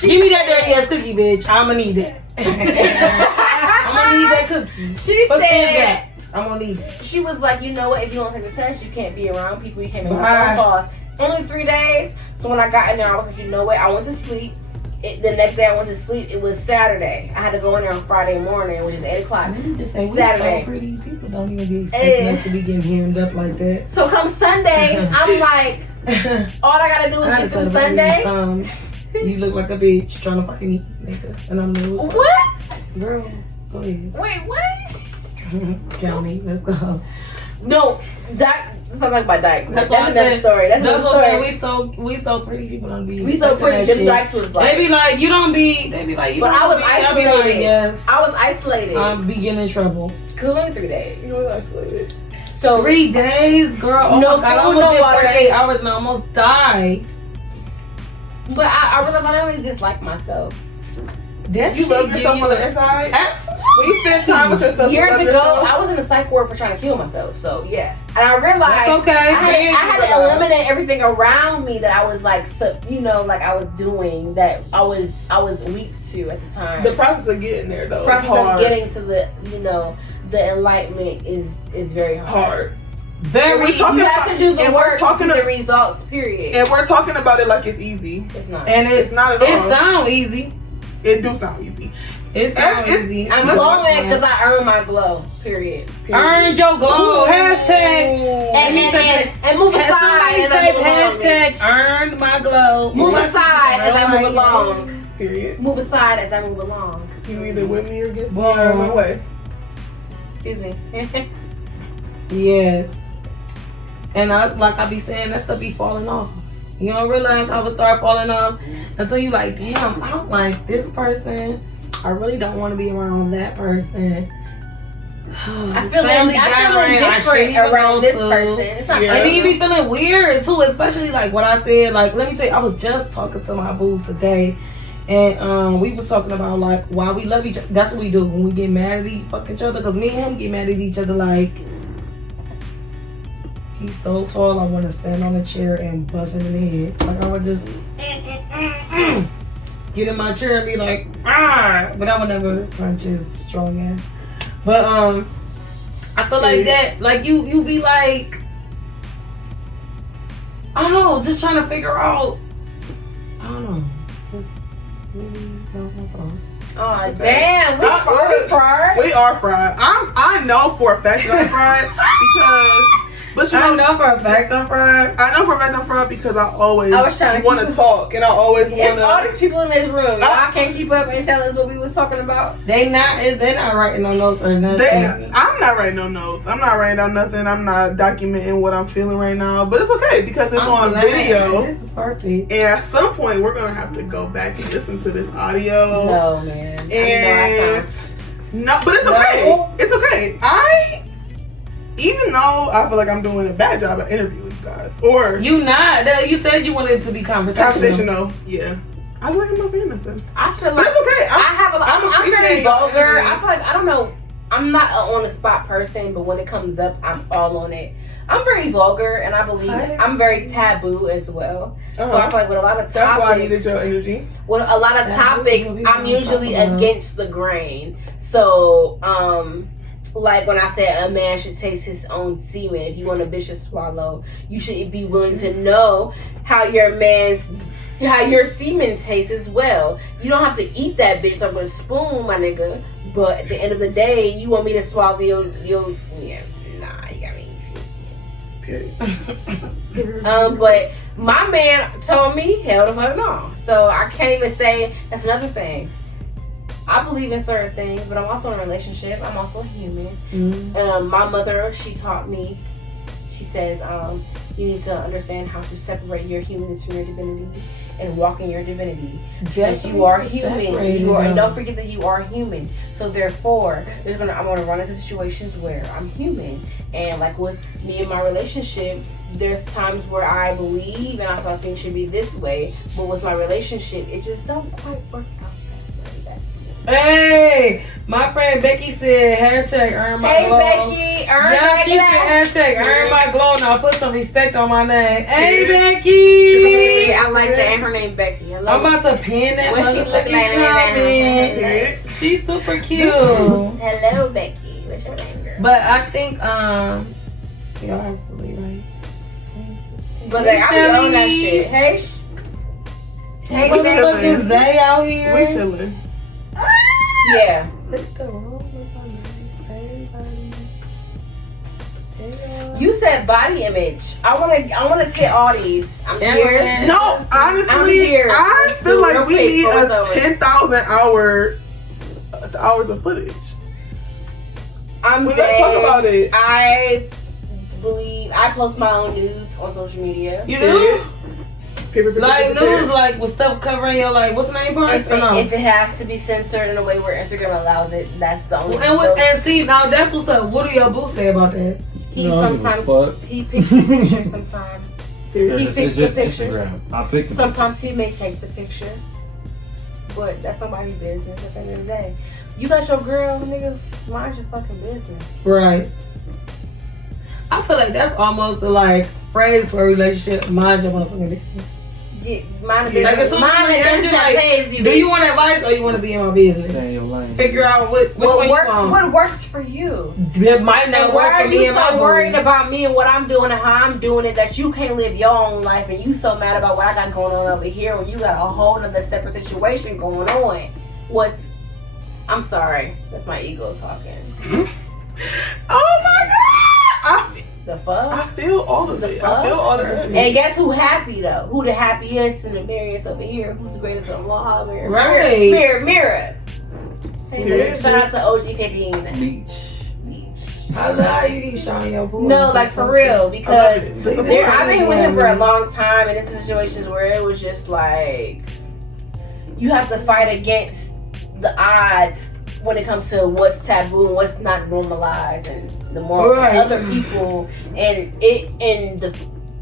Give me that dirty ass cookie, bitch. I'ma need that. I'ma need that cookie. She said, I'm gonna need it. She was like, you know what? If you don't take the test, you can't be around people. You can't make phone calls. Only 3 days. So when I got in there, I was like, you know what? I went to sleep. The next day I went to sleep. It was Saturday. I had to go in there on Friday morning, which is 8 o'clock. Just say, Saturday. So pretty. People don't even be expecting us to be getting hemmed up like that. So come Sunday, I'm like, all I gotta do is get through Sunday. You look like a bitch trying to fight me, nigga. And I'm nervous. What? Girl, go ahead. Wait, what? County, let's go. No, that's not like my dyke. That's another story. That's another story. We so pretty. People don't be. We so pretty. Them dykes was like. They be like, you don't be. They be like, you. But don't I was be. isolated. I be like, yes. I was isolated. I'm be getting in trouble. Cause it was only 3 days. You was isolated. So 3 days, girl. Oh no my God, I food, almost no did water. 48 hours and I almost died. But I realized I don't really dislike myself. That you love yourself on the inside? Absolutely. When you spend time with yourself. Years you ago, yourself? I was in the psych ward for trying to kill myself. So yeah, and I realized That's okay. I had to eliminate everything around me that I was like, like I was doing that I was weak to at the time. The process of getting there, though. The process of getting to the the enlightenment is very hard. Very. You have to do the work to see the results. Period. And we're talking about it like it's easy. It's not. And it's not at all. It sounds easy. It do sound easy. It sounds easy. I'm glowing because I earned my glow. Period. Earned your glow. Hashtag. And move aside. And type hashtag earned my glow. Move aside as I move along. Period. Move aside as I move along. You either with me or against me or my way. Excuse me. Yes. And I be saying, that stuff be falling off. You don't realize how it start falling off until you like, damn, I don't like this person. I really don't want to be around that person. I feel different around this person. It's not And then you be feeling weird too, especially like what I said. Like, let me tell you, I was just talking to my boo today, and we was talking about like why we love each other. That's what we do when we get mad at each other. Cause me and him get mad at each other like, he's so tall, I want to stand on a chair and bust him in the head. Like, I would just get in my chair and be like, ah! But I would never punch his strong ass. But, I feel like that, like, you be like, I don't know, just trying to figure out, I don't know, just really don't know. Oh damn, we fried. We are fried. I know for a fact that I'm fried because. But I know for a fact I'm fried. I know for a fact I'm fried because I always want to keep talk and I always want to. It's all these people in this room. Y'all can't keep up and tell us what we was talking about. They're not writing no notes or nothing. I'm not writing no notes. I'm not writing down nothing. I'm not documenting what I'm feeling right now. But it's okay because it's on video. This is perfect. And at some point we're gonna have to go back and listen to this audio. No man. And no, but it's okay. It's okay. Even though I feel like I'm doing a bad job at interviewing you guys, or you you said you wanted it to be conversational. Yeah, I feel like I'm not saying nothing. I feel but like it's okay. I'm very vulgar. I feel like I don't know. I'm not an on the spot person, but when it comes up, I'm all on it. I'm very vulgar, and I believe I'm very taboo as well. So I feel like with a lot of topics, that's why I needed your energy. With a lot of topics, I'm usually against the grain. So like when I said a man should taste his own semen. If you want a bitch to swallow, you should be willing to know how your semen tastes as well. You don't have to eat that bitch like with a spoon, my nigga. But at the end of the day, you want me to swallow your you got me. Period. But my man told me hell the fuck no. So I can't even say that's another thing. I believe in certain things, but I'm also in a relationship. I'm also human. My mother, she taught me, she says, You need to understand how to separate your humanness from your divinity and walk in your divinity. Yes, Since you are human, and don't forget that you are human. So therefore, I'm gonna run into situations where I'm human, and like with me and my relationship, there's times where I believe and I thought things should be this way, but with my relationship, it just don't quite work out that way. That's me. Hey, my friend Becky said hashtag earn my glow. Becky, Yeah, she said hashtag earn my glow. Now put some respect on my name. Hey, Becky. I like that. And her name Becky. I'm about to pin that What she look like motherfucking comment. She's super cute. Hello, Becky. What's your name, girl? But I think you're absolutely right. But like, I be on that shit. Hey, Hey, motherfucking Zae out here. We chilling. yeah. You said body image. I wanna say all these. I'm here. No, honestly, I'm here. I feel like we need a over. 10,000 hours of footage. I'm Let's saying talk about it. I believe I post my own nudes on social media. You do? Period. Like news, like with stuff covering your like what's the name part? If it has to be censored in a way where Instagram allows it, that's the only. And see now that's what's up. What do your boo say about that? He No, I don't give a fuck. sometimes he picks the picture. Sometimes he picks It's the just pictures. Instagram. I picked the Sometimes he may take the picture, but that's nobody's business. At the end of the day, you got your girl, nigga. Mind your fucking business. Right. I feel like that's almost the like phrase for a relationship. Mind your motherfucking business. Yeah, mind the Like, business. as soon as Mind the somebody asks business you, that like, pays you. Do you bitch. want advice or you want to be in my business? Stay in your lane. Figure out which one what works? you want. What works for you? It might not And why work are for me you and my so boo. worried about me and what I'm doing and how I'm doing it that you can't live your own life and you so mad about what I got going on over here when you got a whole other separate situation going on? I'm sorry, that's my ego talking. Oh my god! The fuck? I feel all of it. I feel all of it. And guess who happy though? Who the happiest and the merriest over here? Who's the greatest of them all? Mirror. Right. Mirror. Hey, Yeah. shout out to OG 15. Beach. I love how you keep showing your boo. No, like for real, because I love it. I've been with him for a long time, and it's situations where it was just like you have to fight against the odds when it comes to what's taboo and what's not normalized, and the more Right. other people,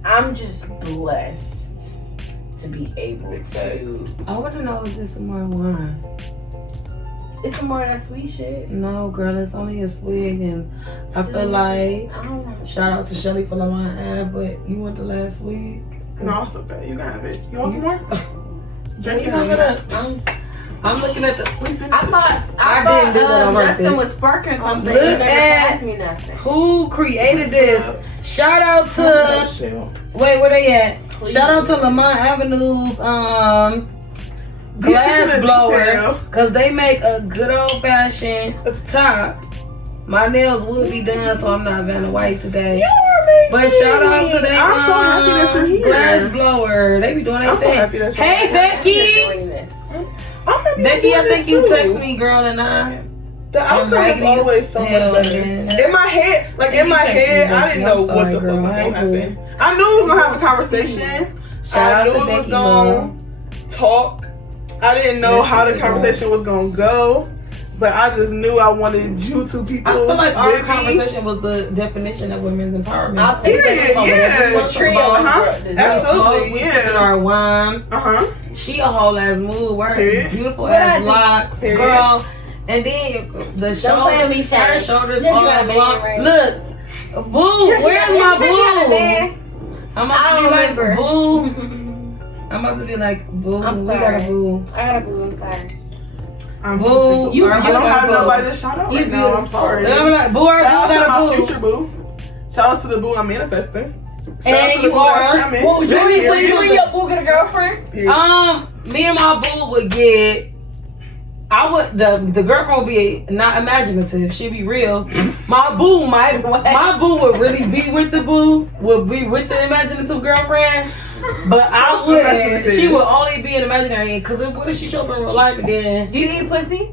I'm just blessed to be able to. I want to know is this some more wine? It's some more of that sweet shit. No, girl, it's only a swig, and I feel like I don't know. shout out to Shelly for the wine ad, but you want the last swig? No, it's okay. You can have it. You want some more? Drink Drink it it. up. I'm looking at the. I thought didn't do that on Justin purpose. was sparking something. Look He never at- passed me nothing. Who created this? Shout out to. Shell. Wait, where they at? Please. Shout out to Lamont Avenue's Get glass to the blower, detail. cause they make a good old fashioned top. My nails would be done, so I'm not Vanna White today. You are amazing. But shout out to them. I'm so happy that you're here. Glass blower. They be doing their I'm so thing. happy that you're Hey, here. You're Becky. doing this. I'm happy Becky, you're I doing think this you too. text me, girl, and I. The outcome is raggedy always as so much hell, better. man. In my head, like in You my text me, head, I Becky. didn't know I'm what sorry, the fuck girl. was I gonna ain't happen. I knew we was gonna have a conversation. Shout I out knew to it was Becky, gonna Mom. talk. I didn't know Yes, how the Becky, conversation was gonna go, but I just knew I wanted you two people. I feel like our with me. conversation was the definition of women's empowerment. I'll take Period, that. yeah. The trio is Absolutely, We yeah. sipping our wine. She a whole ass mood. Wear Period. beautiful What I ass do? locks, Period. girl. And then the play shoulder, with me, Shay. her shoulders Just you all got a man, blocked. right? Look, boo, where's my boo? I'm about I to don't be like, remember. boo. I'm about to be like, boo. I'm We got sorry. a boo. I got a boo. I'm sorry. I'm Boo, single. you I don't beautiful. have nobody to shout out You right now. I'm beautiful. sorry. And I'm like, boo, our Shout out boo to got my a boo. future boo. Shout out to the boo I'm manifesting. Shout out And to the you boo are. that's coming. Boo, You Period. and your boo get a girlfriend? Me and my boo would get. I would the girlfriend would be not imaginative. She'd be real. My boo my boo would really be with the boo. Would be with the imaginative girlfriend. But I would. She would only be an imaginary. Cause what if she show up in real life and then? Do you eat pussy?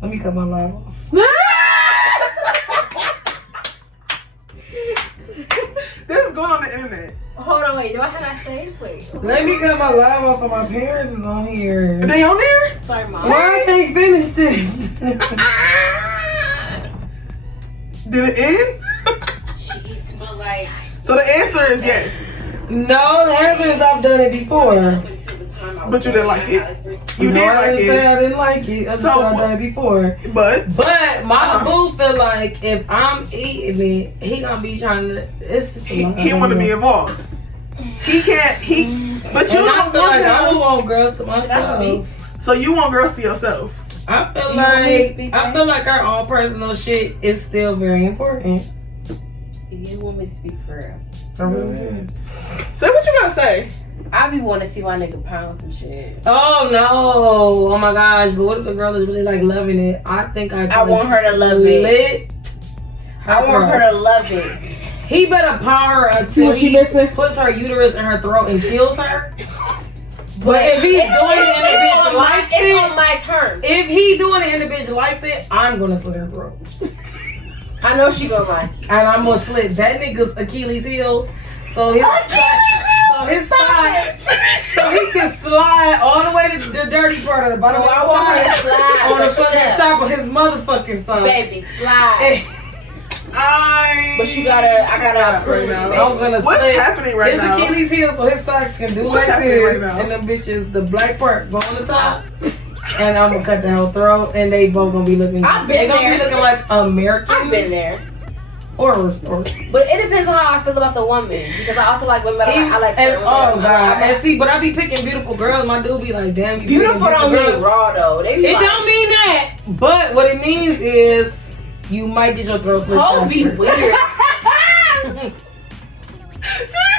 Let me cut my live off. This going on the internet? Hold on, wait. Do I have that saved? Wait. Let me cut my live off of my parents is on here. Are they on there? Sorry, Mom. Why I can't finish this? Did it end? Jeez, but like. So the answer is yes. No, the answer is I've done it before. But you didn't like it. You No, did I like didn't say it. I didn't like it. I just said I've done it before. But But my boo feel like if I'm eating it, he gonna be trying to. It's just he want to be involved. He can't. But you And I don't feel like I want want girls to Should I speak? myself. So you want girls to yourself. I feel Do you want me to like speak, I right? feel like our own personal shit is still very important. You want me to speak for real? I really do. Say what you gotta say. I be want to see my nigga pound some shit. Oh no! Oh my gosh! But what if the girl is really like loving it? I think I want her to love it. I want her to love it. He better power her See until what she he missing? puts her uterus in her throat and kills her. But if he's doing it and the bitch likes it's it, on my terms. if he doing it and the bitch likes it, I'm gonna slit her throat. I know she gonna like. And I'm gonna slit that nigga's Achilles heels. So his side, so he can slide all the way to the dirty part of the bottom of I the want her to side slide. on the for fucking sure. top of his motherfucking side. Baby, slide. But you I gotta approve right it. now. I'm gonna What's slit happening right his now? Achilles heel so his socks can do What's like happening this, right now? and them bitches, the black part go on the top, and I'm gonna cut the whole throat, and they both gonna be looking. I've been they gonna there. be looking like American I've been there. horror story. But it depends on how I feel about the woman. Because I also like women. I like and, certain oh women. god, and see, but I be picking beautiful girls. My dude be like, damn, you Beautiful picking don't beautiful mean girls. raw though. They be It like, don't mean that, but what it means is you might get your throat slit. hoes be faster. weird.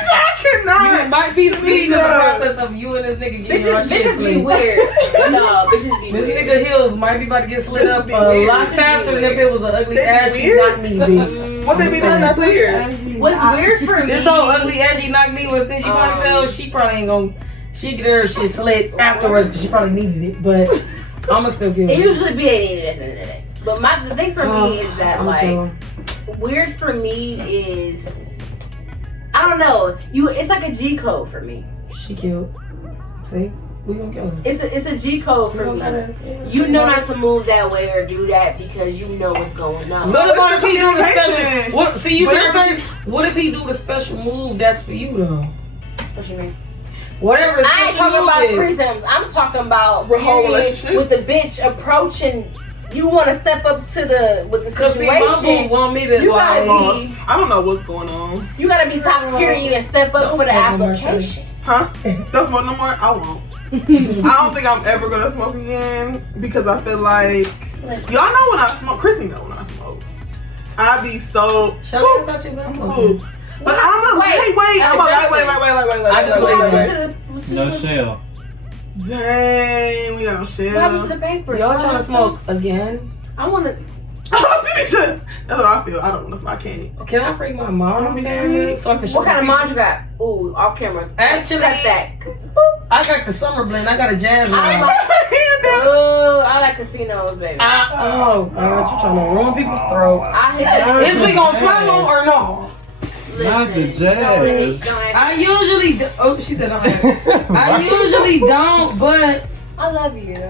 I cannot. You might be speeding in the process of you and this nigga getting your shit Bitches be slit. weird. No, bitches be This weird. nigga heels might be about to get slit up Be a weird. lot Bitches be faster than if weird. it was an ugly They be ashy weird? knock knee bitch. What they be doing that's weird? What's weird for me? This whole ugly ashy knock knee with stingy ponytail, she probably ain't gonna. She get her shit slit afterwards because she probably needed it, but I'ma still give It it. usually be a needed at the end of the day. But the thing for me is that weird for me is I don't know. It's like a G code for me. She killed. See, we gonna kill her. It's a G code for me. You know not to move that way or do that because you know what's going on. What about if he do the communication. special? What? See, you But said if first. What if he do the special move? That's for you though. What you mean? Whatever the I ain't special talking move about is. threesomes. I'm talking about With whole period, relationships? with the bitch approaching. You want to step up to with the Cause see, my boo situation. want me to You like. gotta be- I don't know what's going on. You gotta be top tier and step up Don't for the smoke no more, application. Huh? Don't smoke no more? I won't. I don't think I'm ever gonna smoke again because I feel like y'all know when I smoke. Chrissy know when I smoke. I be so. Shut up about you, man. Ooh. But I'm a wait. I'm a wait. No shell. Dang, we don't share. What happened to the papers? Y'all trying to smoke again? I want to. That's what I feel. I don't want to smoke. I can't. Can I freak my mom Don't on be camera sweet. so I can show What kind of people? mod you got? Ooh, off camera. Actually- cut that. I got the summer blend. I got a jazz one. Oh, I like casinos, baby. Oh God, you trying to ruin people's throats? I hit Is we gonna follow or no? Not the jazz. I usually do. Oh, she said I usually don't, but I love you. the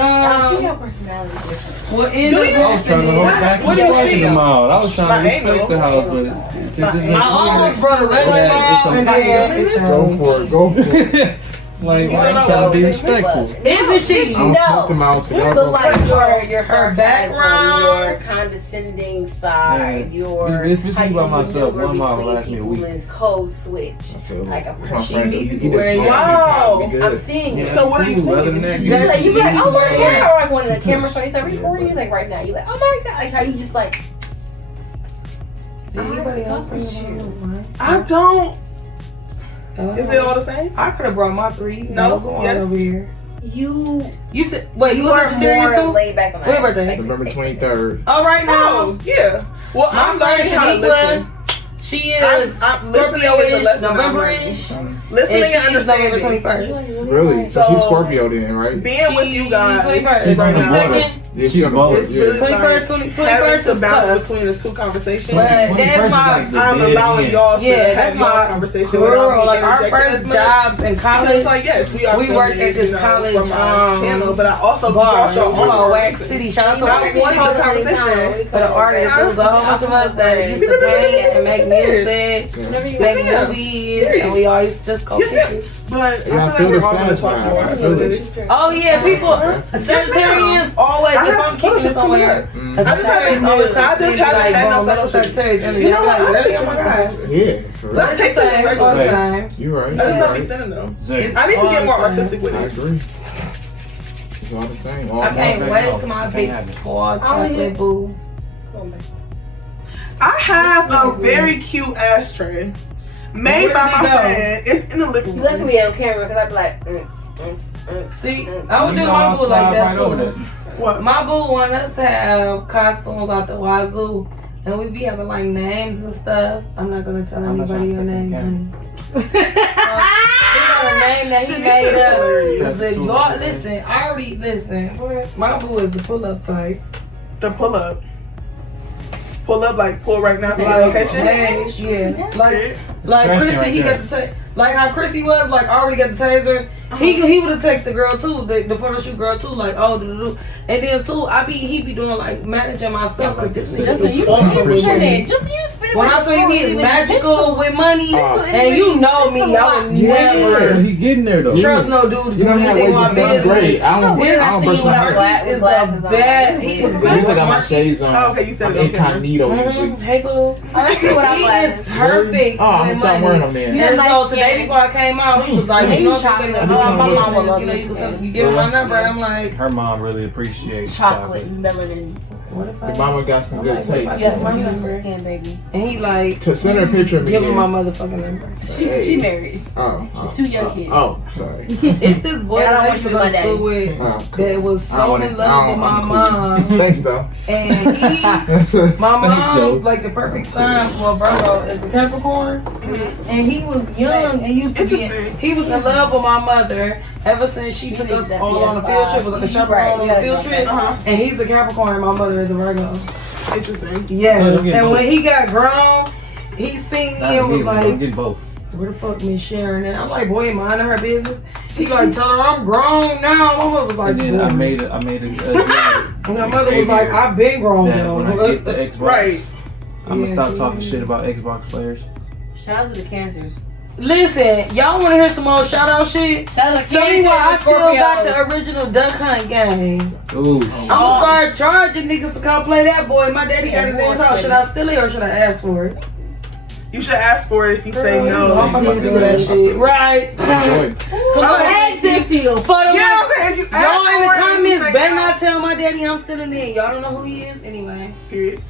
I see your personality different. will end Do up you? I was trying to hold back What and do you forth in the feel? mall. I was trying to My respect anal. the house, but since it's I almost not brought a regular Yeah, it's mouth and okay. then it's Go for it. Go for it. clear. Like, I'm trying to be respectful. Isn't she? I'm No. smoking mouth. But like your Her sarcasm, background. your condescending side, Yeah. your If it's how me you by myself, maneuver one mile between lasts me a people week. and code switch. Like a That's my person. friend. She needs He to just wear smoke Wow. every time. I'm seeing you. So what are you Cool, other saying? than that, You be like, Yes, oh my you god, need to or like when the camera shows you like recording you, like right now, you like, oh my god, like how you just like. Anybody else bring fuck it you. on? I don't. Is it all the same? I could have brought my three. No, Go on yes. over here. You You said wait. You you was are up serious more too? laid back on Wait, that. birthday? November 23rd. All right now. Oh, yeah. Well, I'm My learning friend how to listen. Shaniqua, she is I'm listening is a Scorpio-ish, lesson I'm November-ish, Listening and and she's November understanding. 21st. Really? So she's So- Scorpio then, right? Being with you guys She's right on the now. border. Second, Yeah, She's both. It's really 21st, like 21st having to is balance cuss. between the two conversations. But that's my, I'm allowing y'all to yeah, have that's your my conversation girl. without me Like our interjecting as first much. jobs in So college. it's like, yes, we are We worked at this college, from my channel, but I also bar. brought y'all It's called on Wax City. Shout out to I Wax wanted City. the conversation. For the artists, it was a whole bunch of us that used to paint and make music, make movies, and we all used to just go kick it. But Yeah, I I feel feel the like we're all gonna same talk vibe. more. I feel it. Oh yeah, people, Sagittarians always, if I'm kicking it somewhere, Mm. a Sagittarius always comes to me like, boom, that's a Sagittarius energy. I'm like, really? Oh my God. Yeah, for real. But it's the same all the time. You right. I You just don't be right. sending them. Zay. I need to all get more the time. artistic with I it. agree. It's all the same. All I can't Okay, wait no, till my can't big have it. tall chocolate boo. I have a very cute ashtray made Where by did it my go? friend. It's in the living Look at room. me on camera because I be like, See, I would You do know my I'll boo like slide that right over too. there. What? My boo want us to have costumes out the wazoo, and we be having like names and stuff. I'm not gonna tell I'm not anybody your trying to name, take honey. He got a name that he Shanisha made is up. hilarious. I said, y'all listen. I already listen. My boo is the pull-up type. The pull up. Pull up, like pull right now to the Like, location. hey, yeah, like Trust me Chrissy, right he there. got the like how Chrissy was like already got the taser. He would have texted the girl too, the photo shoot girl too, like oh, and then too, he be doing like managing my stuff because this nigga Listen, is you awesome. can spend it. Just you spend it. When I tell you he is magical with money, Oh. and you know me, I would never He getting there though. trust no dude to You do don't have anything ways my of sound business. great. I don't brush my hair. Marquise is the best. He is At least I good. got my shades on. Oh, okay, you said I'm it on camera. incognito Mhm. usually. Hey boo. He is perfect Oh, I'm gonna with start money. wearing them then. And Yeah, so my today skin. before I came out, he was like, Hey, you know, chocolate. you Oh, my mom would love you know, this you give me my number. I'm like, Her mom really appreciates chocolate melanin. what if Your mama got some good taste. Yes, my beautiful number. skin, baby. And he like, To send her a picture of me. give him my then. motherfucking number. She married. Oh. 2 young kids. Oh, sorry. It's this boy Yeah, I that I don't used to want go you to to school be with Oh, cool. that was I so want in it. love with my I'm cool. mom. Thanks though. And my Thanks, mom though. was like the perfect sign for a Virgo as a Capricorn. And he was young and used to be, Interesting. he was in love with my mother ever since she took us all on a field trip, was like a chaperone on a field trip. Uh-huh. And he's a Capricorn, my mother is a Virgo. Interesting. Yeah. So you get And both. when he got grown, he seen me and was I'm like, getting both. where the fuck Miss Sharon at? I'm like, boy, minding her business. He like, tell her I'm grown now. My mother was like, And then I boy. made a And my mother was like, I've been grown that when I get the though. Xbox, Right. I'm gonna Yeah. stop talking shit about Xbox players. Shout out to the cancers. Listen, y'all want to hear some more shout out shit? Shout out to Tell me why I cancers still and got the Scorpios. original Duck Hunt game. Ooh. I'm gonna start charging niggas to come play that, boy. My daddy got it in his house. Should I steal it or should I ask for it? You should ask for it if you say I'm no. gonna steal that shit. Right. Boy, Come on, ask this deal. For the Yeah, ones- I'm saying if you Y'all ask in the for it, and you comments say better no. not tell my daddy I'm stealing it. Y'all don't know who he is anyway. Period.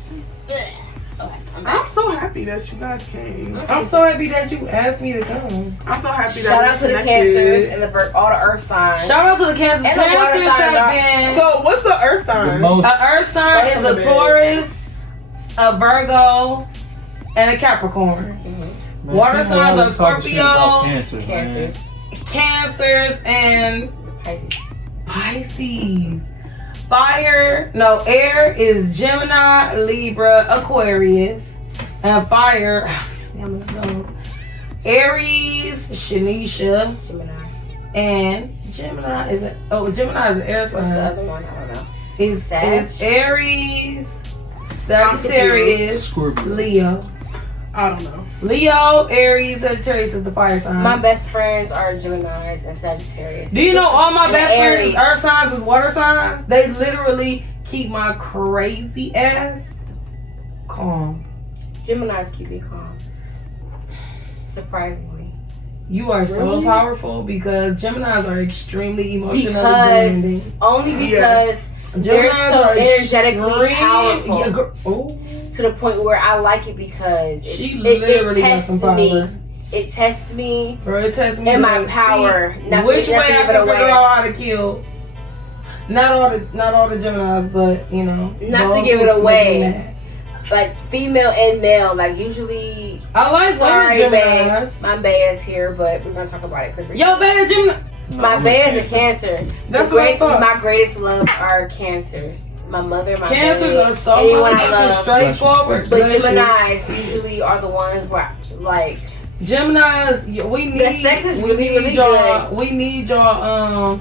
Okay, I'm I'm so happy that you guys came. I'm so happy that you asked me to come. I'm so happy that Shout we're out to the connected. cancers and all the earth signs. Shout out to the Cancers. And the water Cancers signs are- have been. So what's the earth The sign? most. A Earth sign is a Taurus, a Virgo, and a Capricorn. Man, Water people signs always are talking shit about Scorpio, Cancers, man. Cancers. Cancers, and Pisces. Pisces. Air is Gemini, Libra, Aquarius, and fire. obviously, I'm in those. Aries, Shanisha, Gemini. and Gemini is an air What's the sign. other one? I don't know. It's Sag. Aries, Sagittarius, Scorpio. Leo. I don't know. Leo, Aries, Sagittarius is the fire signs. My best friends are Geminis and Sagittarius. Do you know all my And best friends Aries. is earth signs is water signs? They literally keep my crazy ass calm. Geminis keep me calm. Surprisingly. You are so Really? powerful because Geminis are extremely emotionally Because demanding. only because Yes. they're Geminis so are energetically extreme- powerful. Yeah, oh, to the point where I like it because she it literally got tests some power. me. It tests me Bro, it tests me and my to power. see Not which to, way not to I give can it figure away. out how to kill. Not all the Geminis, but you know. Not to those give who it away. make me mad. Like female and male. Like usually. I like Sorry, women babe. Geminis. My bae's here, but we're gonna talk about it because Yo, bad Gemini. No, my I'm bae is a Cancer. Cancer. That's what I thought. My greatest loves are Cancers. my mother, my Cancers baby, are so anyone I love. straightforward. But Geminis usually are the ones where, like, Geminis, we need. the sex is really, really y'all, good. We need y'all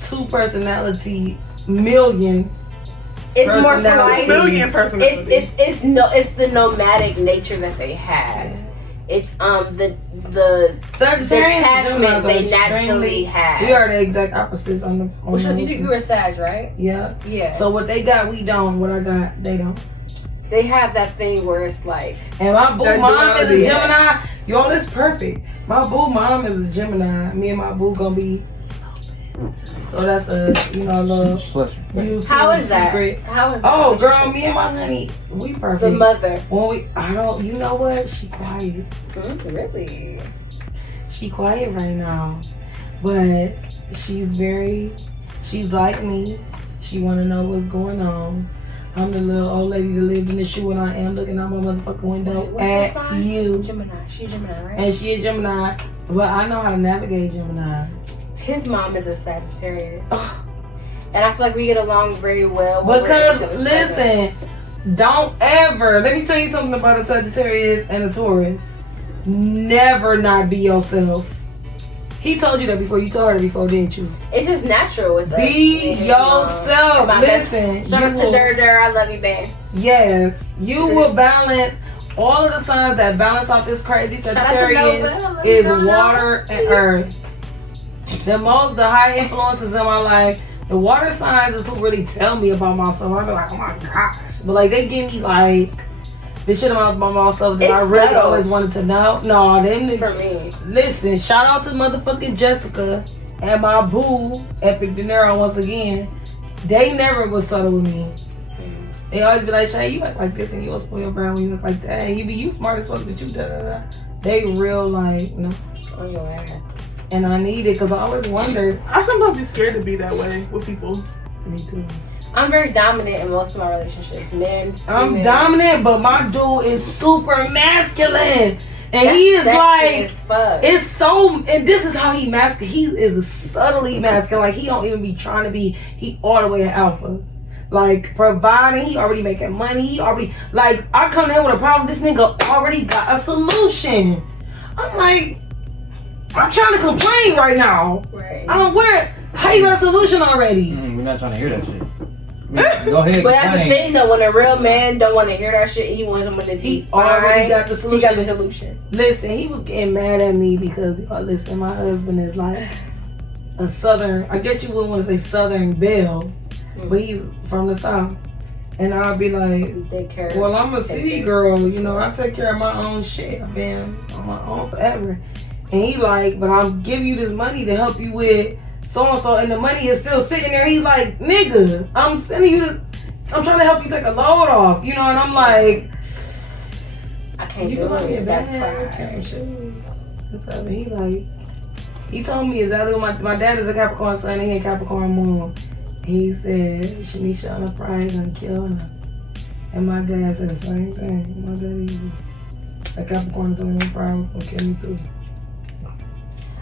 2 personality million. It's more for like Million personalities. it's the nomadic nature that they have. It's the Sagittarius, detachment they Geminis are naturally have. We are the exact opposites on the. Which one? You were a Sag, right? Yeah. Yeah. So what they got, we don't. What I got, they don't. They have that thing where it's like. And my boo That mom is a duality. Gemini. Y'all, that's perfect. My boo mom is a Gemini. Me and my boo gonna be. So that's a little. How is that? Secret. How is that? Oh, girl, me and my honey, we perfect. The mother. When you know what? She quiet. Really? She quiet right now, but she's like me. She wanna know what's going on. I'm the little old lady that lived in the shoe, and I am looking out my motherfucking window What's her at sign? you. Gemini. She's Gemini, right? And she is Gemini, but I know how to navigate Gemini. His mom is a Sagittarius. And I feel like we get along very well. Because, listen, don't ever, let me tell you something about a Sagittarius and a Taurus. Never not be yourself. He told you that before. You told her before, didn't you? It's just natural with us. Be yourself. Listen. Shout out to Dur, I love you, babe. Yes. You will balance all of the signs that balance out this crazy Sagittarius is water and earth. The high influences in my life, the water signs is who really tell me about myself. I be like, oh my gosh. But like they give me like the shit about myself that It's I really subtle. always wanted to know. No, them For me. listen, shout out to motherfucking Jessica and my boo, Epic De Niro once again. They never was subtle with me. They always be like, Shay, you act like this and you a spoiled brown when you look like that. And you smart as fuck, but you da da da. They real like, no. On your ass. And I need it because I always wondered. I sometimes be scared to be that way with people. Me too. I'm very dominant in most of my relationships. I'm dominant, but my dude is super masculine. And That's he is sexy like, as fuck. it's so, and this is how he masculine. He is subtly masculine. Like, he don't even be trying to be, he all the way an alpha. Like, providing, he already making money. He already, like, I come to him with a problem. This nigga already got a solution. I'm like, I'm trying to complain right now. Right. I don't wear, how you got a solution already? We're not trying to hear that shit. Go ahead. But that's the thing though, when a real man don't want to hear that shit, he wants someone to be He already got the solution. He got the solution. Listen, he was getting mad at me because, listen, my husband is like a southern, I guess you wouldn't want to say southern belle, but he's from the south. And I'll be like, well, I'm a city girl, you know, I take care of my own shit. I've been on my own forever. And he like, but I'm giving you this money to help you with so-and-so, and the money is still sitting there. He like, nigga, I'm sending you this, I'm trying to help you take a load off, you know, and I'm like, I can't you do buy me a it. bag, some shoes. And stuff. And he like, he told me exactly what my dad is a Capricorn sun and he a Capricorn moon. He said, Shanisha on the prize and killing her. And my dad said the same thing. My dad is a Capricorn sun and prize will kill me too.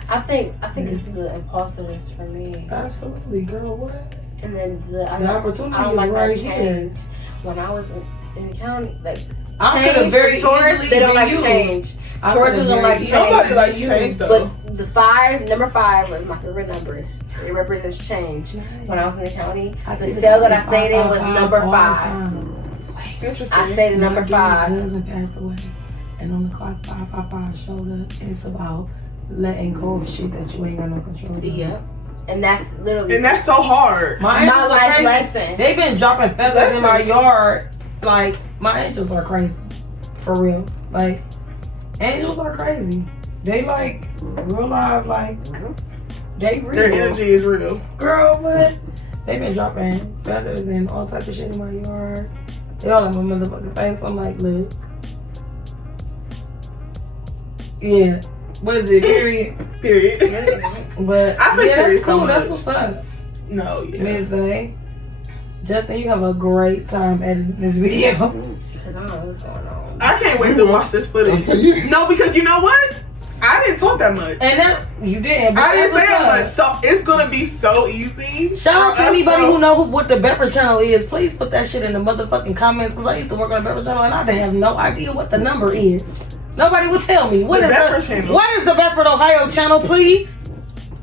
I think it's the impulsiveness for me. Absolutely, girl, what? And then the opportunity I don't is like right that change. When I was in the county, like I could have change very for Taurus, easily they don't been like you. change. I Taurus could've don't very like easily- change. Nobody likes change though. But number five was my favorite number. It represents change. When I was in the county, the cell that I stayed in was number 5. Interesting. I stayed in number 5. My cousin passed away, and on the clock 555 showed up, and it's about letting go of shit that you ain't got no control over. Yep. And that's literally And that's so hard. My my angels are life crazy. lesson. They've been dropping feathers in my yard. Like, my angels are crazy. For real. Like, angels are crazy. They like real life, like, they real. Their energy is real. Girl, what? They've been dropping feathers and all type of shit in my yard. They all in my motherfucking face. I'm like, look. Yeah. What is it? Period. Period. But I think yeah, period that's cool. so That's much. what's up. No, yeah. Ms. Zae. Justin, you have a great time editing this video. Because I don't know what's going on. I can't wait to watch this footage. No, because you know what? I didn't talk that much. And that you didn't. I didn't say that much. So it's gonna be so easy. Shout out to for us anybody to- who know what the Bedford channel is. Please put that shit in the motherfucking comments because I used to work on the Bedford channel and I didn't have no idea what the number is. Nobody would tell me. What The is Bedford channel. What is the Bedford, Ohio channel, please?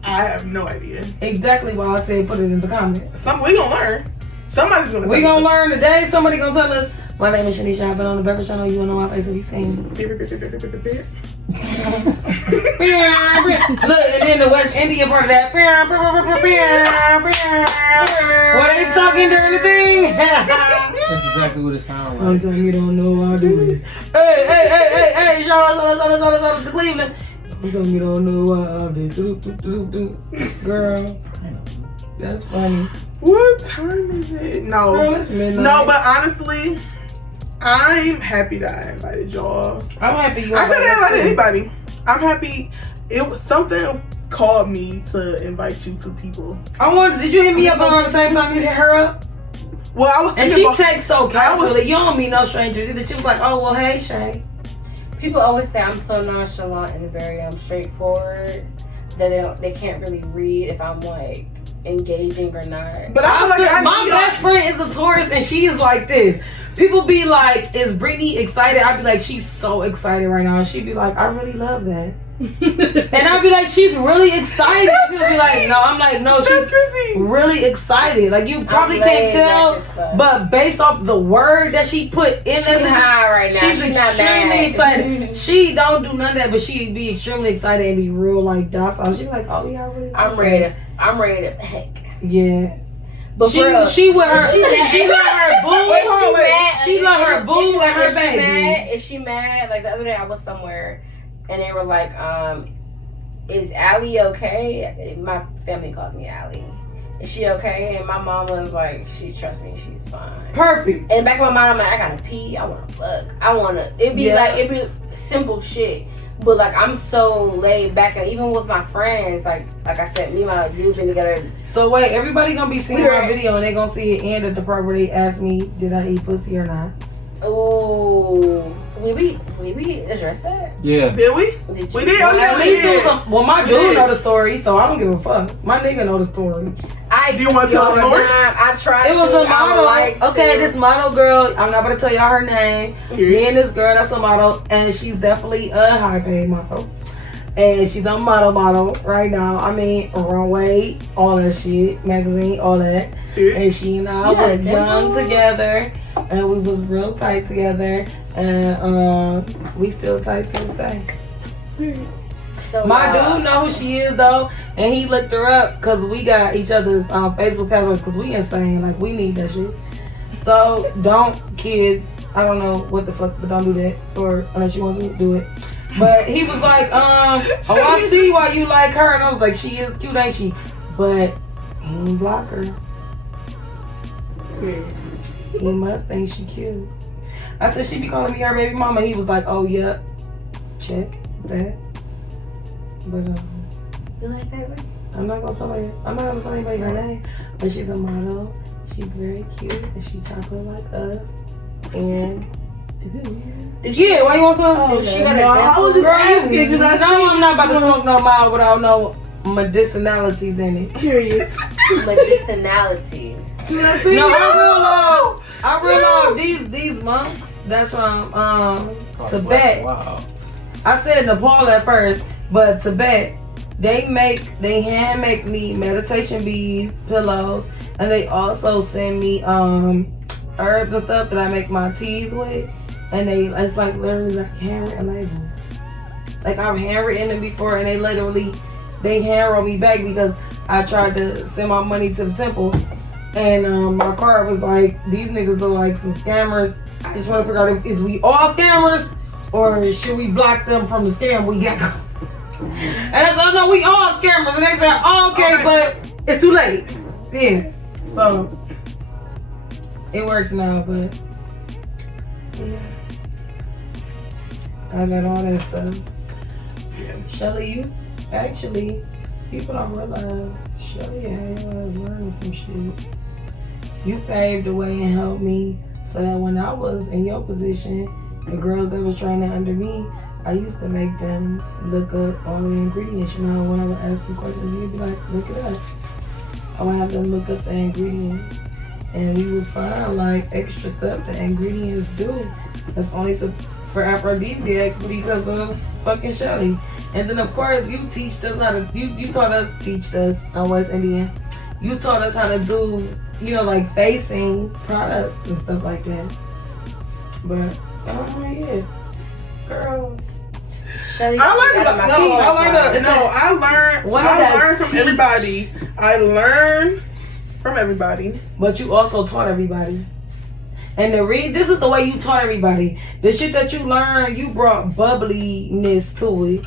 I have no idea. Exactly why I said put it in the comments. We gonna learn. Somebody's gonna. We tell gonna us. learn today. Somebody gonna tell us. My name is Shanisha. I've been on the Bedford channel. You wanna know my face? Have you seen? Look, and then the West India part of that. Were they talking during the thing? That's exactly what it sounds I'm like. telling you, don't know how I do this. Hey, y'all, to Cleveland. I'm telling you, don't know why I do this. Girl, that's funny. What time is it? No. Girl, it's midnight. No, but honestly, I'm happy that I invited y'all. I'm happy you I could have invited invited anybody. I'm happy. It was something called me to invite you two people. I wonder, did you hit me up around the same time you hit her up? Well, I was And thinking she about, texts so casually. You don't meet no strangers either. She was like, oh, well, hey, Shay. People always say I'm so nonchalant and very straightforward that they can't really read if I'm like engaging or not. but I feel like My best friend is a Taurus and she's like this. People be like, is Brittany excited? I'd be like, she's so excited right now. And she'd be like, I really love that. And I'd be like, she's really excited. People be like, no. I'm like, no, That's she's crazy. really excited. Like, you probably I'm can't laid tell, back as fuck. but based off the word that she put in She's that, high right now. she's not extremely mad. excited. She don't do none of that, but she'd be extremely excited and be real like docile. She'd be like, oh yeah, I really love I'm ready that. to. I'm ready to. Heck. Yeah. But She for real, she with her She mad. she let her boo. Is she mad? She let her boo Like, and her is she baby. mad? Is she mad? Like the other day, I was somewhere, and they were like, "Is Allie okay?" My family calls me Allie. Is she okay? And my mom was like, "She trusts me. She's fine." Perfect. And back in my mind, I'm like, I gotta pee. I wanna fuck. I wanna. It'd be it'd be simple shit. But like I'm so laid back, and even with my friends, like I said, me and my dude been together. So wait, everybody gonna be seeing We're- my video and they gonna see it end at the part where they ask me, did I eat pussy or not? Ooh, we address that? Yeah. Did we? Did We you? did. Oh, yeah, At we least it did. was well, my We dude did. know the story, so I don't give a fuck. My nigga know the story. I Do you wanna tell the all story? time. I tried It was to. a I would model. like Okay, to. this model girl, I'm not gonna tell y'all her name. Me Yeah. and this girl that's a model, and she's definitely a high paid model. And she's a model right now. I mean, runway, all that shit, magazine, all that. Yeah. And she and I You got a was young demo? together, and we was real tight together, and we still tight to this day. So, My dude know who she is though, and he looked her up because we got each other's Facebook passwords because we insane, like we need that shit. So don't kids, I don't know what the fuck, but don't do that, or unless you want to do it. But he was like, oh, I see why you like her, and I was like, she is cute, ain't she? But he ain't block her. He must think she cute. I said she be calling me her baby mama. He was like, oh yeah, check that. But You like that, right? I'm not gonna tell anybody her name. But she's a model. She's very cute, and she chocolate like us. And yeah, why you want some? Did she got a No, I dimple? was just asking You because I know I'm not about to smoke no mild without no medicinalities in it. curious. Medicinalities. No, I real love these monks. That's from Tibet. Wow. I said Nepal at first, but Tibet, they hand make me meditation beads, pillows, and they also send me herbs and stuff that I make my teas with. And it's like literally like handwritten labels. Like I've handwritten them before, and they hand wrote me back because I tried to send my money to the temple, and my card was like, these niggas look like some scammers. I just want to figure out is we all scammers or should we block them from the scam we got? And I said, no, we all scammers. And they said, oh, okay, but it's too late. Yeah. So it works now, but yeah. I got all that stuff. Yeah. Shelly, you actually, people don't realize Shelly had you learning some shit. You paved the way and helped me so that when I was in your position, the girls that was trying to under me, I used to make them look up all the ingredients. You know, when I would ask them questions, you'd be like, look it up. I would have them look up the ingredients. And we would find like extra stuff the ingredients do. That's only for aphrodisiacs because of fucking Shelly. And then of course you teached us how to, teached us, I was Indian. You taught us how to do, you know, like facing products and stuff like that. But, yeah. Girl. Shelly, I learned from everybody. I learned from everybody. But you also taught everybody. And this is the way you taught everybody. The shit that you learned, you brought bubbliness to it.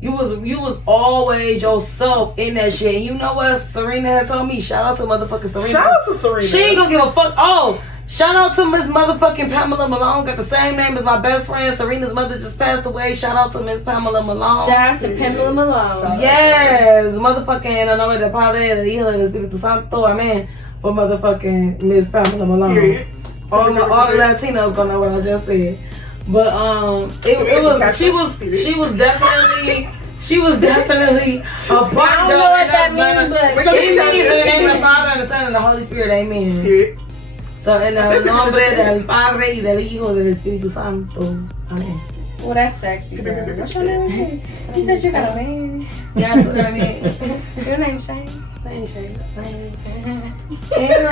You was always yourself in that shit. And you know what Serena had told me? Shout out to motherfucking Serena. Shout out to Serena. She ain't gonna give a fuck. Oh, shout out to Miss motherfucking Pamela Malone. Got the same name as my best friend. Serena's mother just passed away. Shout out to Miss Pamela Malone. Shout out to Pamela Malone. Yes, motherfucking en el nombre del Padre, del Hijo, del Espíritu Santo. Amen. For motherfucking Miss Pamela Malone. Period. All the Latinos gonna know what I just said. But she was definitely a part. I don't know what that means, but it means in the name of the Father and the Son and the Holy Spirit. Amen. Period. So en el nombre del Padre y del Hijo del Espíritu Santo. Amen. Well, that's sexy, girl. What's your name? You said you got a name. Yeah, I got a name. Your name's Shay. My name's Shay. You know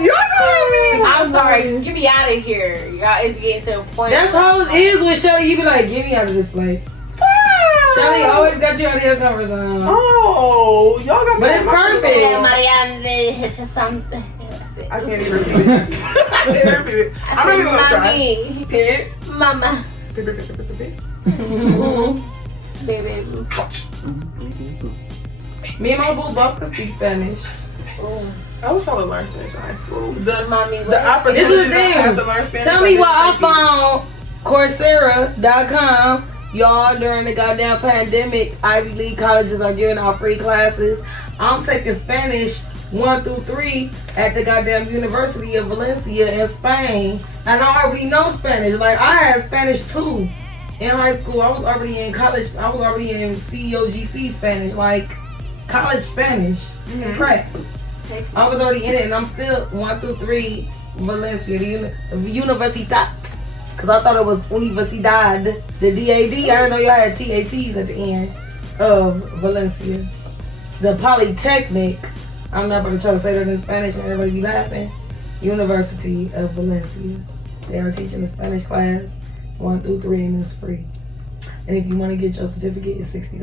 what I mean? I'm sorry. Get me out of here. Y'all is getting to a point. That's how it is with Shelly. You be like, get me out of this place. Shelly always got you out of your comfort zone. Oh, y'all got me. But it's perfect. I can't even repeat it. I can't repeat it. I'm really gonna try. Pit. Mama. Baby. Me and my boo both can speak Spanish. I wish I would learn Spanish in high school. Mommy, The opportunity This is the I have thing. to learn Spanish. Tell me why I found Coursera.com. Y'all, during the goddamn pandemic, Ivy League colleges are giving out free classes. I'm taking Spanish 1 through 3 at the goddamn University of Valencia in Spain. And I already know Spanish. Like, I had Spanish too. In high school, I was already in college. I was already in COGC Spanish. Like, college Spanish. Mm-hmm. Crap. I was already in it, and I'm still 1 through 3 Valencia, the Universidad. Because I thought it was Universidad, the DAD. I didn't know y'all had TATs at the end of Valencia. The Polytechnic, I'm not going to try to say that in Spanish and everybody be laughing. University of Valencia. They are teaching the Spanish class 1 through 3 and it's free. And if you want to get your certificate, it's $60.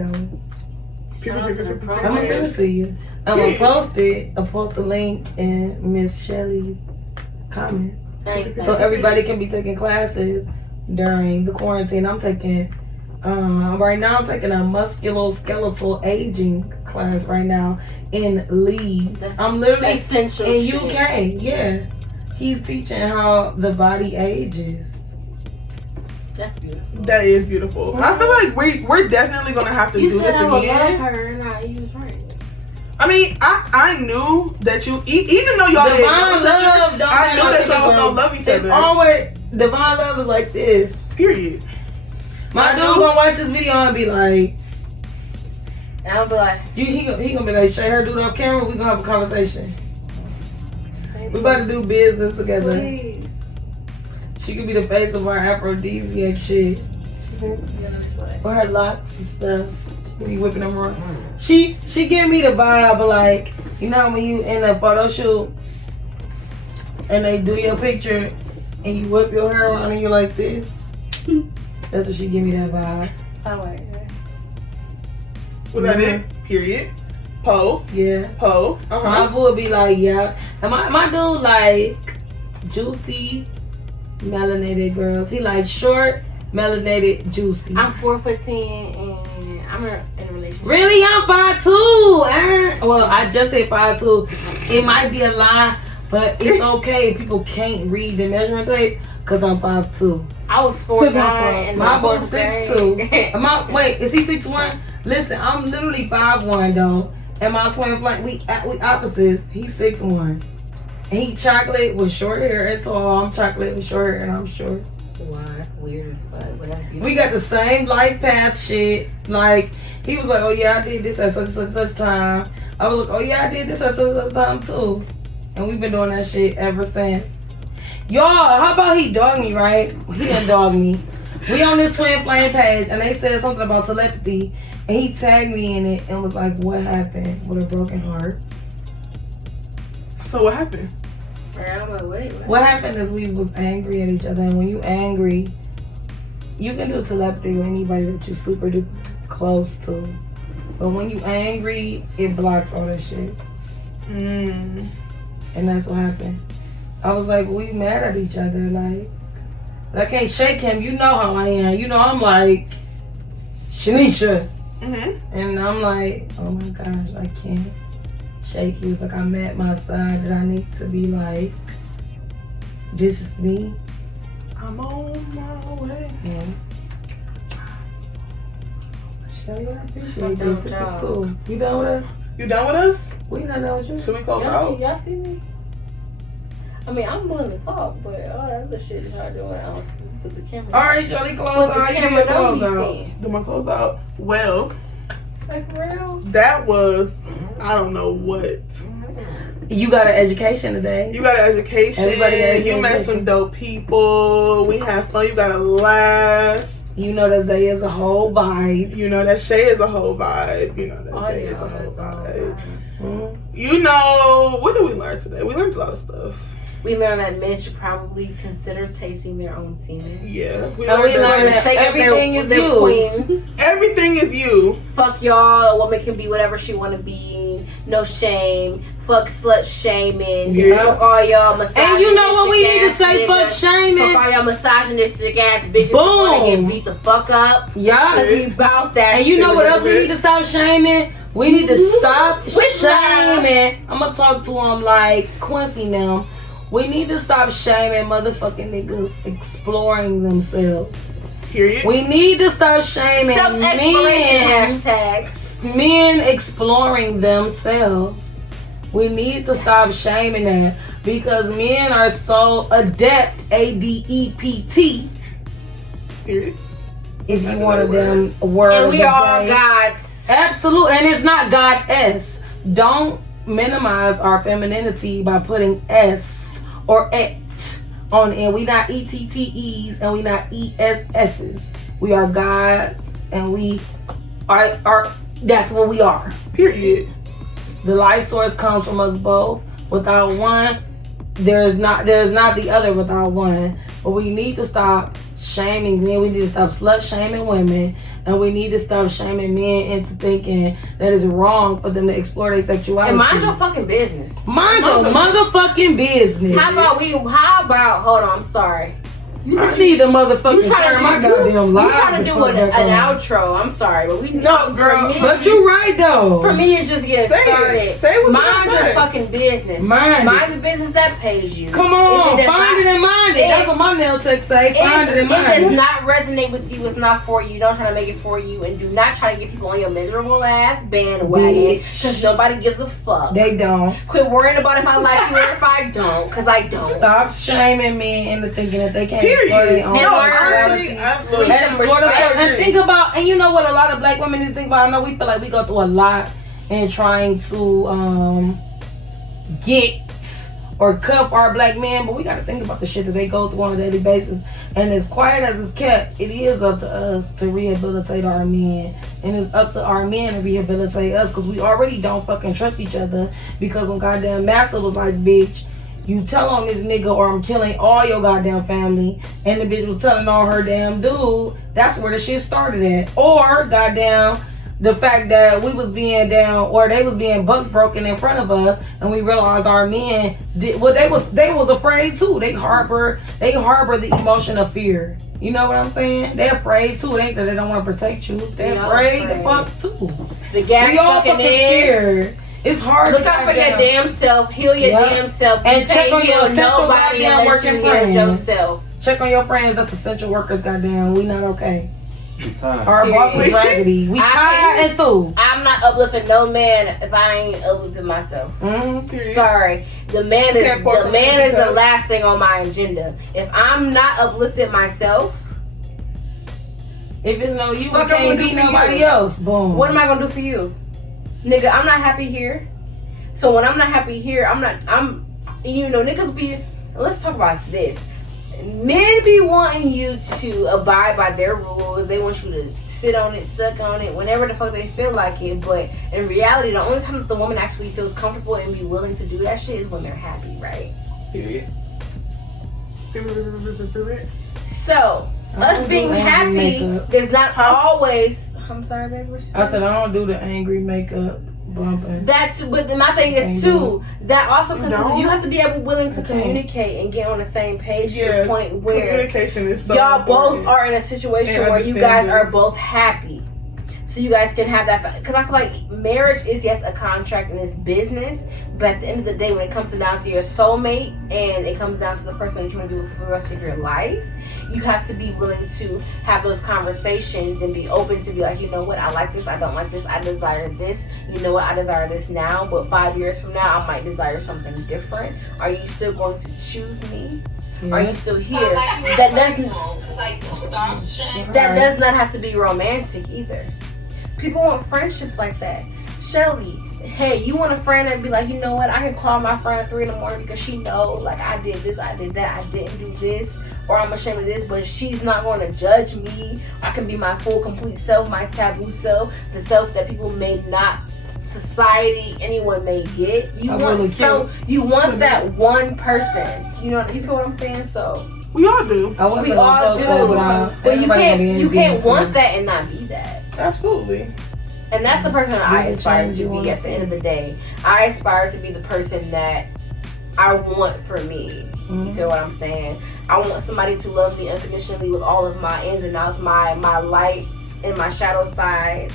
I'm going to send it to you. I'm going to post it. I'll post the link in Miss Shelly's comments. So everybody can be taking classes during the quarantine. I'm taking, right now I'm taking a musculoskeletal aging class right now in Leeds. I'm literally essential in shit. UK, yeah. He's teaching how the body ages. That's beautiful. That is beautiful. I feel like we're definitely gonna have to do this I would again. love her, and you was right. I mean, I knew that you, even though y'all didn't know each other, I knew that y'all was gonna love each It's other. always, divine love is like this. Period. My dude gonna watch this video and be like, And I'll be like, he gonna be like, Shay, her dude off camera, we gonna have a conversation. We about to do business together. please. She could be the face of our aphrodisiac shit. Or her locks and stuff. She be whipping them around. She give me the vibe like, you know when you in a photo shoot and they do your picture and you whip your hair around and you're like this. That's what she give me that vibe. Was that it? Period. Pose. Yeah. Pose. My boo would be like, yeah. And my dude like juicy, melanated girls. He like short, melanated, juicy. I'm 4'10" and I'm in a relationship. Really? I'm 5'2". Well, I just said 5'2". It might be a lie, but it's okay if people can't read the measuring tape because I'm 5'2". I was 4'9" and my boy's 6'2". Wait, is he 6'1"? Listen, I'm literally 5'1" though. And my twin flight, we opposites. He's 6'1". And he chocolate with short hair and tall. I'm chocolate with short hair and I'm short. Wow, that's weird as fuck. But that's beautiful. We got the same life path shit. Like, he was like, oh yeah, I did this at such and such time. I was like, oh yeah, I did this at such and such time too. And we've been doing that shit ever since. Y'all, how about he dogged me, right? He done dogged me. We on this twin flame page and they said something about telepathy and he tagged me in it and was like, what happened with a broken heart? So what happened? I'm like, wait, What happened is we was angry at each other, and when you angry, you can do telepathy with anybody that you super duper close to. But when you angry, it blocks all that shit. And that's what happened. I was like, we mad at each other, like I can't shake him. You know how I am. You know I'm like Shanisha. And I'm like, oh my gosh, I can't shake you. It's like I'm at my side that I need to be like, this is me. I'm on my way. Yeah. Shelly, I appreciate this. This is cool. You done with us? You done with us? We not done with you. Should we go y'all see me? I mean, I'm willing to talk, but all that other shit is hard to do when I don't put the camera. All right, Shelly, close Put the out. You camera get don't close be out. seen. Do my clothes out? Well, Like for real? that was, I don't know what. You got an education today. You got an education. Everybody got an You met education. some dope people. We had fun. You got a laugh. You know that Zae is a whole vibe. You know that Shay is a whole vibe. You know that Oh, Zae is yeah, a whole that's all vibe. Mm. You know, what did we learn today? We learned a lot of stuff. We learned that men should probably consider tasting their own semen. Yeah. We And we learned learned that that everything is you. Queens. everything is you. Fuck y'all. A woman can be whatever she want to be. No shame. Fuck slut shaming. Yeah. Fuck all y'all misogynistic. And you know what we need to ass say? Fuck niggas. shaming. Fuck all y'all misogynistic ass bitches who want to Boom. get beat the fuck up. Yeah. Cause we about that And you shit. know what else we need to stop shaming? We need to stop Which shaming. I'm gonna talk to him like Quincy now. We need to stop shaming motherfucking niggas exploring themselves. Period. We need to stop shaming Self-exploration men, hashtags. men exploring themselves. We need to stop shaming that because men are so adept, ADEPT, Period. if you wanted them a word And of we the are all day. gods. Absolutely, and it's not God S. Don't minimize our femininity by putting S or et on it. We not ETTEs and we not ESSs. We are gods and we are that's what we are. Period. The life source comes from us both. Without one, there's not the other without one. But we need to stop shaming men. We need to stop slut shaming women, and we need to stop shaming men into thinking that it's wrong for them to explore their sexuality. And mind your fucking business. Mind your motherfucking business. How about hold on, I'm sorry. You just need to motherfucking turn my goddamn live. You trying to do the fuck an back on. outro? I'm sorry, but we No, girl, for me, But you right though. For me, it's just getting Say it. started. Say what you Mind gotta your say. fucking business. Mind the business that pays you. Come on, If it does find not- it and mind it. That's what my nail tech say. Find it and If mind it does it. not resonate with you, it's not for you. Don't try to make it for you, and do not try to get people on your miserable ass bandwagon because nobody gives a fuck. They don't. Quit worrying about if I like you or if I don't, because I don't. Stop shaming men into thinking that they can't Period. explore their own No, sexuality. look, And explore themselves. And agree. think about, and you know what a lot of black women need to think about. I know we feel like we go through a lot in trying to get or cuff our black men, but we got to think about the shit that they go through on a daily basis. And as quiet as it's kept, it is up to us to rehabilitate our men, and it's up to our men to rehabilitate us because we already don't fucking trust each other. Because when goddamn Massa was like, bitch, you tell on this nigga or I'm killing all your goddamn family, and the bitch was telling on her damn dude, that's where the shit started at. Or goddamn the fact that we was being down, or they was being buck broken in front of us, and we realized our men did, well, they was afraid too. They harbor the emotion of fear. You know what I'm saying? They're afraid too. It ain't that they don't want to protect you. They're afraid to fuck too. The gag We all fucking fucking is. scared. It's hard Look to out for your damn self. Heal your damn self. You And check can't on your heal essential nobody goddamn unless working you heal friends. yourself. Check on your friends. That's essential workers. Goddamn, we not okay. Time. Our boss is Period. raggedy. We I tired and through. I'm not uplifting no man if I ain't uplifting myself. Mm-hmm. Sorry. The man is Can't pour from the empty cup. last thing on my agenda. If I'm not uplifted myself, If it's no you, Fuck, it I'm can't gonna be do for nobody you. else. Boom. what am I gonna do for you, nigga? I'm not happy here. So when I'm not happy here, niggas be. Let's talk about this. Men be wanting you to abide by their rules. They want you to sit on it, suck on it, whenever the fuck they feel like it. But in reality, the only time that the woman actually feels comfortable and be willing to do that shit is when they're happy, right? Period. So I us don't being do angry happy makeup. is not Huh? always. I'm sorry, baby. What you I said? said I don't do the angry makeup bumping. That's, but my thing is too, that also because No. you have to be willing to Okay. communicate and get on the same page to Yeah, the point where communication is so y'all both important. are in a situation And where you guys understanding. are both happy. So you guys can have that, because I feel like marriage is, yes, a contract and it's business, but at the end of the day, when it comes down to your soulmate and it comes down to the person that you want to be with for the rest of your life, you have to be willing to have those conversations and be open to be like, you know what, I like this, I don't like this, I desire this, you know what, I desire this now, but 5 years from now, I might desire something different. Are you still going to choose me? Are you still here? That does not have to be romantic either. People want friendships like that. Shelly, hey, you want a friend that be like, you know what, I can call my friend at 3 in the morning because she know, like, I did this, I did that, I didn't do this, or I'm ashamed of this, but she's not going to judge me. I can be my full, complete self, my taboo self, the self that people may not, society, anyone may get. You I'm want really you want that one person. You know what I'm saying? So We all do. I wasn't we gonna all post do, that, but you everybody can't be you anything can't for want me. that and not be that. Absolutely. And that's the person that I Be the aspire change to you be wanna at the end of see. the day. I aspire to be the person that I want for me. You feel what I'm saying? I want somebody to love me unconditionally with all of my ins and outs, my lights and my shadow sides.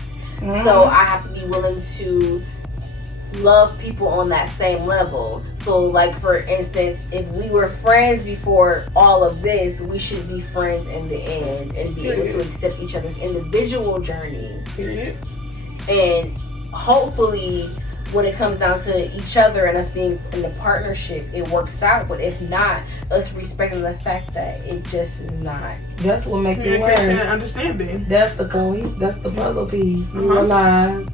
So I have to be willing to love people on that same level. So like, for instance, if we were friends before all of this, we should be friends in the end and be able to accept each other's individual journey. Period. And hopefully when it comes down to each other and us being in the partnership, it works out. But if not, us respecting the fact that it just is not. That's what makes it Communication and work. understanding. That's the puzzle piece. You Uh-huh. realize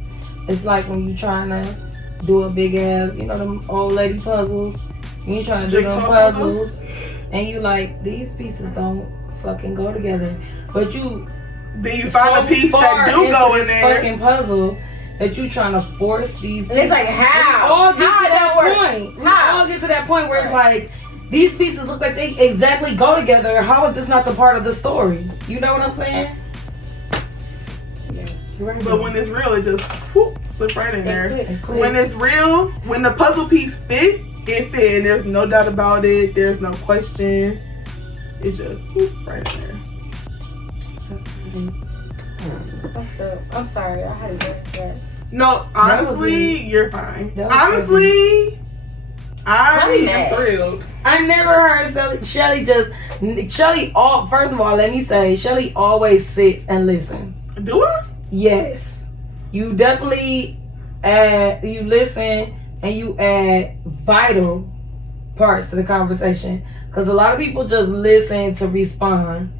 it's like when you trying to do a big ass, you know, them old lady puzzles. You trying to do them Jigsaw puzzles, and you like, these pieces don't fucking go together. But you Then you find a piece far that do into go in this there. fucking puzzle that you trying to force these. And it's like, pieces. how? We all get How to that that work? point. We How? all get to that point where it's like, these pieces look like they exactly go together. How is this not the part of the story? You know what I'm saying? Right. But when it's real, it just whoop, slip right in there. It clicks. When it's real, when the puzzle piece fit, it fit, and there's no doubt about it. There's no question. It just whoop, right in there. That's pretty. That's dope. I'm sorry, I had to go into that. No, honestly, you're fine. That was Honestly, I Don't be am mad. thrilled. I never heard Shelly first of all, let me say, Shelly always sits and listens. Do I? Yes. You definitely you listen and you add vital parts to the conversation. Because a lot of people just listen to respond.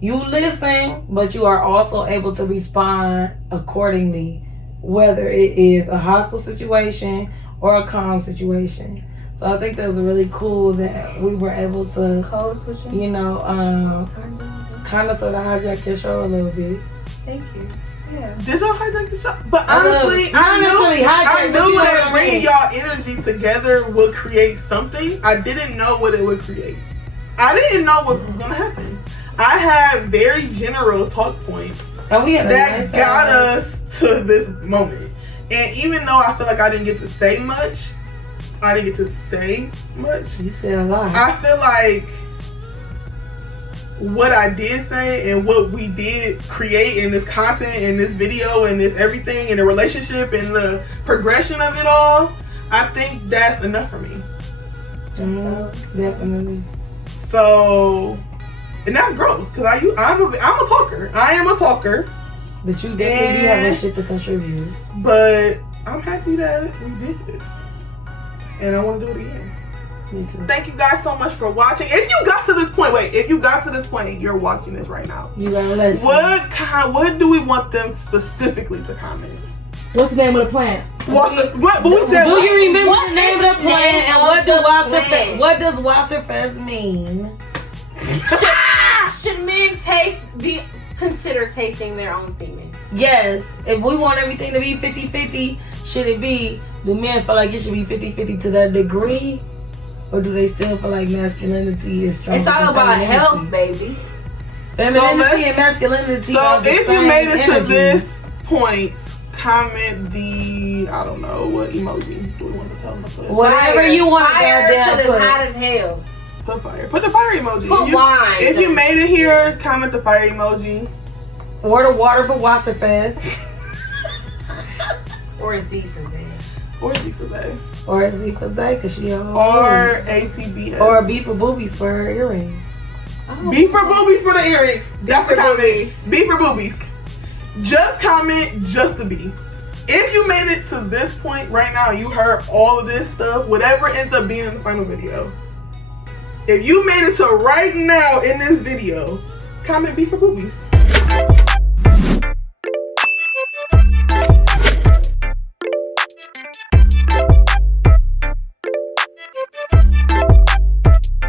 You listen, but you are also able to respond accordingly, whether it is a hostile situation or a calm situation. So I think that was really cool that we were able to, Code switching? you know, kind of sort of hijack your show a little bit. Thank you. Yeah. Did y'all hijack the show? But I honestly, not I necessarily knew hijack, but you know what that I bringing mean. y'all energy together would create something. I didn't know what it would create. I didn't know what was gonna happen. I had very general talk points And we had a that nice got ass- us to this moment. And even though I feel like I didn't get to say much, You said a lot. I feel like what I did say and what we did create in this content, in this video, and this everything, in the relationship and the progression of it all, I think that's enough for me. Definitely. So, and that's growth, because I'm a talker. I am a talker, But you definitely be having shit to contribute. but I'm happy that we did this. And I want to do it again. Me too. Thank you guys so much for watching. If you got to this point, you're watching this right now. You gotta listen. What do we want them specifically to comment? What's the name of the plant? What we said. Do you remember What the name is of the the plant name and of what the does plant? Wasserfest mean? Should men consider tasting their own semen? Yes. If we want everything to be 50-50, should it be, do men feel like it should be 50-50 to that degree? Or do they still feel like masculinity is stronger? It's all than about femininity? health, baby. Femininity and masculinity. So are the if you same made it to energy. this point, comment the, I don't know, what emoji do we want to tell them to put? Whatever you want to fire, goddamn because put. it's hot as hell. The fire. Put the fire emoji. Put wine. If you made it here, comment the fire emoji. Or the water for Wasserfest. Or a Z for Z. Or Z for that. Or Z for Zay, because she on Or ATBS. Or B for boobies for her earrings. Oh, B for boobies for the earrings. That's the for comment. boobies. B for boobies. Just comment just the B. If you made it to this point right now, you heard all of this stuff, whatever ends up being in the final video. If you made it to right now in this video, comment B for boobies.